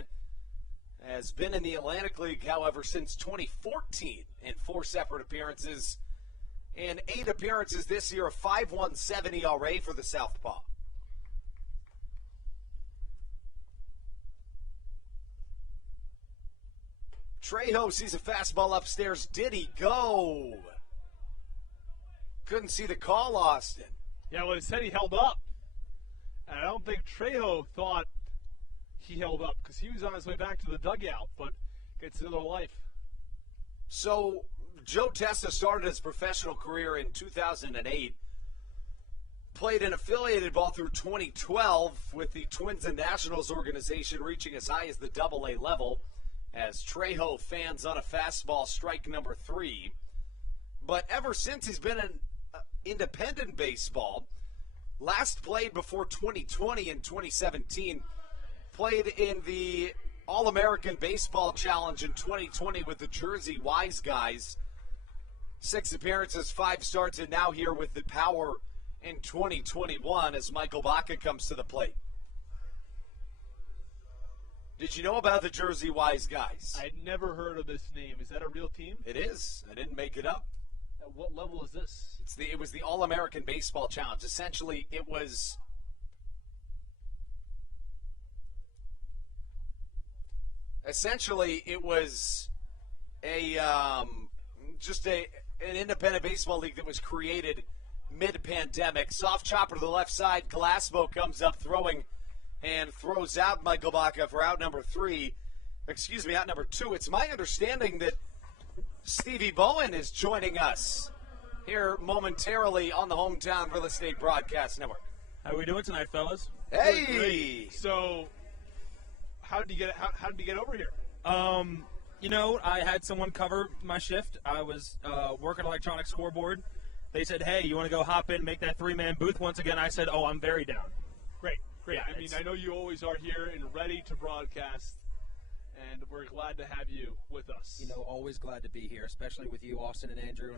has been in the Atlantic League, however, since 2014 in 4 separate appearances. In 8 appearances this year, a 5.17 ERA for the southpaw. Trejo sees a fastball upstairs. Did he go? Couldn't see the call, Austin. Yeah, well, it said he held up. And I don't think Trejo thought he held up because he was on his way back to the dugout, but gets another life. So, Joe Testa started his professional career in 2008. Played in affiliated ball through 2012 with the Twins and Nationals organization, reaching as high as the AA level, as Trejo fans on a fastball, strike number 3. But ever since he's been in independent baseball, last played before 2020 and 2017, played in the All-American Baseball Challenge in 2020 with the Jersey Wise Guys. 6 appearances, 5 starts, and now here with the Power in 2021 as Michael Baca comes to the plate. Did you know about the Jersey Wise Guys? I'd never heard of this name. Is that a real team? It is. I didn't make it up. At what level is this? It was the All-American Baseball Challenge. Essentially, it was an independent baseball league that was created mid-pandemic. Soft chopper to the left side. Galasmo comes up throwing and throws out Michael Baca for out number 2. It's my understanding that Stevie Bowen is joining us here momentarily on the Hometown Real Estate Broadcast Network. How are we doing tonight, fellas? Hey! So, how did you get over here? I had someone cover my shift. I was working electronic scoreboard. They said, hey, you want to go hop in and make that 3-man booth once again? I said, oh, I'm very down. Great. Yeah, I mean, I know you always are here and ready to broadcast, and we're glad to have you with us. Always glad to be here, especially with you, Austin and Andrew.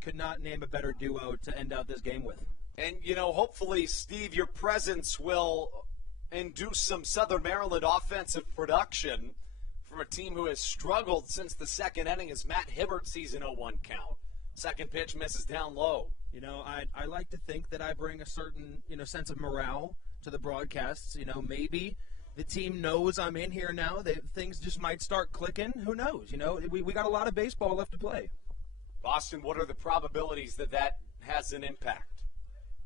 Could not name a better duo to end out this game with. And, hopefully, Steve, your presence will induce some Southern Maryland offensive production from a team who has struggled since the second inning as Matt Hibbert sees an 0-1 count. Second pitch misses down low. I like to think that I bring a certain, sense of morale to the broadcasts. Maybe the team knows I'm in here now. Things just might start clicking. Who knows? We got a lot of baseball left to play. Boston, what are the probabilities that has an impact?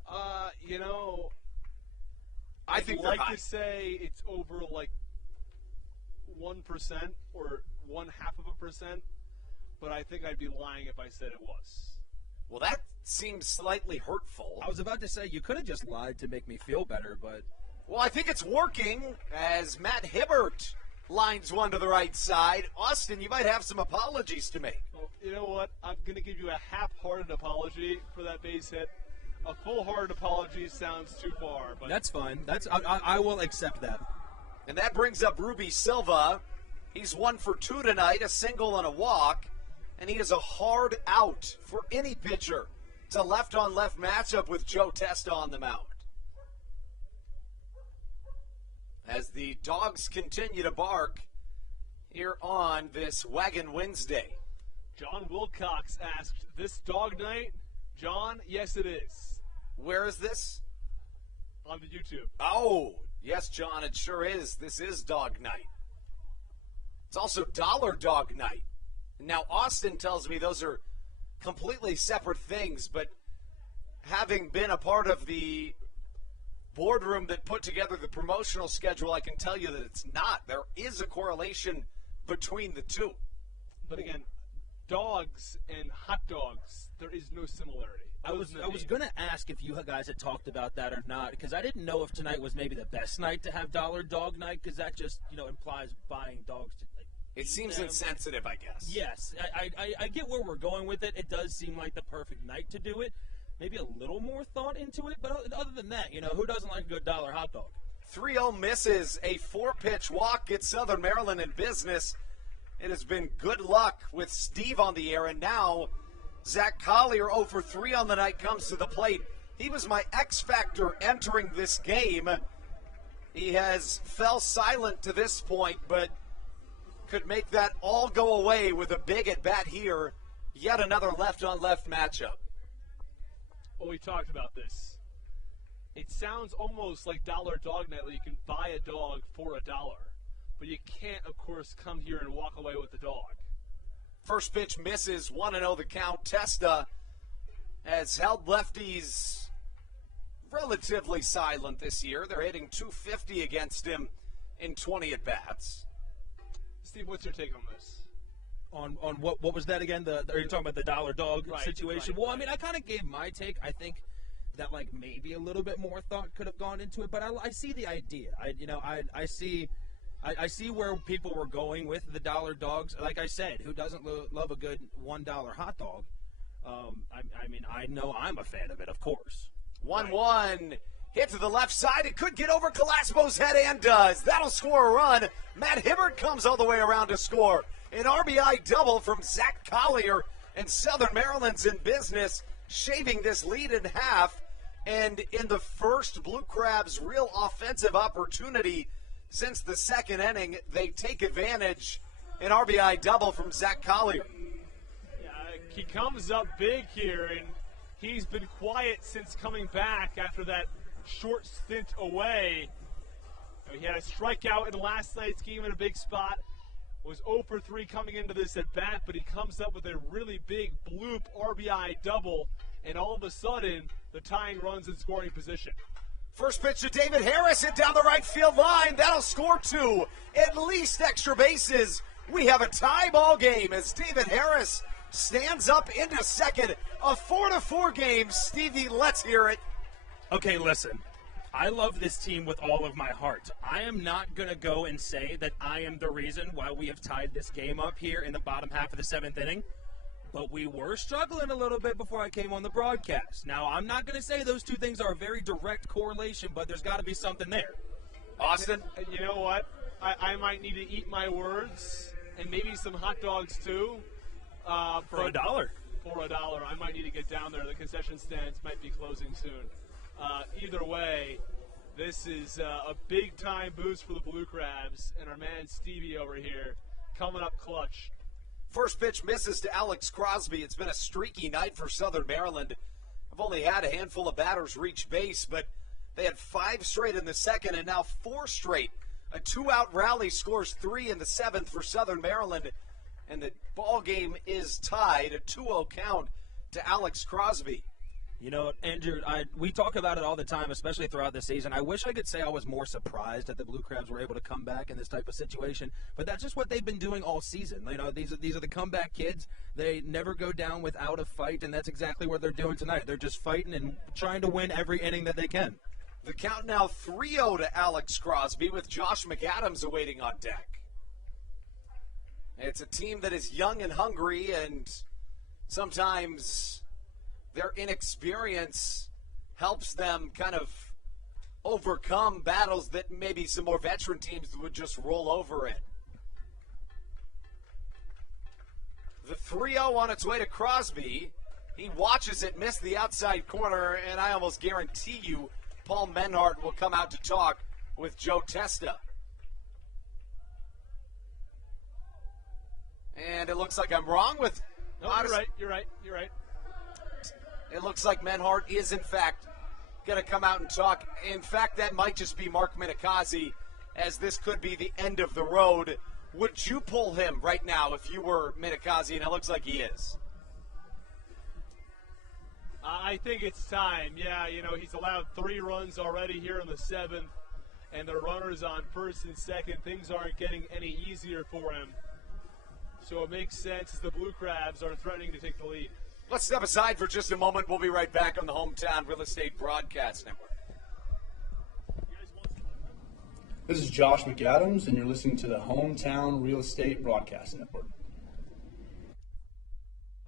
I think I'd like to say it's over like 1% or 0.5%, but I think I'd be lying if I said it was. Well, that seems slightly hurtful. I was about to say you could have just lied to make me feel better, but... Well, I think it's working as Matt Hibbert lines one to the right side. Austin, you might have some apologies to make. Well, you know what? I'm going to give you a half-hearted apology for that base hit. A full-hearted apology sounds too far. But that's fine. I will accept that. And that brings up Ruby Silva. He's 1 for 2 tonight, a single and a walk. And he is a hard out for any pitcher. It's a left-on-left matchup with Joe Testa on the mound. As the dogs continue to bark here on this Wagon Wednesday. John Wilcox asked, this dog night? John, yes it is. Where is this? On the YouTube. Oh, yes, John, it sure is. This is dog night. It's also Dollar Dog Night. Now, Austin tells me those are completely separate things, but having been a part of the boardroom that put together the promotional schedule, I can tell you that it's not. There is a correlation between the two. But again, dogs and hot dogs, there is no similarity. I was going to ask if you guys had talked about that or not, because I didn't know if tonight was maybe the best night to have dollar dog night, because that just implies buying dogs to It seems insensitive, I guess. Yes, I get where we're going with it. It does seem like the perfect night to do it. Maybe a little more thought into it, but other than that, who doesn't like a good dollar hot dog? 3-0 misses a 4-pitch walk, gets Southern Maryland in business. It has been good luck with Steve on the air, and now Zach Collier 0 for 3 on the night comes to the plate. He was my X factor entering this game. He has fell silent to this point, but could make that all go away with a big at bat here. Yet another left-on-left matchup. Well, we talked about this. It sounds almost like dollar dog night, where you can buy a dog for $1, but you can't, of course, come here and walk away with the dog. First pitch misses, 1-0 the count. Testa has held lefties relatively silent this year. They're hitting .250 against him in 20 at-bats. Steve, what's your take on this? On what was that again? Are you talking about the dollar dog situation? Right, well, I mean, I kind of gave my take. I think that maybe a little bit more thought could have gone into it, but I see the idea. I see where people were going with the dollar dogs. Like I said, who doesn't love a good $1 hot dog? I mean, I know I'm a fan of it, of course. 1-1. Hit to the left side. It could get over Calaspo's head and does. That'll score a run. Matt Hibbert comes all the way around to score. An RBI double from Zach Collier, and Southern Maryland's in business, shaving this lead in half. And in the first Blue Crabs' real offensive opportunity since the second inning, they take advantage. An RBI double from Zach Collier. Yeah, he comes up big here, and he's been quiet since coming back after that short stint away. He had a strikeout in last night's game in a big spot. Was 0 for 3 coming into this at bat, but he comes up with a really big bloop RBI double, and all of a sudden, the tying runs in scoring position. First pitch to David Harris, hit down the right field line. That'll score 2. At least extra bases. We have a tie ball game as David Harris stands up into second. A 4-4 game. Stevie, let's hear it. Okay, listen. I love this team with all of my heart. I am not going to go and say that I am the reason why we have tied this game up here in the bottom half of the 7th inning, but we were struggling a little bit before I came on the broadcast. Now, I'm not going to say those two things are a very direct correlation, but there's got to be something there. Austin? You know what? I might need to eat my words, and maybe some hot dogs too. For $1. For $1. I might need to get down there. The concession stands might be closing soon. Either way, this is a big-time boost for the Blue Crabs, and our man Stevie over here coming up clutch. First pitch misses to Alex Crosby. It's been a streaky night for Southern Maryland. I've only had a handful of batters reach base, but they had 5 straight in the second and now 4 straight. A 2-out rally scores 3 in the 7th for Southern Maryland, and the ball game is tied, a 2-0 count to Alex Crosby. You know, Andrew, we talk about it all the time, especially throughout the season. I wish I could say I was more surprised that the Blue Crabs were able to come back in this type of situation, but that's just what they've been doing all season. You know, these are the comeback kids. They never go down without a fight, and that's exactly what they're doing tonight. They're just fighting and trying to win every inning that they can. The count now 3-0 to Alex Crosby with Josh McAdams awaiting on deck. It's a team that is young and hungry, and sometimes their inexperience helps them kind of overcome battles that maybe some more veteran teams would just roll over in. The 3-0 on its way to Crosby. He watches it miss the outside corner, and I almost guarantee you Paul Menhart will come out to talk with Joe Testa. And it looks like I'm wrong with... No, you're right. It looks like Menhart is, in fact, going to come out and talk. In fact, that might just be Mark Minikazi, as this could be the end of the road. Would you pull him right now if you were Minikazi? And it looks like he is. I think it's time. Yeah, you know, he's allowed 3 runs already here in the 7th, and the runners on first and second. Things aren't getting any easier for him. So it makes sense as the Blue Crabs are threatening to take the lead. Let's step aside for just a moment. We'll be right back on the Hometown Real Estate Broadcast Network. This is Josh McAdams, and you're listening to the Hometown Real Estate Broadcast Network.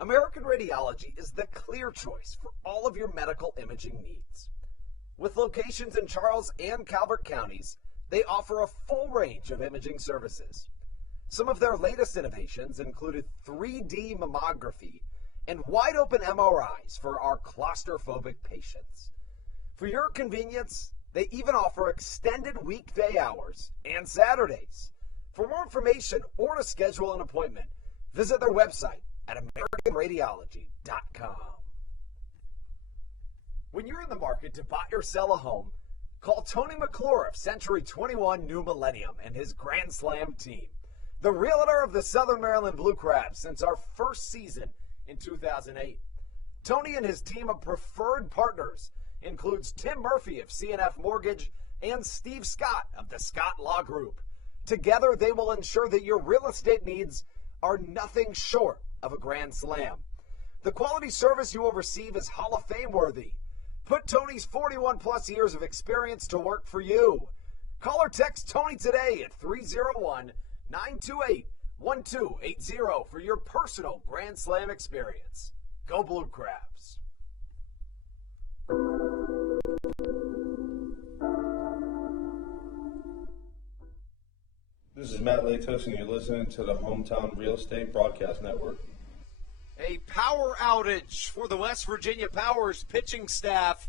American Radiology is the clear choice for all of your medical imaging needs. With locations in Charles and Calvert counties, they offer a full range of imaging services. Some of their latest innovations included 3D mammography and wide-open MRIs for our claustrophobic patients. For your convenience, they even offer extended weekday hours and Saturdays. For more information or to schedule an appointment, visit their website at AmericanRadiology.com. When you're in the market to buy or sell a home, call Tony McClure of Century 21 New Millennium and his Grand Slam team, the realtor of the Southern Maryland Blue Crabs since our first season in 2008. Tony and his team of preferred partners includes Tim Murphy of CNF Mortgage and Steve Scott of the Scott Law Group. Together, they will ensure that your real estate needs are nothing short of a grand slam. The quality service you will receive is Hall of Fame worthy. Put Tony's 41-plus years of experience to work for you. Call or text Tony today at 301-928-1280 for your personal Grand Slam experience. Go Blue Crabs. This is Matt Latos, and you're listening to the Hometown Real Estate Broadcast Network. A power outage for the West Virginia Powers pitching staff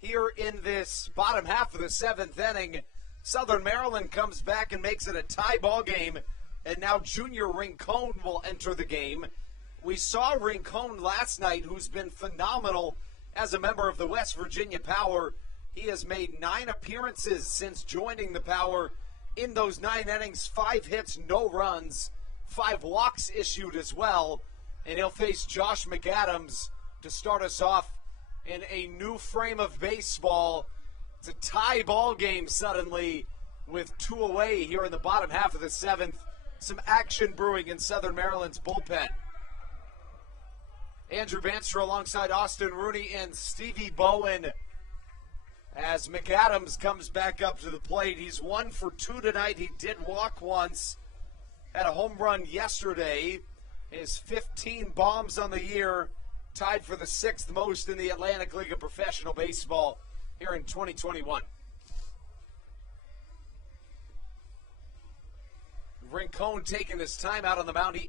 here in this bottom half of the seventh inning. Southern Maryland comes back and makes it a tie ball game, and now Junior Rincon will enter the game. We saw Rincon last night, who's been phenomenal as a member of the West Virginia Power. He has made 9 appearances since joining the Power. In those 9 innings, 5 hits, no runs, 5 walks issued as well. And he'll face Josh McAdams to start us off in a new frame of baseball. It's a tie ball game suddenly with 2 away here in the bottom half of the 7th. Some action brewing in Southern Maryland's bullpen. Andrew Bandstra alongside Austin Rooney and Stevie Bowen as McAdams comes back up to the plate. He's 1 for 2 tonight. He did walk once, had a home run yesterday. His 15 bombs on the year, tied for the 6th most in the Atlantic League of Professional Baseball here in 2021. Rincon taking his time out on the mound.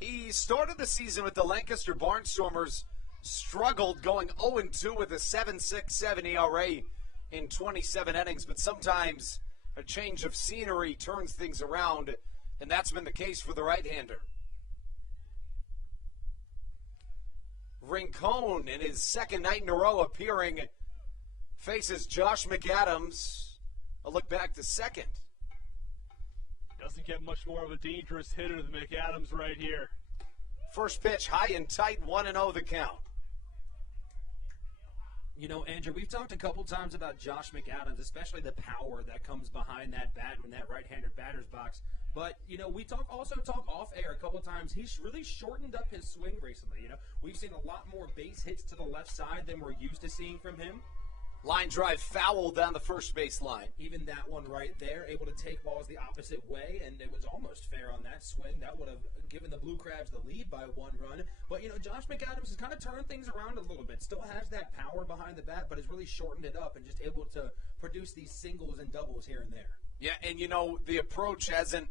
He started the season with the Lancaster Barnstormers, struggled going 0-2 with a 7.67 ERA in 27 innings, but sometimes a change of scenery turns things around, and that's been the case for the right-hander. Rincon, in his second night in a row appearing, faces Josh McAdams. A look back to second. Doesn't get much more of a dangerous hitter than McAdams right here. First pitch, high and tight, 1-0 the count. You know, Andrew, we've talked a couple times about Josh McAdams, especially the power that comes behind that bat in that right-handed batter's box. But, you know, we also talk off air a couple times. He's really shortened up his swing recently. You know, we've seen a lot more base hits to the left side than we're used to seeing from him. Line drive foul down the first base line. Even that one right there, able to take balls the opposite way, and it was almost fair on that swing. That would have given the Blue Crabs the lead by 1 run. But, you know, Josh McAdams has kind of turned things around a little bit. Still has that power behind the bat, but has really shortened it up and just able to produce these singles and doubles here and there. Yeah, and, you know, the approach hasn't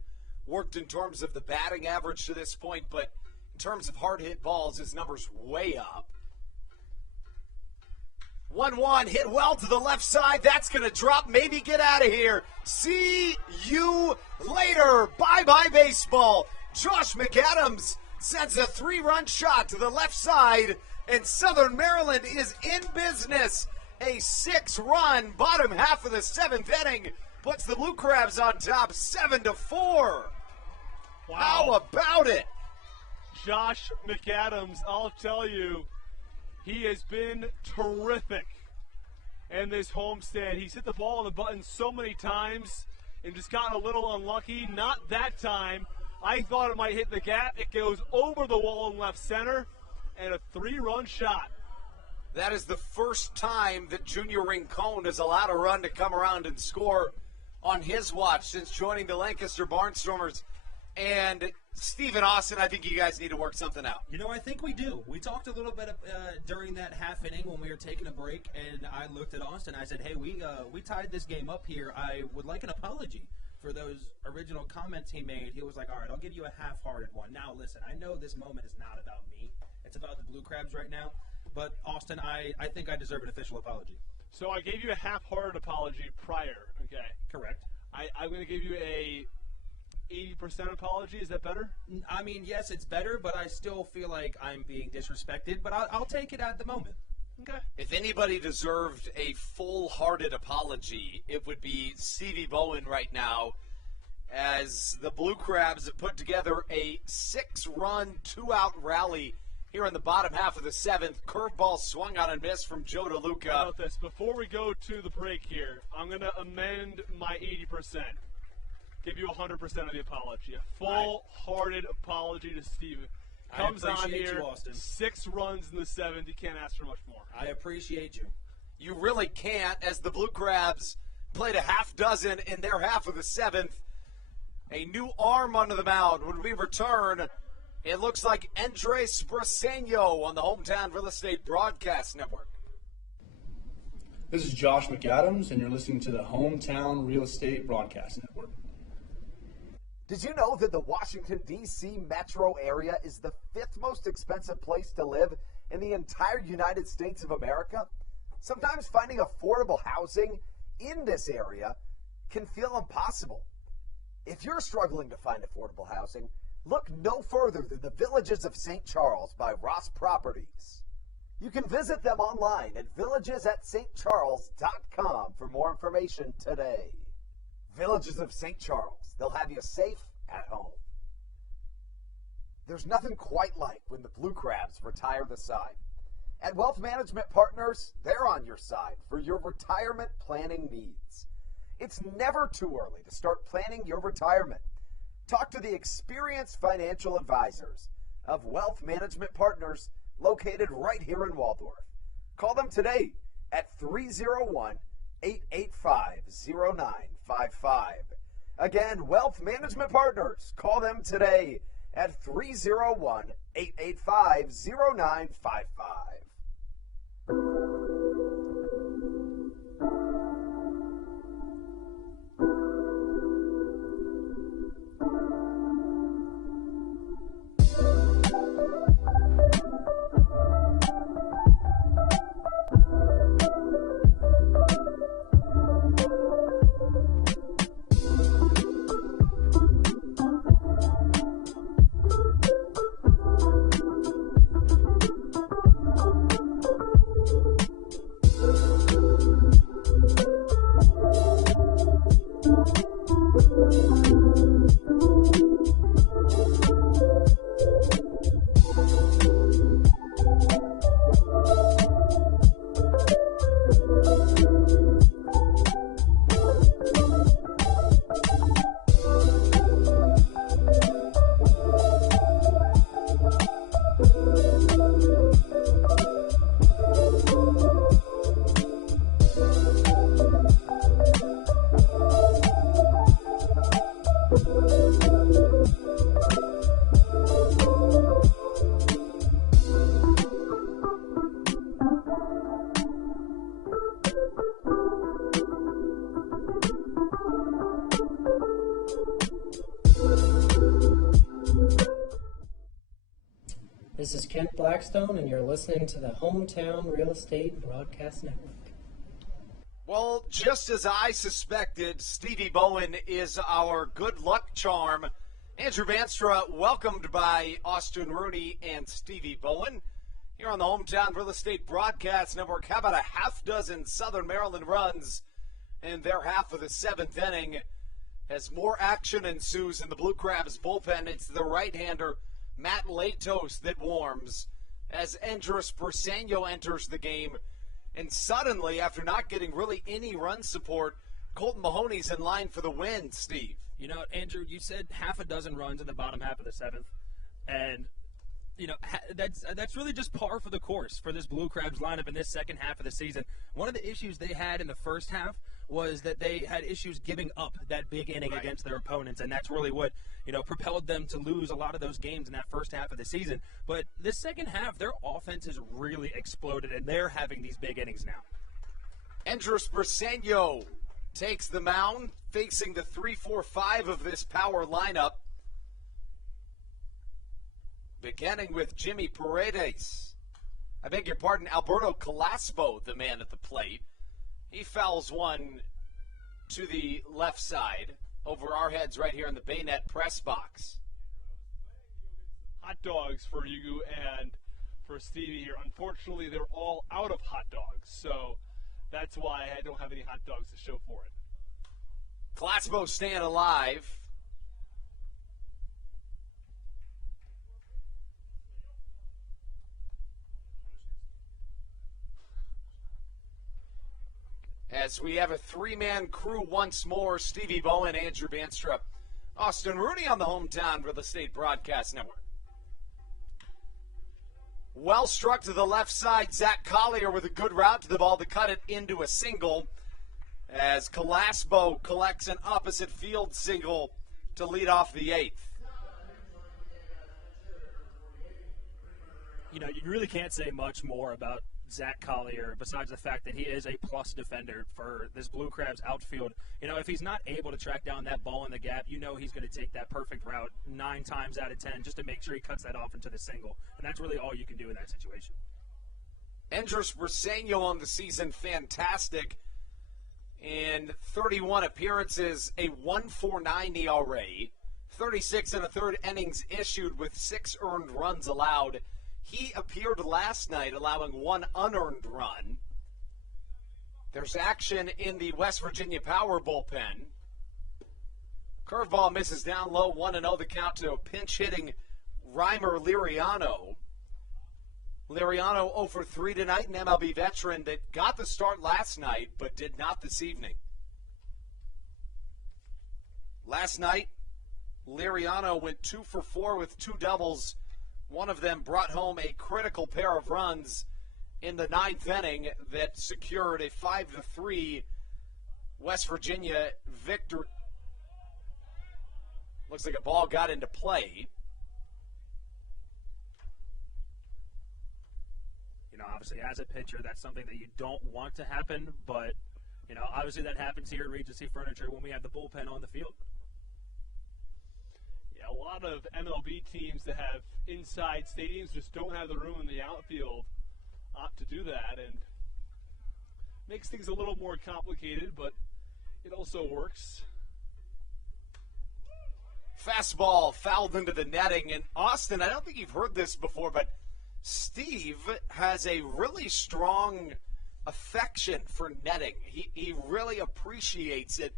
worked in terms of the batting average to this point, but in terms of hard hit balls, his number's way up. 1-1, hit well to the left side. That's going to drop, maybe get out of here. See you later. Bye-bye baseball. Josh McAdams sends a 3-run shot to the left side, and Southern Maryland is in business. A 6-run bottom half of the 7th inning puts the Blue Crabs on top 7-4. Wow. How about it? Josh McAdams, I'll tell you, he has been terrific in this homestand. He's hit the ball on the button so many times and just gotten a little unlucky. Not that time. I thought it might hit the gap. It goes over the wall in left center, and a 3-run shot. That is the first time that Junior Rincon has allowed a run to come around and score on his watch since joining the Lancaster Barnstormers. And Steve and Austin, I think you guys need to work something out. You know, I think we do. We talked a little bit during that half inning when we were taking a break, and I looked at Austin. I said, hey, we tied this game up here. I would like an apology for those original comments he made. He was like, all right, I'll give you a half-hearted one. Now, listen, I know this moment is not about me. It's about the Blue Crabs right now. But, Austin, I think I deserve an official apology. So I gave you a half-hearted apology prior, okay? Correct. I'm going to give you a 80% apology. Is that better? I mean, yes, it's better, but I still feel like I'm being disrespected. But I'll take it at the moment. Okay. If anybody deserved a full-hearted apology, it would be Stevie Bowen right now, as the Blue Crabs have put together a 6-run, 2-out rally here in the bottom half of the 7th. Curveball swung on and missed from Joe DeLuca. How about this? Before we go to the break here, I'm going to amend my 80%. Give you 100% of the apology. A full-hearted apology to Steven. Comes on here, you, Austin. 6 runs in the 7th. You can't ask for much more. I appreciate you. You really can't, as the Blue Crabs played a half dozen in their half of the 7th. A new arm under the mound. When we return, it looks like Andres Briseño on the Hometown Real Estate Broadcast Network. This is Josh McAdams, and you're listening to the Hometown Real Estate Broadcast Network. Did you know that the Washington, D.C. metro area is the 5th most expensive place to live in the entire United States of America? Sometimes finding affordable housing in this area can feel impossible. If you're struggling to find affordable housing, look no further than the Villages of St. Charles by Ross Properties. You can visit them online at villagesatstcharles.com for more information today. Villages of St. Charles. They'll have you safe at home. There's nothing quite like when the Blue Crabs retire the side. At Wealth Management Partners, they're on your side for your retirement planning needs. It's never too early to start planning your retirement. Talk to the experienced financial advisors of Wealth Management Partners located right here in Waldorf. Call them today at 301-885-0955. Again, Wealth Management Partners. Call them today at 301-885-0955. This is Kent Blackstone, and you're listening to the Hometown Real Estate Broadcast Network. Well, just as I suspected, Stevie Bowen is our good luck charm. Andrew Vanstra, welcomed by Austin Rooney and Stevie Bowen here on the Hometown Real Estate Broadcast Network. How about a half dozen Southern Maryland runs in their half of the 7th inning as more action ensues in the Blue Crabs bullpen? It's the right-hander Matt Latos that warms as Andres Briseño enters the game. And suddenly, after not getting really any run support, Kolton Mahoney's in line for the win, Steve. You know, Andrew, you said half a dozen runs in the bottom half of the seventh, and you know that's really just par for the course for this Blue Crabs lineup in this second half of the season. One of the issues they had in the first half was that they had issues giving up that big inning against their opponents, and that's really what propelled them to lose a lot of those games in that first half of the season. But this second half, their offense has really exploded, and they're having these big innings now. Andres Briseño takes the mound, facing the 3-4-5 of this power lineup. Beginning with Jimmy Paredes. I beg your pardon, Alberto Calaspo, the man at the plate. He fouls one to the left side over our heads right here in the Bayonet press box. Hot dogs for you and for Stevie here. Unfortunately, they're all out of hot dogs, so that's why I don't have any hot dogs to show for it. Calaspo staying alive. As we have a three-man crew once more, Stevie Bowen, Andrew Banstrup, Austin Rooney on the Hometown Real Estate Broadcast Network. Well struck to the left side, Zach Collier with a good route to the ball to cut it into a single as Calaspo collects an opposite field single to lead off the eighth. You know, you really can't say much more about Zach Collier besides the fact that he is a plus defender for this Blue Crabs outfield. You know, if he's not able to track down that ball in the gap, you know he's going to take that perfect route 9 times out of 10 just to make sure he cuts that off into the single. And that's really all you can do in that situation. Andres Briseño on the season, fantastic. In 31 appearances, a 1.49 ERA, 36 and a third innings issued with 6 earned runs allowed. He appeared last night, allowing 1 unearned run. There's action in the West Virginia Power bullpen. Curveball misses down low, 1-0 the count to pinch-hitting Reimer Liriano. Liriano 0 for 3 tonight, an MLB veteran that got the start last night but did not this evening. Last night, Liriano went 2 for 4 with 2 doubles. One of them brought home a critical pair of runs in the 9th inning that secured a 5-3 West Virginia victory. Looks like a ball got into play. You know, obviously, as a pitcher, that's something that you don't want to happen, but, you know, obviously that happens here at Regency Furniture when we have the bullpen on the field. Yeah, a lot of MLB teams that have inside stadiums just don't have the room in the outfield to do that, and makes things a little more complicated, but it also works. Fastball fouled into the netting, and Austin, I don't think you've heard this before, but Steve has a really strong affection for netting. He really appreciates it.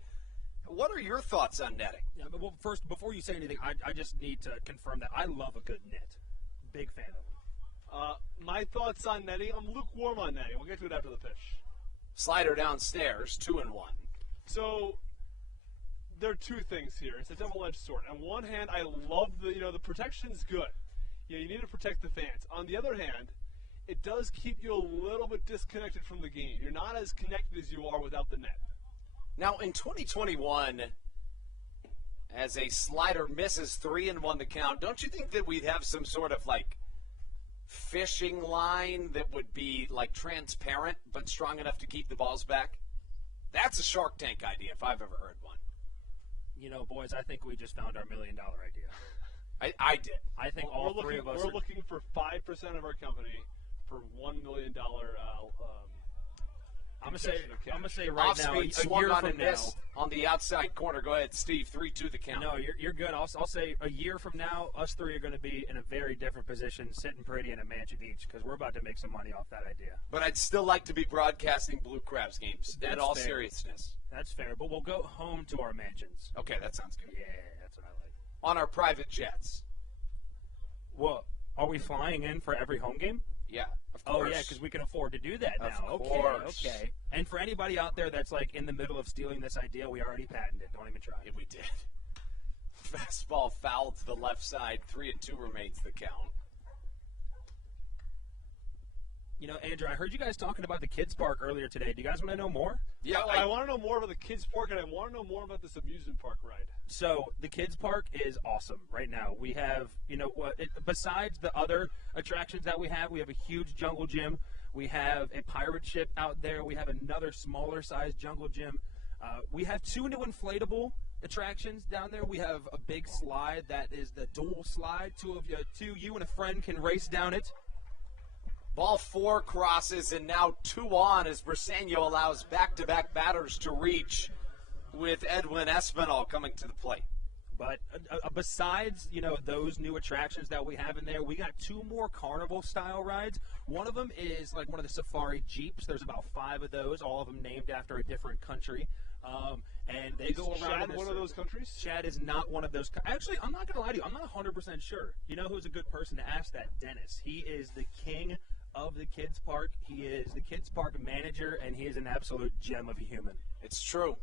What are your thoughts on netting? Yeah, but first, before you say anything, I just need to confirm that I love a good net. Big fan of it. My thoughts on netting, I'm lukewarm on netting. We'll get to it after the pitch. Slider downstairs, 2-1. So there are two things here. It's a double-edged sword. On one hand, I love the protection's good. You need to protect the fans. On the other hand, it does keep you a little bit disconnected from the game. You're not as connected as you are without the net. Now, in 2021, as a slider misses 3-1 the count, don't you think that we'd have some sort of, fishing line that would be, transparent but strong enough to keep the balls back? That's a Shark Tank idea, if I've ever heard one. You know, boys, I think we just found our $1 million idea. I did. I think all three of us We're looking for 5% of our company for $1 million I'm gonna say right now, Off-speed swung on and missed on the outside corner. Go ahead, Steve. 3-2 the count. No, you're good. I'll say a year from now, us three are going to be in a very different position, sitting pretty in a mansion each, because we're about to make some money off that idea. But I'd still like to be broadcasting Blue Crabs games. In all seriousness. That's fair. But we'll go home to our mansions. Okay, that sounds good. Yeah, that's what I like. On our private jets. Well, are we flying in for every home game? Yeah, of course. Oh, yeah, because we can afford to do that now. Of course. Okay. And for anybody out there that's in the middle of stealing this idea, we already patented it. Don't even try. Yeah, we did. fastball fouled to the left side. 3-2 remains the count. You know, Andrew, I heard you guys talking about the kids' park earlier today. Do you guys want to know more? Yeah, I want to know more about the kids' park, and I want to know more about this amusement park ride. So the kids' park is awesome right now. We have, besides the other attractions that we have a huge jungle gym. We have a pirate ship out there. We have another smaller-sized jungle gym. We have 2 new inflatable attractions down there. We have a big slide that is the dual slide. You and a friend can race down it. Ball 4 crosses, and now 2 on as Briseño allows back-to-back batters to reach with Edwin Espinal coming to the plate. But besides, those new attractions that we have in there, we got 2 more carnival-style rides. One of them is like one of the safari jeeps. There's about 5 of those, all of them named after a different country. And they go around. Chad one of those countries? Chad is not one of those. Actually, I'm not going to lie to you. I'm not 100% sure. You know who's a good person to ask that? Dennis. He is the king of the kids' park. He is the kids' park manager, and he is an absolute gem of a human. It's true.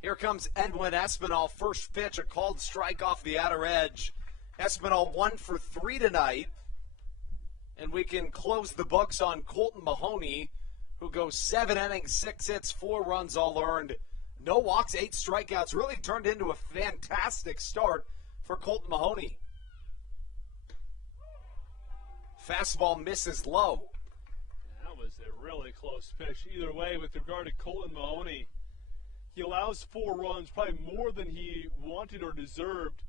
Here comes Edwin Espinal. First pitch, a called strike off the outer edge. Espinal 1 for 3 tonight. And we can close the books on Kolton Mahoney, who goes 7 innings, 6 hits, 4 runs all earned. No walks, 8 strikeouts. Really turned into a fantastic start for Kolton Mahoney. Fastball misses low. That was a really close pitch. Either way, with regard to Kolton Mahoney, he allows 4 runs, probably more than he wanted or deserved.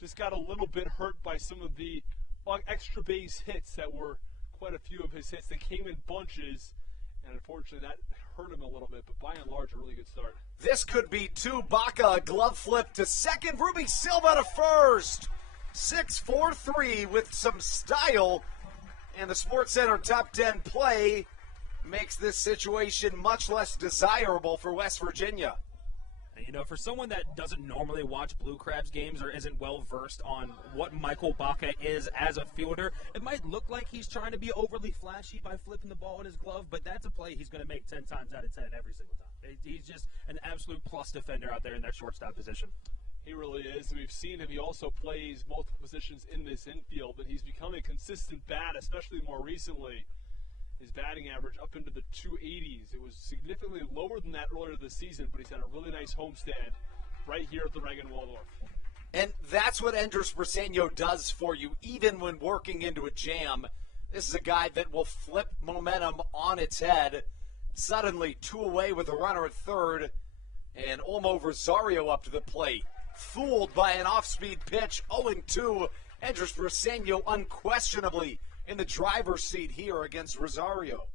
Just got a little bit hurt by some of the extra base hits that were quite a few of his hits that came in bunches. And unfortunately, that hurt him a little bit. But by and large, a really good start. This could be 2. Baca, a glove flip to second. Ruby Silva to first. 6-4-3 with some style. And the Sports Center Top 10 play makes this situation much less desirable for West Virginia. For someone that doesn't normally watch Blue Crabs games or isn't well-versed on what Michael Baca is as a fielder, it might look like he's trying to be overly flashy by flipping the ball in his glove, but that's a play he's going to make 10 times out of 10 every single time. He's just an absolute plus defender out there in that shortstop position. He really is. We've seen him. He also plays multiple positions in this infield, but he's become a consistent bat, especially more recently. His batting average up into the 280s. It was significantly lower than that earlier this season, but he's had a really nice homestand right here at the Reagan Waldorf. And that's what Enders Briseño does for you, even when working into a jam. This is a guy that will flip momentum on its head. Suddenly, 2 away with a runner at third, and Olmo Rosario up to the plate. Fooled by an off-speed pitch, 0-2. Enders Briseño unquestionably in the driver's seat here against Rosario.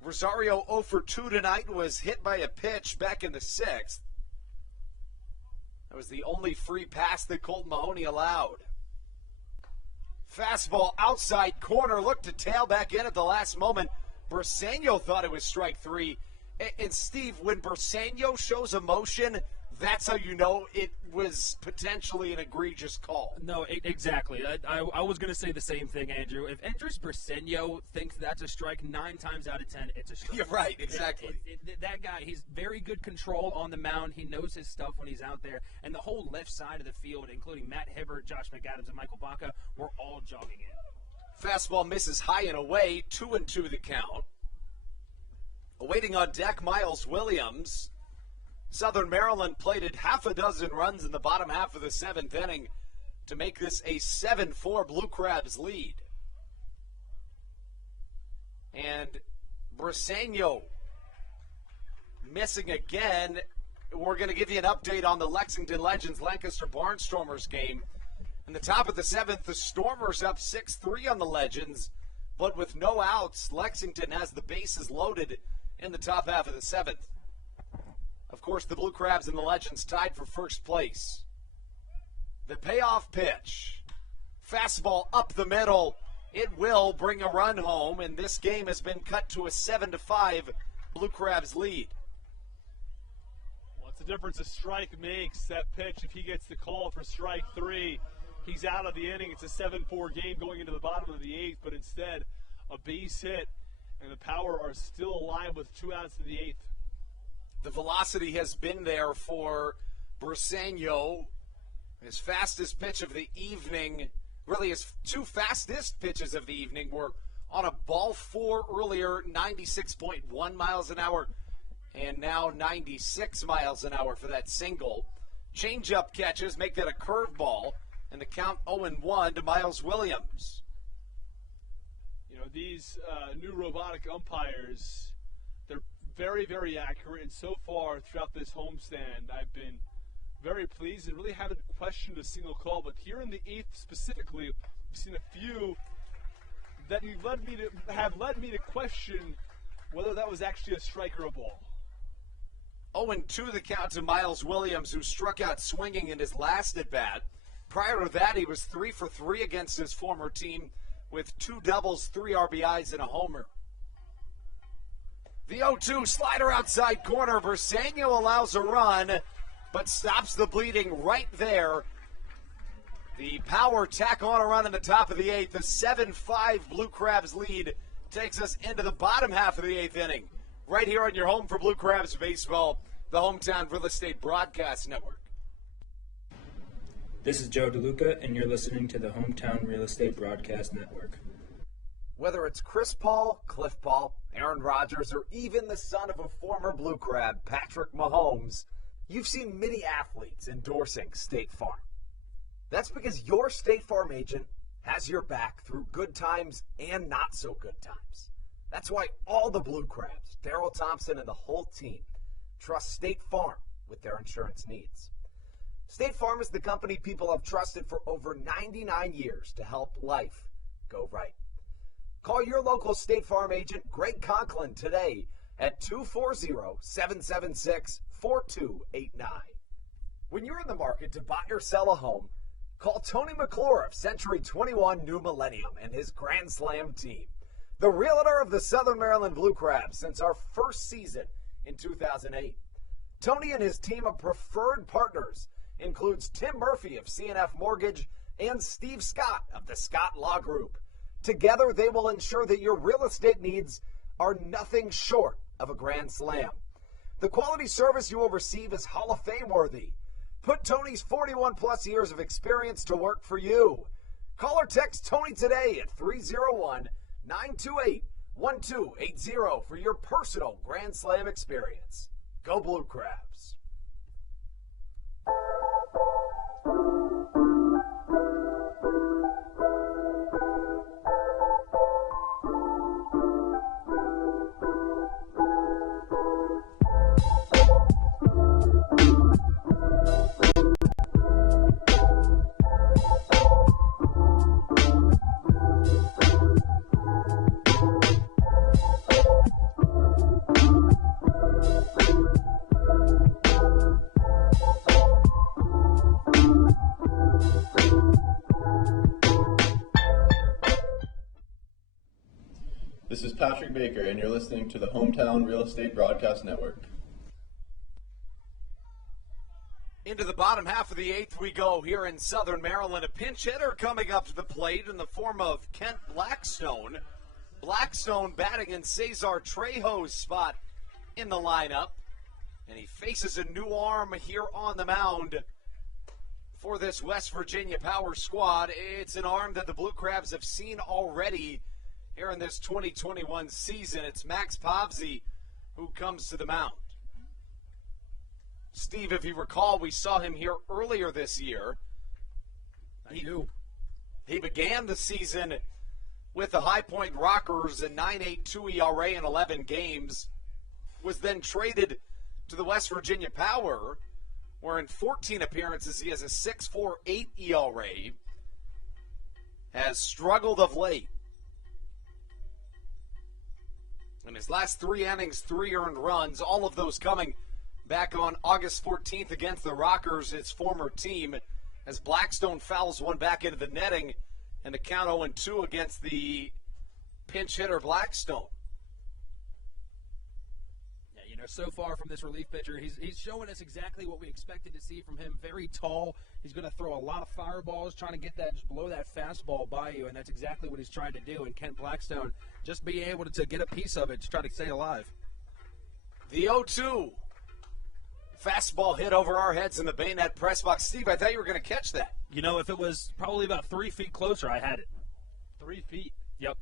Rosario 0 for 2 tonight, was hit by a pitch back in the 6th. That was the only free pass that Kolton Mahoney allowed. Fastball outside corner, looked to tail back in at the last moment. Briseño thought it was strike 3. And Steve, when Briseño shows emotion, that's how you know it was potentially an egregious call. No, exactly. I was going to say the same thing, Andrew. If Enders Briseño thinks that's a strike, 9 times out of 10, it's a strike. You're right, exactly. That guy, he's very good control on the mound. He knows his stuff when he's out there. And the whole left side of the field, including Matt Hibbert, Josh McAdams, and Michael Baca, were all jogging in. Fastball misses high and away, 2-2 the count. Awaiting on deck, Miles Williams. Southern Maryland plated half a dozen runs in the bottom half of the 7th inning to make this a 7-4 Blue Crabs lead. And Briseño missing again. We're going to give you an update on the Lexington Legends Lancaster Barnstormers game. In the top of the 7th, the Stormers up 6-3 on the Legends, but with no outs, Lexington has the bases loaded in the top half of the 7th. Of course, the Blue Crabs and the Legends tied for first place. The payoff pitch. Fastball up the middle. It will bring a run home, and this game has been cut to a 7-5 Blue Crabs lead. What's the difference a strike makes? That pitch, if he gets the call for strike 3, he's out of the inning. It's a 7-4 game going into the bottom of the 8th, but instead, a base hit, and the Power are still alive with 2 outs in the 8th. The velocity has been there for Briseño, his fastest pitch of the evening, really his two fastest pitches of the evening were on a ball four earlier, 96.1 miles an hour, and now 96 miles an hour for that single. Change-up catches make that a curveball, and the count 0-1 to Miles Williams. You know, these new robotic umpires, they're very, very accurate, and so far throughout this homestand, I've been very pleased and really haven't questioned a single call. But here in the eighth specifically, we've seen a few that have led me to question whether that was actually a strike or a ball. 0-2 the count to Miles Williams, who struck out swinging in his last at-bat. Prior to that, he was 3 for 3 against his former team with 2 doubles, 3 RBIs, and a homer. The 0-2 slider outside corner. Briseño allows a run, but stops the bleeding right there. The Power tack on a run in the top of the eighth. The 7-5 Blue Crabs lead takes us into the bottom half of the eighth inning. Right here on your home for Blue Crabs baseball, the Hometown Real Estate Broadcast Network. This is Joe DeLuca, and you're listening to the Hometown Real Estate Broadcast Network. Whether it's Chris Paul, Cliff Paul, Aaron Rodgers, or even the son of a former Blue Crab, Patrick Mahomes, you've seen many athletes endorsing State Farm. That's because your State Farm agent has your back through good times and not so good times. That's why all the Blue Crabs, Darryl Thompson and the whole team, trust State Farm with their insurance needs. State Farm is the company people have trusted for over 99 years to help life go right. Call your local State Farm agent, Greg Conklin, today at 240-776-4289. When you're in the market to buy or sell a home, call Tony McClure of Century 21 New Millennium and his Grand Slam team, the realtor of the Southern Maryland Blue Crabs since our first season in 2008. Tony and his team of preferred partners includes Tim Murphy of CNF Mortgage and Steve Scott of the Scott Law Group. Together, they will ensure that your real estate needs are nothing short of a grand slam. The quality service you will receive is Hall of Fame worthy. Put Tony's 41-plus years of experience to work for you. Call or text Tony today at 301-928-1280 for your personal Grand Slam experience. Go Blue Crabs. This is Patrick Baker, and you're listening to the Hometown Real Estate Broadcast Network. Into the bottom half of the eighth we go here in Southern Maryland. A pinch hitter coming up to the plate in the form of Kent Blackstone. Blackstone batting in Cesar Trejo's spot in the lineup. And he faces a new arm here on the mound for this West Virginia Power squad. It's an arm that the Blue Crabs have seen already here in this 2021 season. It's Max Povsey who comes to the mound. Steve, if you recall, we saw him here earlier this year. I do. He began the season with the High Point Rockers, a 9.82 ERA in 11 games, was then traded to the West Virginia Power, where in 14 appearances he has a 6.48 ERA, has struggled of late. In his last 3 innings, 3 earned runs, all of those coming back on August 14th against the Rockers, his former team, as Blackstone fouls one back into the netting, and the count 0-2 against the pinch hitter Blackstone. Yeah, you know, so far from this relief pitcher, he's showing us exactly what we expected to see from him. Very tall. He's going to throw a lot of fireballs, trying to get that, just blow that fastball by you, and that's exactly what he's trying to do. And Kent Blackstone just being able to get a piece of it to try to stay alive. The 0-2. Fastball hit over our heads in the bayonet press box. Steve, I thought you were going to catch that. You know, if it was probably about 3 feet closer, I had it. 3 feet. Yep.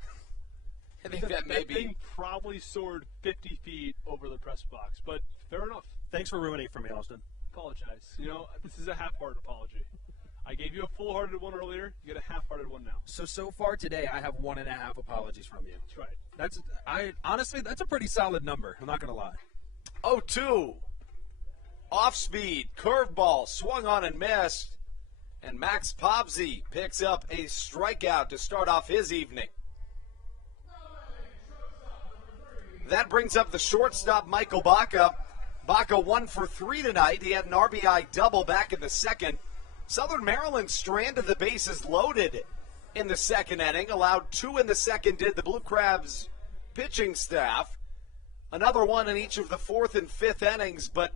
I think that may be. Thing probably soared 50 feet over the press box, but fair enough. Thanks for ruining it for me, Austin. Apologize. You know, this is a half-hearted apology. I gave you a full-hearted one earlier. You get a half-hearted one now. So far today, I have 1.5 apologies from you. That's right. Honestly, that's a pretty solid number. I'm not going to lie. 0-2. Off speed, curveball, swung on and missed. And Max Pobsy picks up a strikeout to start off his evening. That brings up the shortstop, Michael Baca. Baca 1 for 3 tonight. He had an RBI double back in the second. Southern Maryland stranded the bases loaded in the second inning. Allowed 2 in the second, did the Blue Crabs pitching staff. Another one in each of the fourth and fifth innings, but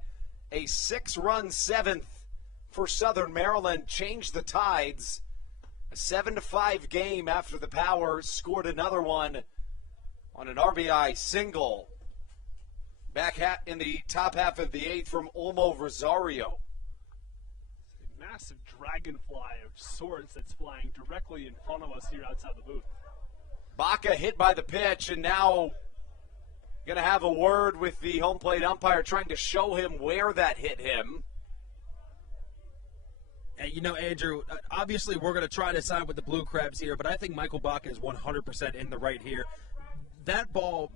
a 6-run seventh for Southern Maryland changed the tides. A 7-5 game after the Power scored another one on an RBI single back in the top half of the eighth from Olmo Rosario. A massive dragonfly of sorts that's flying directly in front of us here outside the booth. Baca hit by the pitch, and now going to have a word with the home plate umpire trying to show him where that hit him. And you know, Andrew, obviously we're going to try to side with the Blue Crabs here, but I think Michael Baca is 100% in the right here. That ball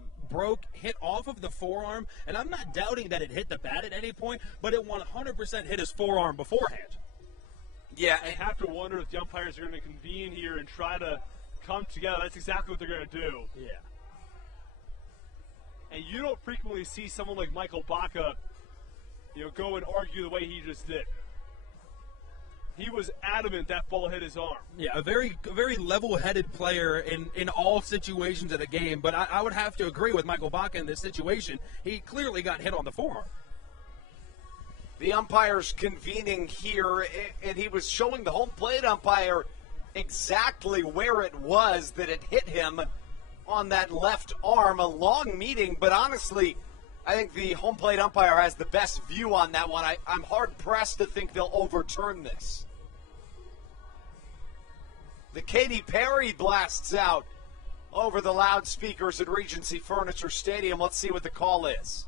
hit off of the forearm, and I'm not doubting that it hit the bat at any point, but it 100% hit his forearm beforehand. Yeah. I have to wonder if the umpires are going to convene here and try to come together. That's exactly what they're going to do. Yeah. And you don't frequently see someone like Michael Baca, go and argue the way he just did. He was adamant that ball hit his arm. Yeah, a very level-headed player in all situations of the game, but I would have to agree with Michael Baca in this situation. He clearly got hit on the forearm. The umpire's convening here, and he was showing the home plate umpire exactly where it was that it hit him on that left arm. A long meeting, but honestly, I think the home plate umpire has the best view on that one. I'm hard-pressed to think they'll overturn this. The Katy Perry blasts out over the loudspeakers at Regency Furniture Stadium. Let's see what the call is.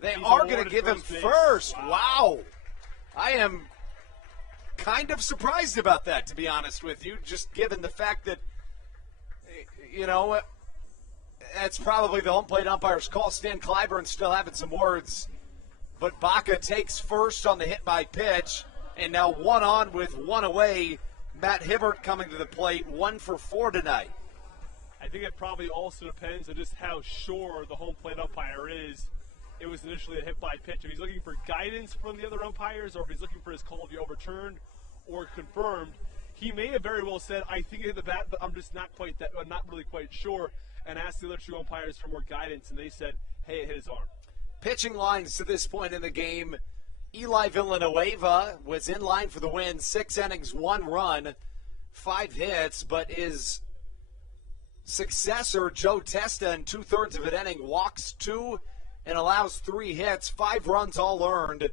They are going to give him first. Wow. I am kind of surprised about that, to be honest with you, just given the fact that, that's probably the home plate umpire's call. Stan Clyburn still having some words. But Baca takes first on the hit by pitch, and now 1 on with 1 away. Matt Hibbert coming to the plate, 1 for 4 tonight. I think it probably also depends on just how sure the home plate umpire is. It was initially a hit by pitch. If he's looking for guidance from the other umpires, or if he's looking for his call to be overturned or confirmed, he may have very well said, "I think it hit the bat, but I'm just not really quite sure," and asked the other 2 umpires for more guidance, and they said, "Hey, it hit his arm." Pitching lines to this point in the game. Eli Villanueva was in line for the win. 6 innings, 1 run, 5 hits, but his successor, Joe Testa, in 2/3 of an inning, walks 2 and allows 3 hits, 5 runs all earned.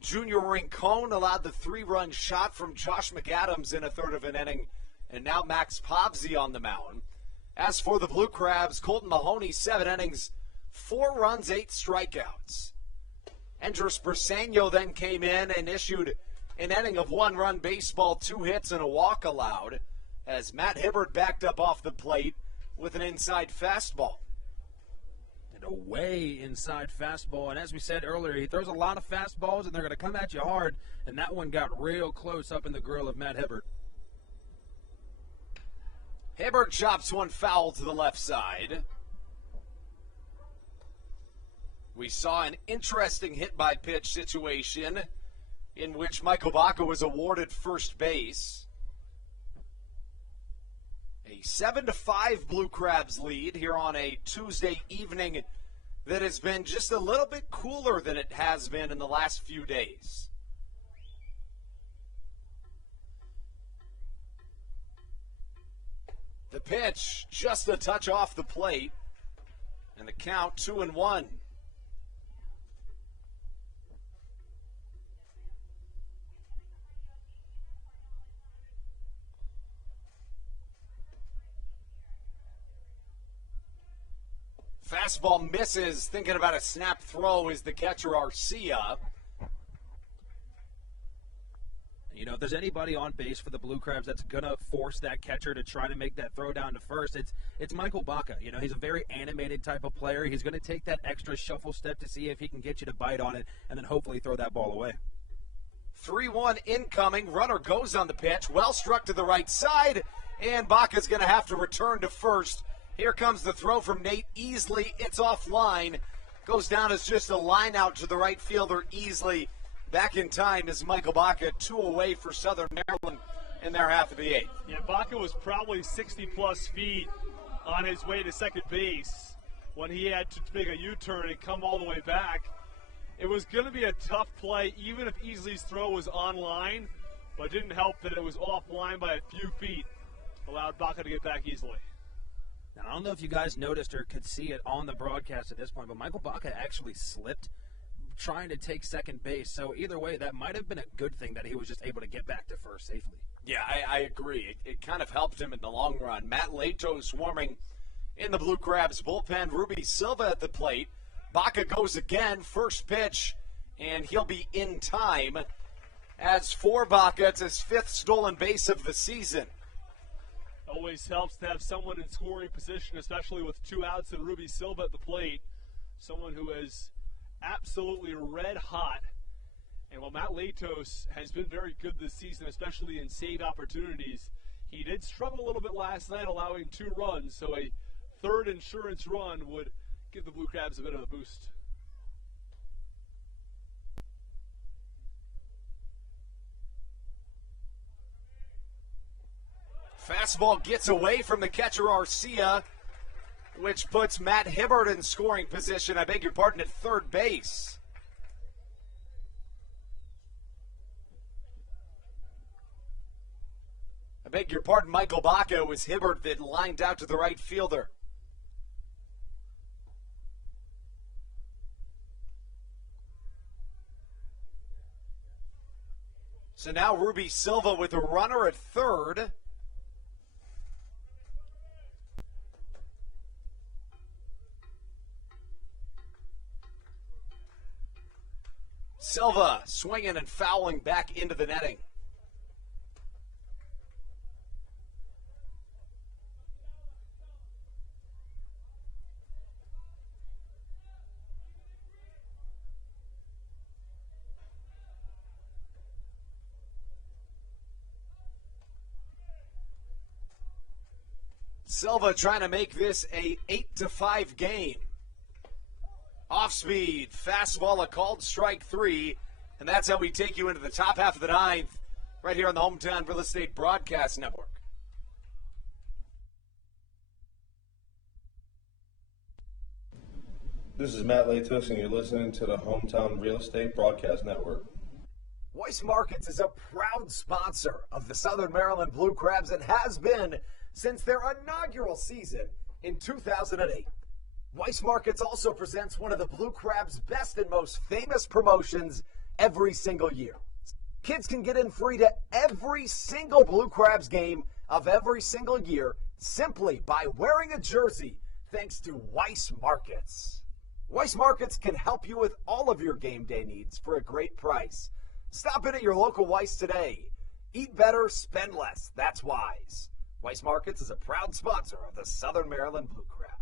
Junior Rincon allowed the 3-run shot from Josh McAdams in 1/3 of an inning, and now Max Pobsy on the mound. As for the Blue Crabs, Kolton Mahoney, 7 innings, 4 runs, 8 strikeouts. Andres Briseño then came in and issued an inning of 1-run baseball, 2 hits, and a walk allowed, as Matt Hibbert backed up off the plate with an inside fastball. And a way inside fastball, and as we said earlier, he throws a lot of fastballs, and they're going to come at you hard, and that one got real close up in the grill of Matt Hibbert. Hibbert chops one foul to the left side. We saw an interesting hit-by-pitch situation in which Michael Baca was awarded first base. A 7-5 Blue Crabs lead here on a Tuesday evening that has been just a little bit cooler than it has been in the last few days. The pitch just a touch off the plate, and the count 2-1. Fastball misses, thinking about a snap throw is the catcher, Arcia. You know, if there's anybody on base for the Blue Crabs that's going to force that catcher to try to make that throw down to first, it's Michael Baca. You know, he's a very animated type of player. He's going to take that extra shuffle step to see if he can get you to bite on it and then hopefully throw that ball away. 3-1 incoming. Runner goes on the pitch. Well struck to the right side, and Baca's going to have to return to first. Here comes the throw from Nate Easley. It's offline. Goes down as just a line out to the right fielder, Easley. Back in time is Michael Baca, 2 away for Southern Maryland in their half of the 8th. Yeah, Baca was probably 60-plus feet on his way to second base when he had to make a U-turn and come all the way back. It was going to be a tough play, even if Easley's throw was online, but it didn't help that it was offline by a few feet. Allowed Baca to get back easily. Now, I don't know if you guys noticed or could see it on the broadcast at this point, but Michael Baca actually slipped trying to take second base. So either way, that might have been a good thing that he was just able to get back to first safely. Yeah, I agree. It kind of helped him in the long run. Matt Lato swarming in the Blue Crabs bullpen. Ruby Silva at the plate. Baca goes again, first pitch, and he'll be in time. As for Baca, it's his 5th stolen base of the season. Always helps to have someone in scoring position, especially with 2 outs and Ruby Silva at the plate. Someone who is absolutely red hot. And while Matt Latos has been very good this season, especially in save opportunities, he did struggle a little bit last night, allowing 2 runs. So a third insurance run would give the Blue Crabs a bit of a boost. Fastball gets away from the catcher, Arcia, which puts Matt Hibbert in scoring position, I beg your pardon, at third base. I beg your pardon, Michael Baca. It was Hibbert that lined out to the right fielder. So now Ruby Silva with a runner at third. Silva swinging and fouling back into the netting. Silva trying to make this a 8-5 game. Off speed, fastball, a called strike 3, and that's how we take you into the top half of the 9th, right here on the Hometown Real Estate Broadcast Network. This is Matt Latos, and you're listening to the Hometown Real Estate Broadcast Network. Weiss Markets is a proud sponsor of the Southern Maryland Blue Crabs and has been since their inaugural season in 2008. Weiss Markets also presents one of the Blue Crabs' best and most famous promotions every single year. Kids can get in free to every single Blue Crabs game of every single year simply by wearing a jersey thanks to Weiss Markets. Weiss Markets can help you with all of your game day needs for a great price. Stop in at your local Weiss today. Eat better, spend less. That's wise. Weiss Markets is a proud sponsor of the Southern Maryland Blue Crabs.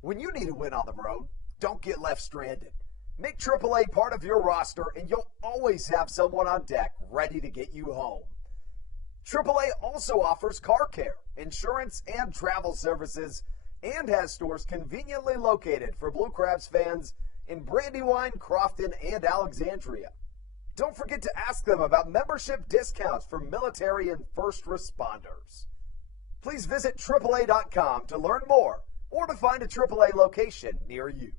When you need a win on the road, don't get left stranded. Make AAA part of your roster, and you'll always have someone on deck ready to get you home. AAA also offers car care, insurance, and travel services, and has stores conveniently located for Blue Crabs fans in Brandywine, Crofton, and Alexandria. Don't forget to ask them about membership discounts for military and first responders. Please visit AAA.com to learn more or to find a AAA location near you.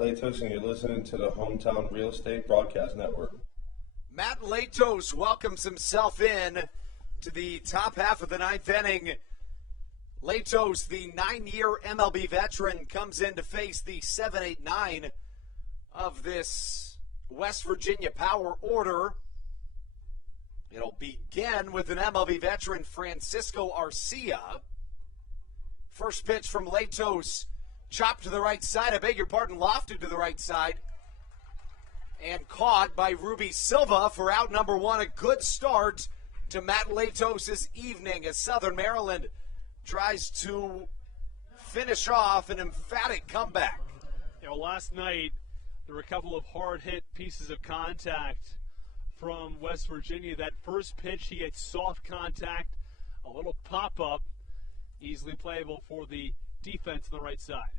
Matt Latos, and you're listening to the Hometown Real Estate Broadcast Network. Matt Latos welcomes himself in to the top half of the ninth inning. Latos, the 9-year MLB veteran, comes in to face the 7-8-9 of this West Virginia power order. It'll begin with an MLB veteran, Francisco Arcia. First pitch from Latos, chopped to the right side. I beg your pardon, lofted to the right side. And caught by Ruby Silva for out number one. A good start to Matt Latos' evening as Southern Maryland tries to finish off an emphatic comeback. Last night there were a couple of hard-hit pieces of contact from West Virginia. That first pitch, he gets soft contact, a little pop-up, easily playable for the defense on the right side.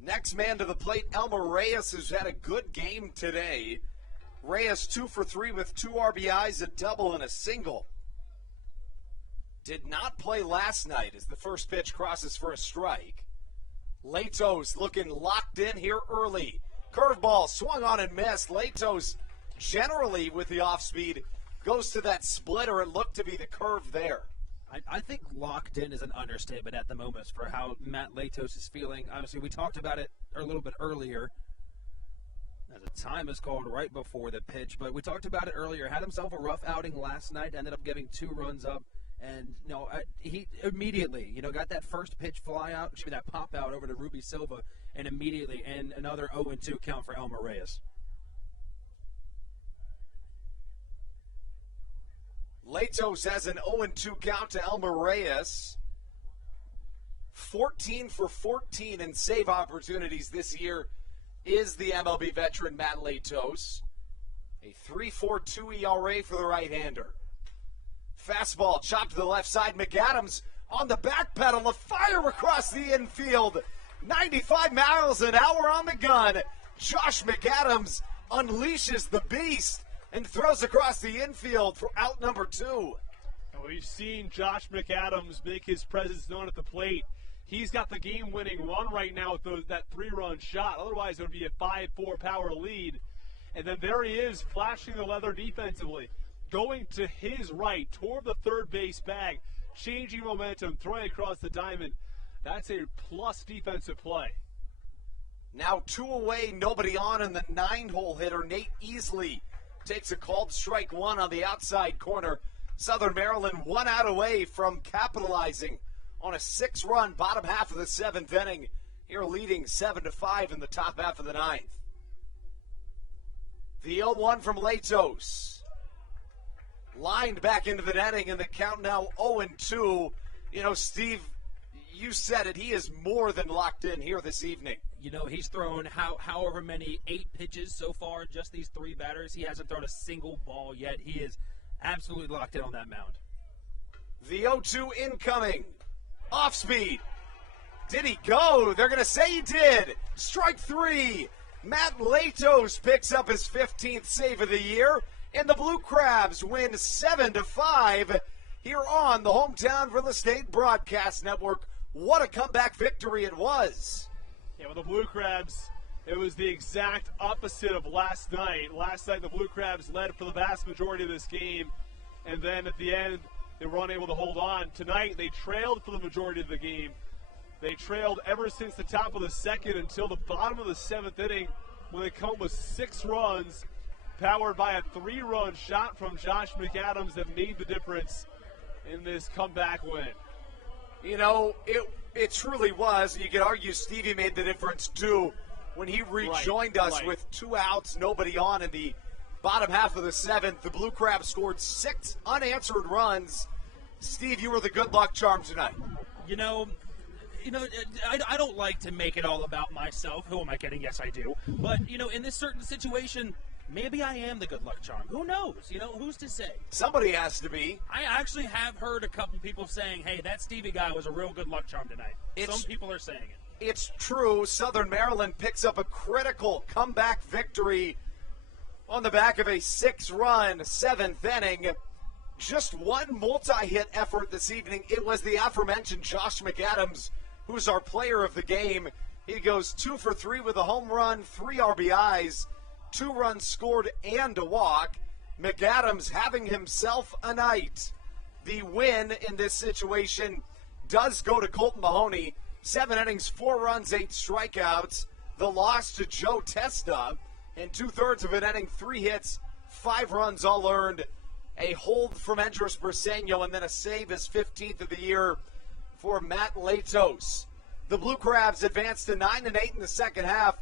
Next man to the plate, Elmer Reyes, who's had a good game today. Reyes 2 for 3 with 2 RBIs, a double and a single. Did not play last night as the first pitch crosses for a strike. Latos looking locked in here early. Curveball swung on and missed. Latos generally with the off speed goes to that splitter and looked to be the curve there. I think locked in is an understatement at the moment for how Matt Latos is feeling. Obviously, we talked about it a little bit earlier. The time is called right before the pitch, but we talked about it earlier. Had himself a rough outing last night, ended up giving 2 runs up, and he immediately, got that first pitch fly out, that pop out over to Ruby Silva, and immediately, and another 0-2 count for Elmer Reyes. Latos has an 0-2 count to Elmer Reyes. 14 for 14 in save opportunities this year is the MLB veteran Matt Latos. A 3.42 ERA for the right-hander. Fastball chopped to the left side. McAdams on the back pedal. A fire across the infield. 95 miles an hour on the gun. Josh McAdams unleashes the beast and throws across the infield for out number 2. And we've seen Josh McAdams make his presence known at the plate. He's got the game-winning run right now with that 3-run shot. Otherwise, it would be a 5-4 power lead. And then there he is, flashing the leather defensively, going to his right toward the third base bag, changing momentum, throwing across the diamond. That's a plus defensive play. Now 2 away, nobody on, and the 9-hole hitter, Nate Easley, takes a called strike 1 on the outside corner. Southern Maryland 1 out away from capitalizing on a 6-run bottom half of the 7th inning. Here leading 7-5 in the top half of the 9th. The 0-1 from Latos. Lined back into the netting, and the count now 0-2. Steve, you said it. He is more than locked in here this evening. He's thrown however many 8 pitches so far, just these 3 batters. He hasn't thrown a single ball yet. He is absolutely locked in on that mound. The 0-2 incoming. Off speed. Did he go? They're going to say he did. Strike 3. Matt Latos picks up his 15th save of the year, and the Blue Crabs win 7-5 here on the Hometown Real Estate Broadcast Network. What a comeback victory it was. Yeah, with the Blue Crabs, it was the exact opposite of last night. Last night, the Blue Crabs led for the vast majority of this game, and then at the end, they were unable to hold on. Tonight, they trailed for the majority of the game. They trailed ever since the top of the 2nd until the bottom of the 7th inning, when they come with 6 runs, powered by a 3-run shot from Josh McAdams that made the difference in this comeback win. It truly was. You could argue Stevie made the difference, too, when he rejoined us with 2 outs, nobody on in the bottom half of the 7th. The Blue Crabs scored 6 unanswered runs. Steve, you were the good luck charm tonight. I don't like to make it all about myself. Who am I kidding? Yes, I do. But, in this certain situation, maybe I am the good luck charm. Who knows? Who's to say? Somebody has to be. I actually have heard a couple people saying, hey, that Stevie guy was a real good luck charm tonight. Some people are saying it. It's true. Southern Maryland picks up a critical comeback victory on the back of a 6-run 7th inning. Just one multi-hit effort this evening. It was the aforementioned Josh McAdams, who's our player of the game. He goes 2 for 3 with a home run, 3 RBIs, 2 runs scored, and a walk. McAdams having himself a night. The win in this situation does go to Kolton Mahoney. 7 innings, 4 runs, 8 strikeouts. The loss to Joe Testa in 2/3 of an inning, 3 hits, 5 runs all earned. A hold from Andres Briseño, and then a save, his 15th of the year for Matt Latos. The Blue Crabs advanced to 9-8 in the second half.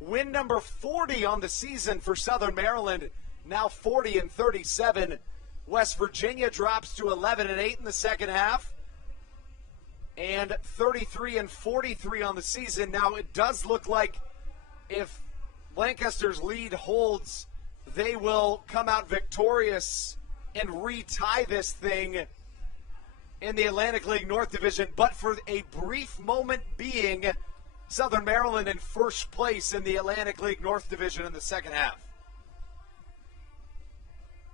Win number 40 on the season for Southern Maryland, now 40-37. West Virginia drops to 11-8 in the second half, and 33-43 on the season. Now it does look like if Lancaster's lead holds, they will come out victorious and retie this thing in the Atlantic League North Division, but for a brief moment being, Southern Maryland in first place in the Atlantic League North Division in the second half.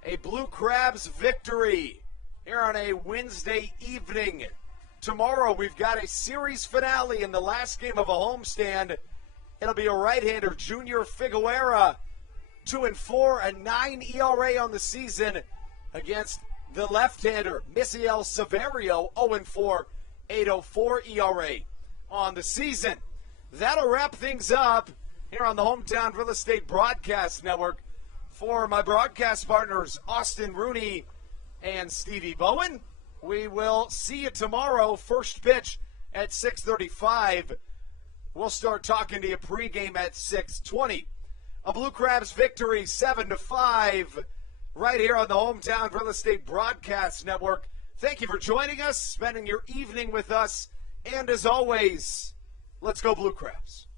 A Blue Crabs victory here on a Wednesday evening. Tomorrow we've got a series finale in the last game of a homestand. It'll be a right-hander, Junior Figueroa, 2-4, a 9 ERA on the season against the left-hander, Misiel Severio, 0-4, 8.04 ERA on the season. That'll wrap things up here on the Hometown Real Estate Broadcast Network. For my broadcast partners, Austin Rooney and Stevie Bowen, we will see you tomorrow. First pitch at 6:35. We'll start talking to you pregame at 6:20. A Blue Crabs victory, 7-5, right here on the Hometown Real Estate Broadcast Network. Thank you for joining us, spending your evening with us, and as always, let's go Blue Crabs.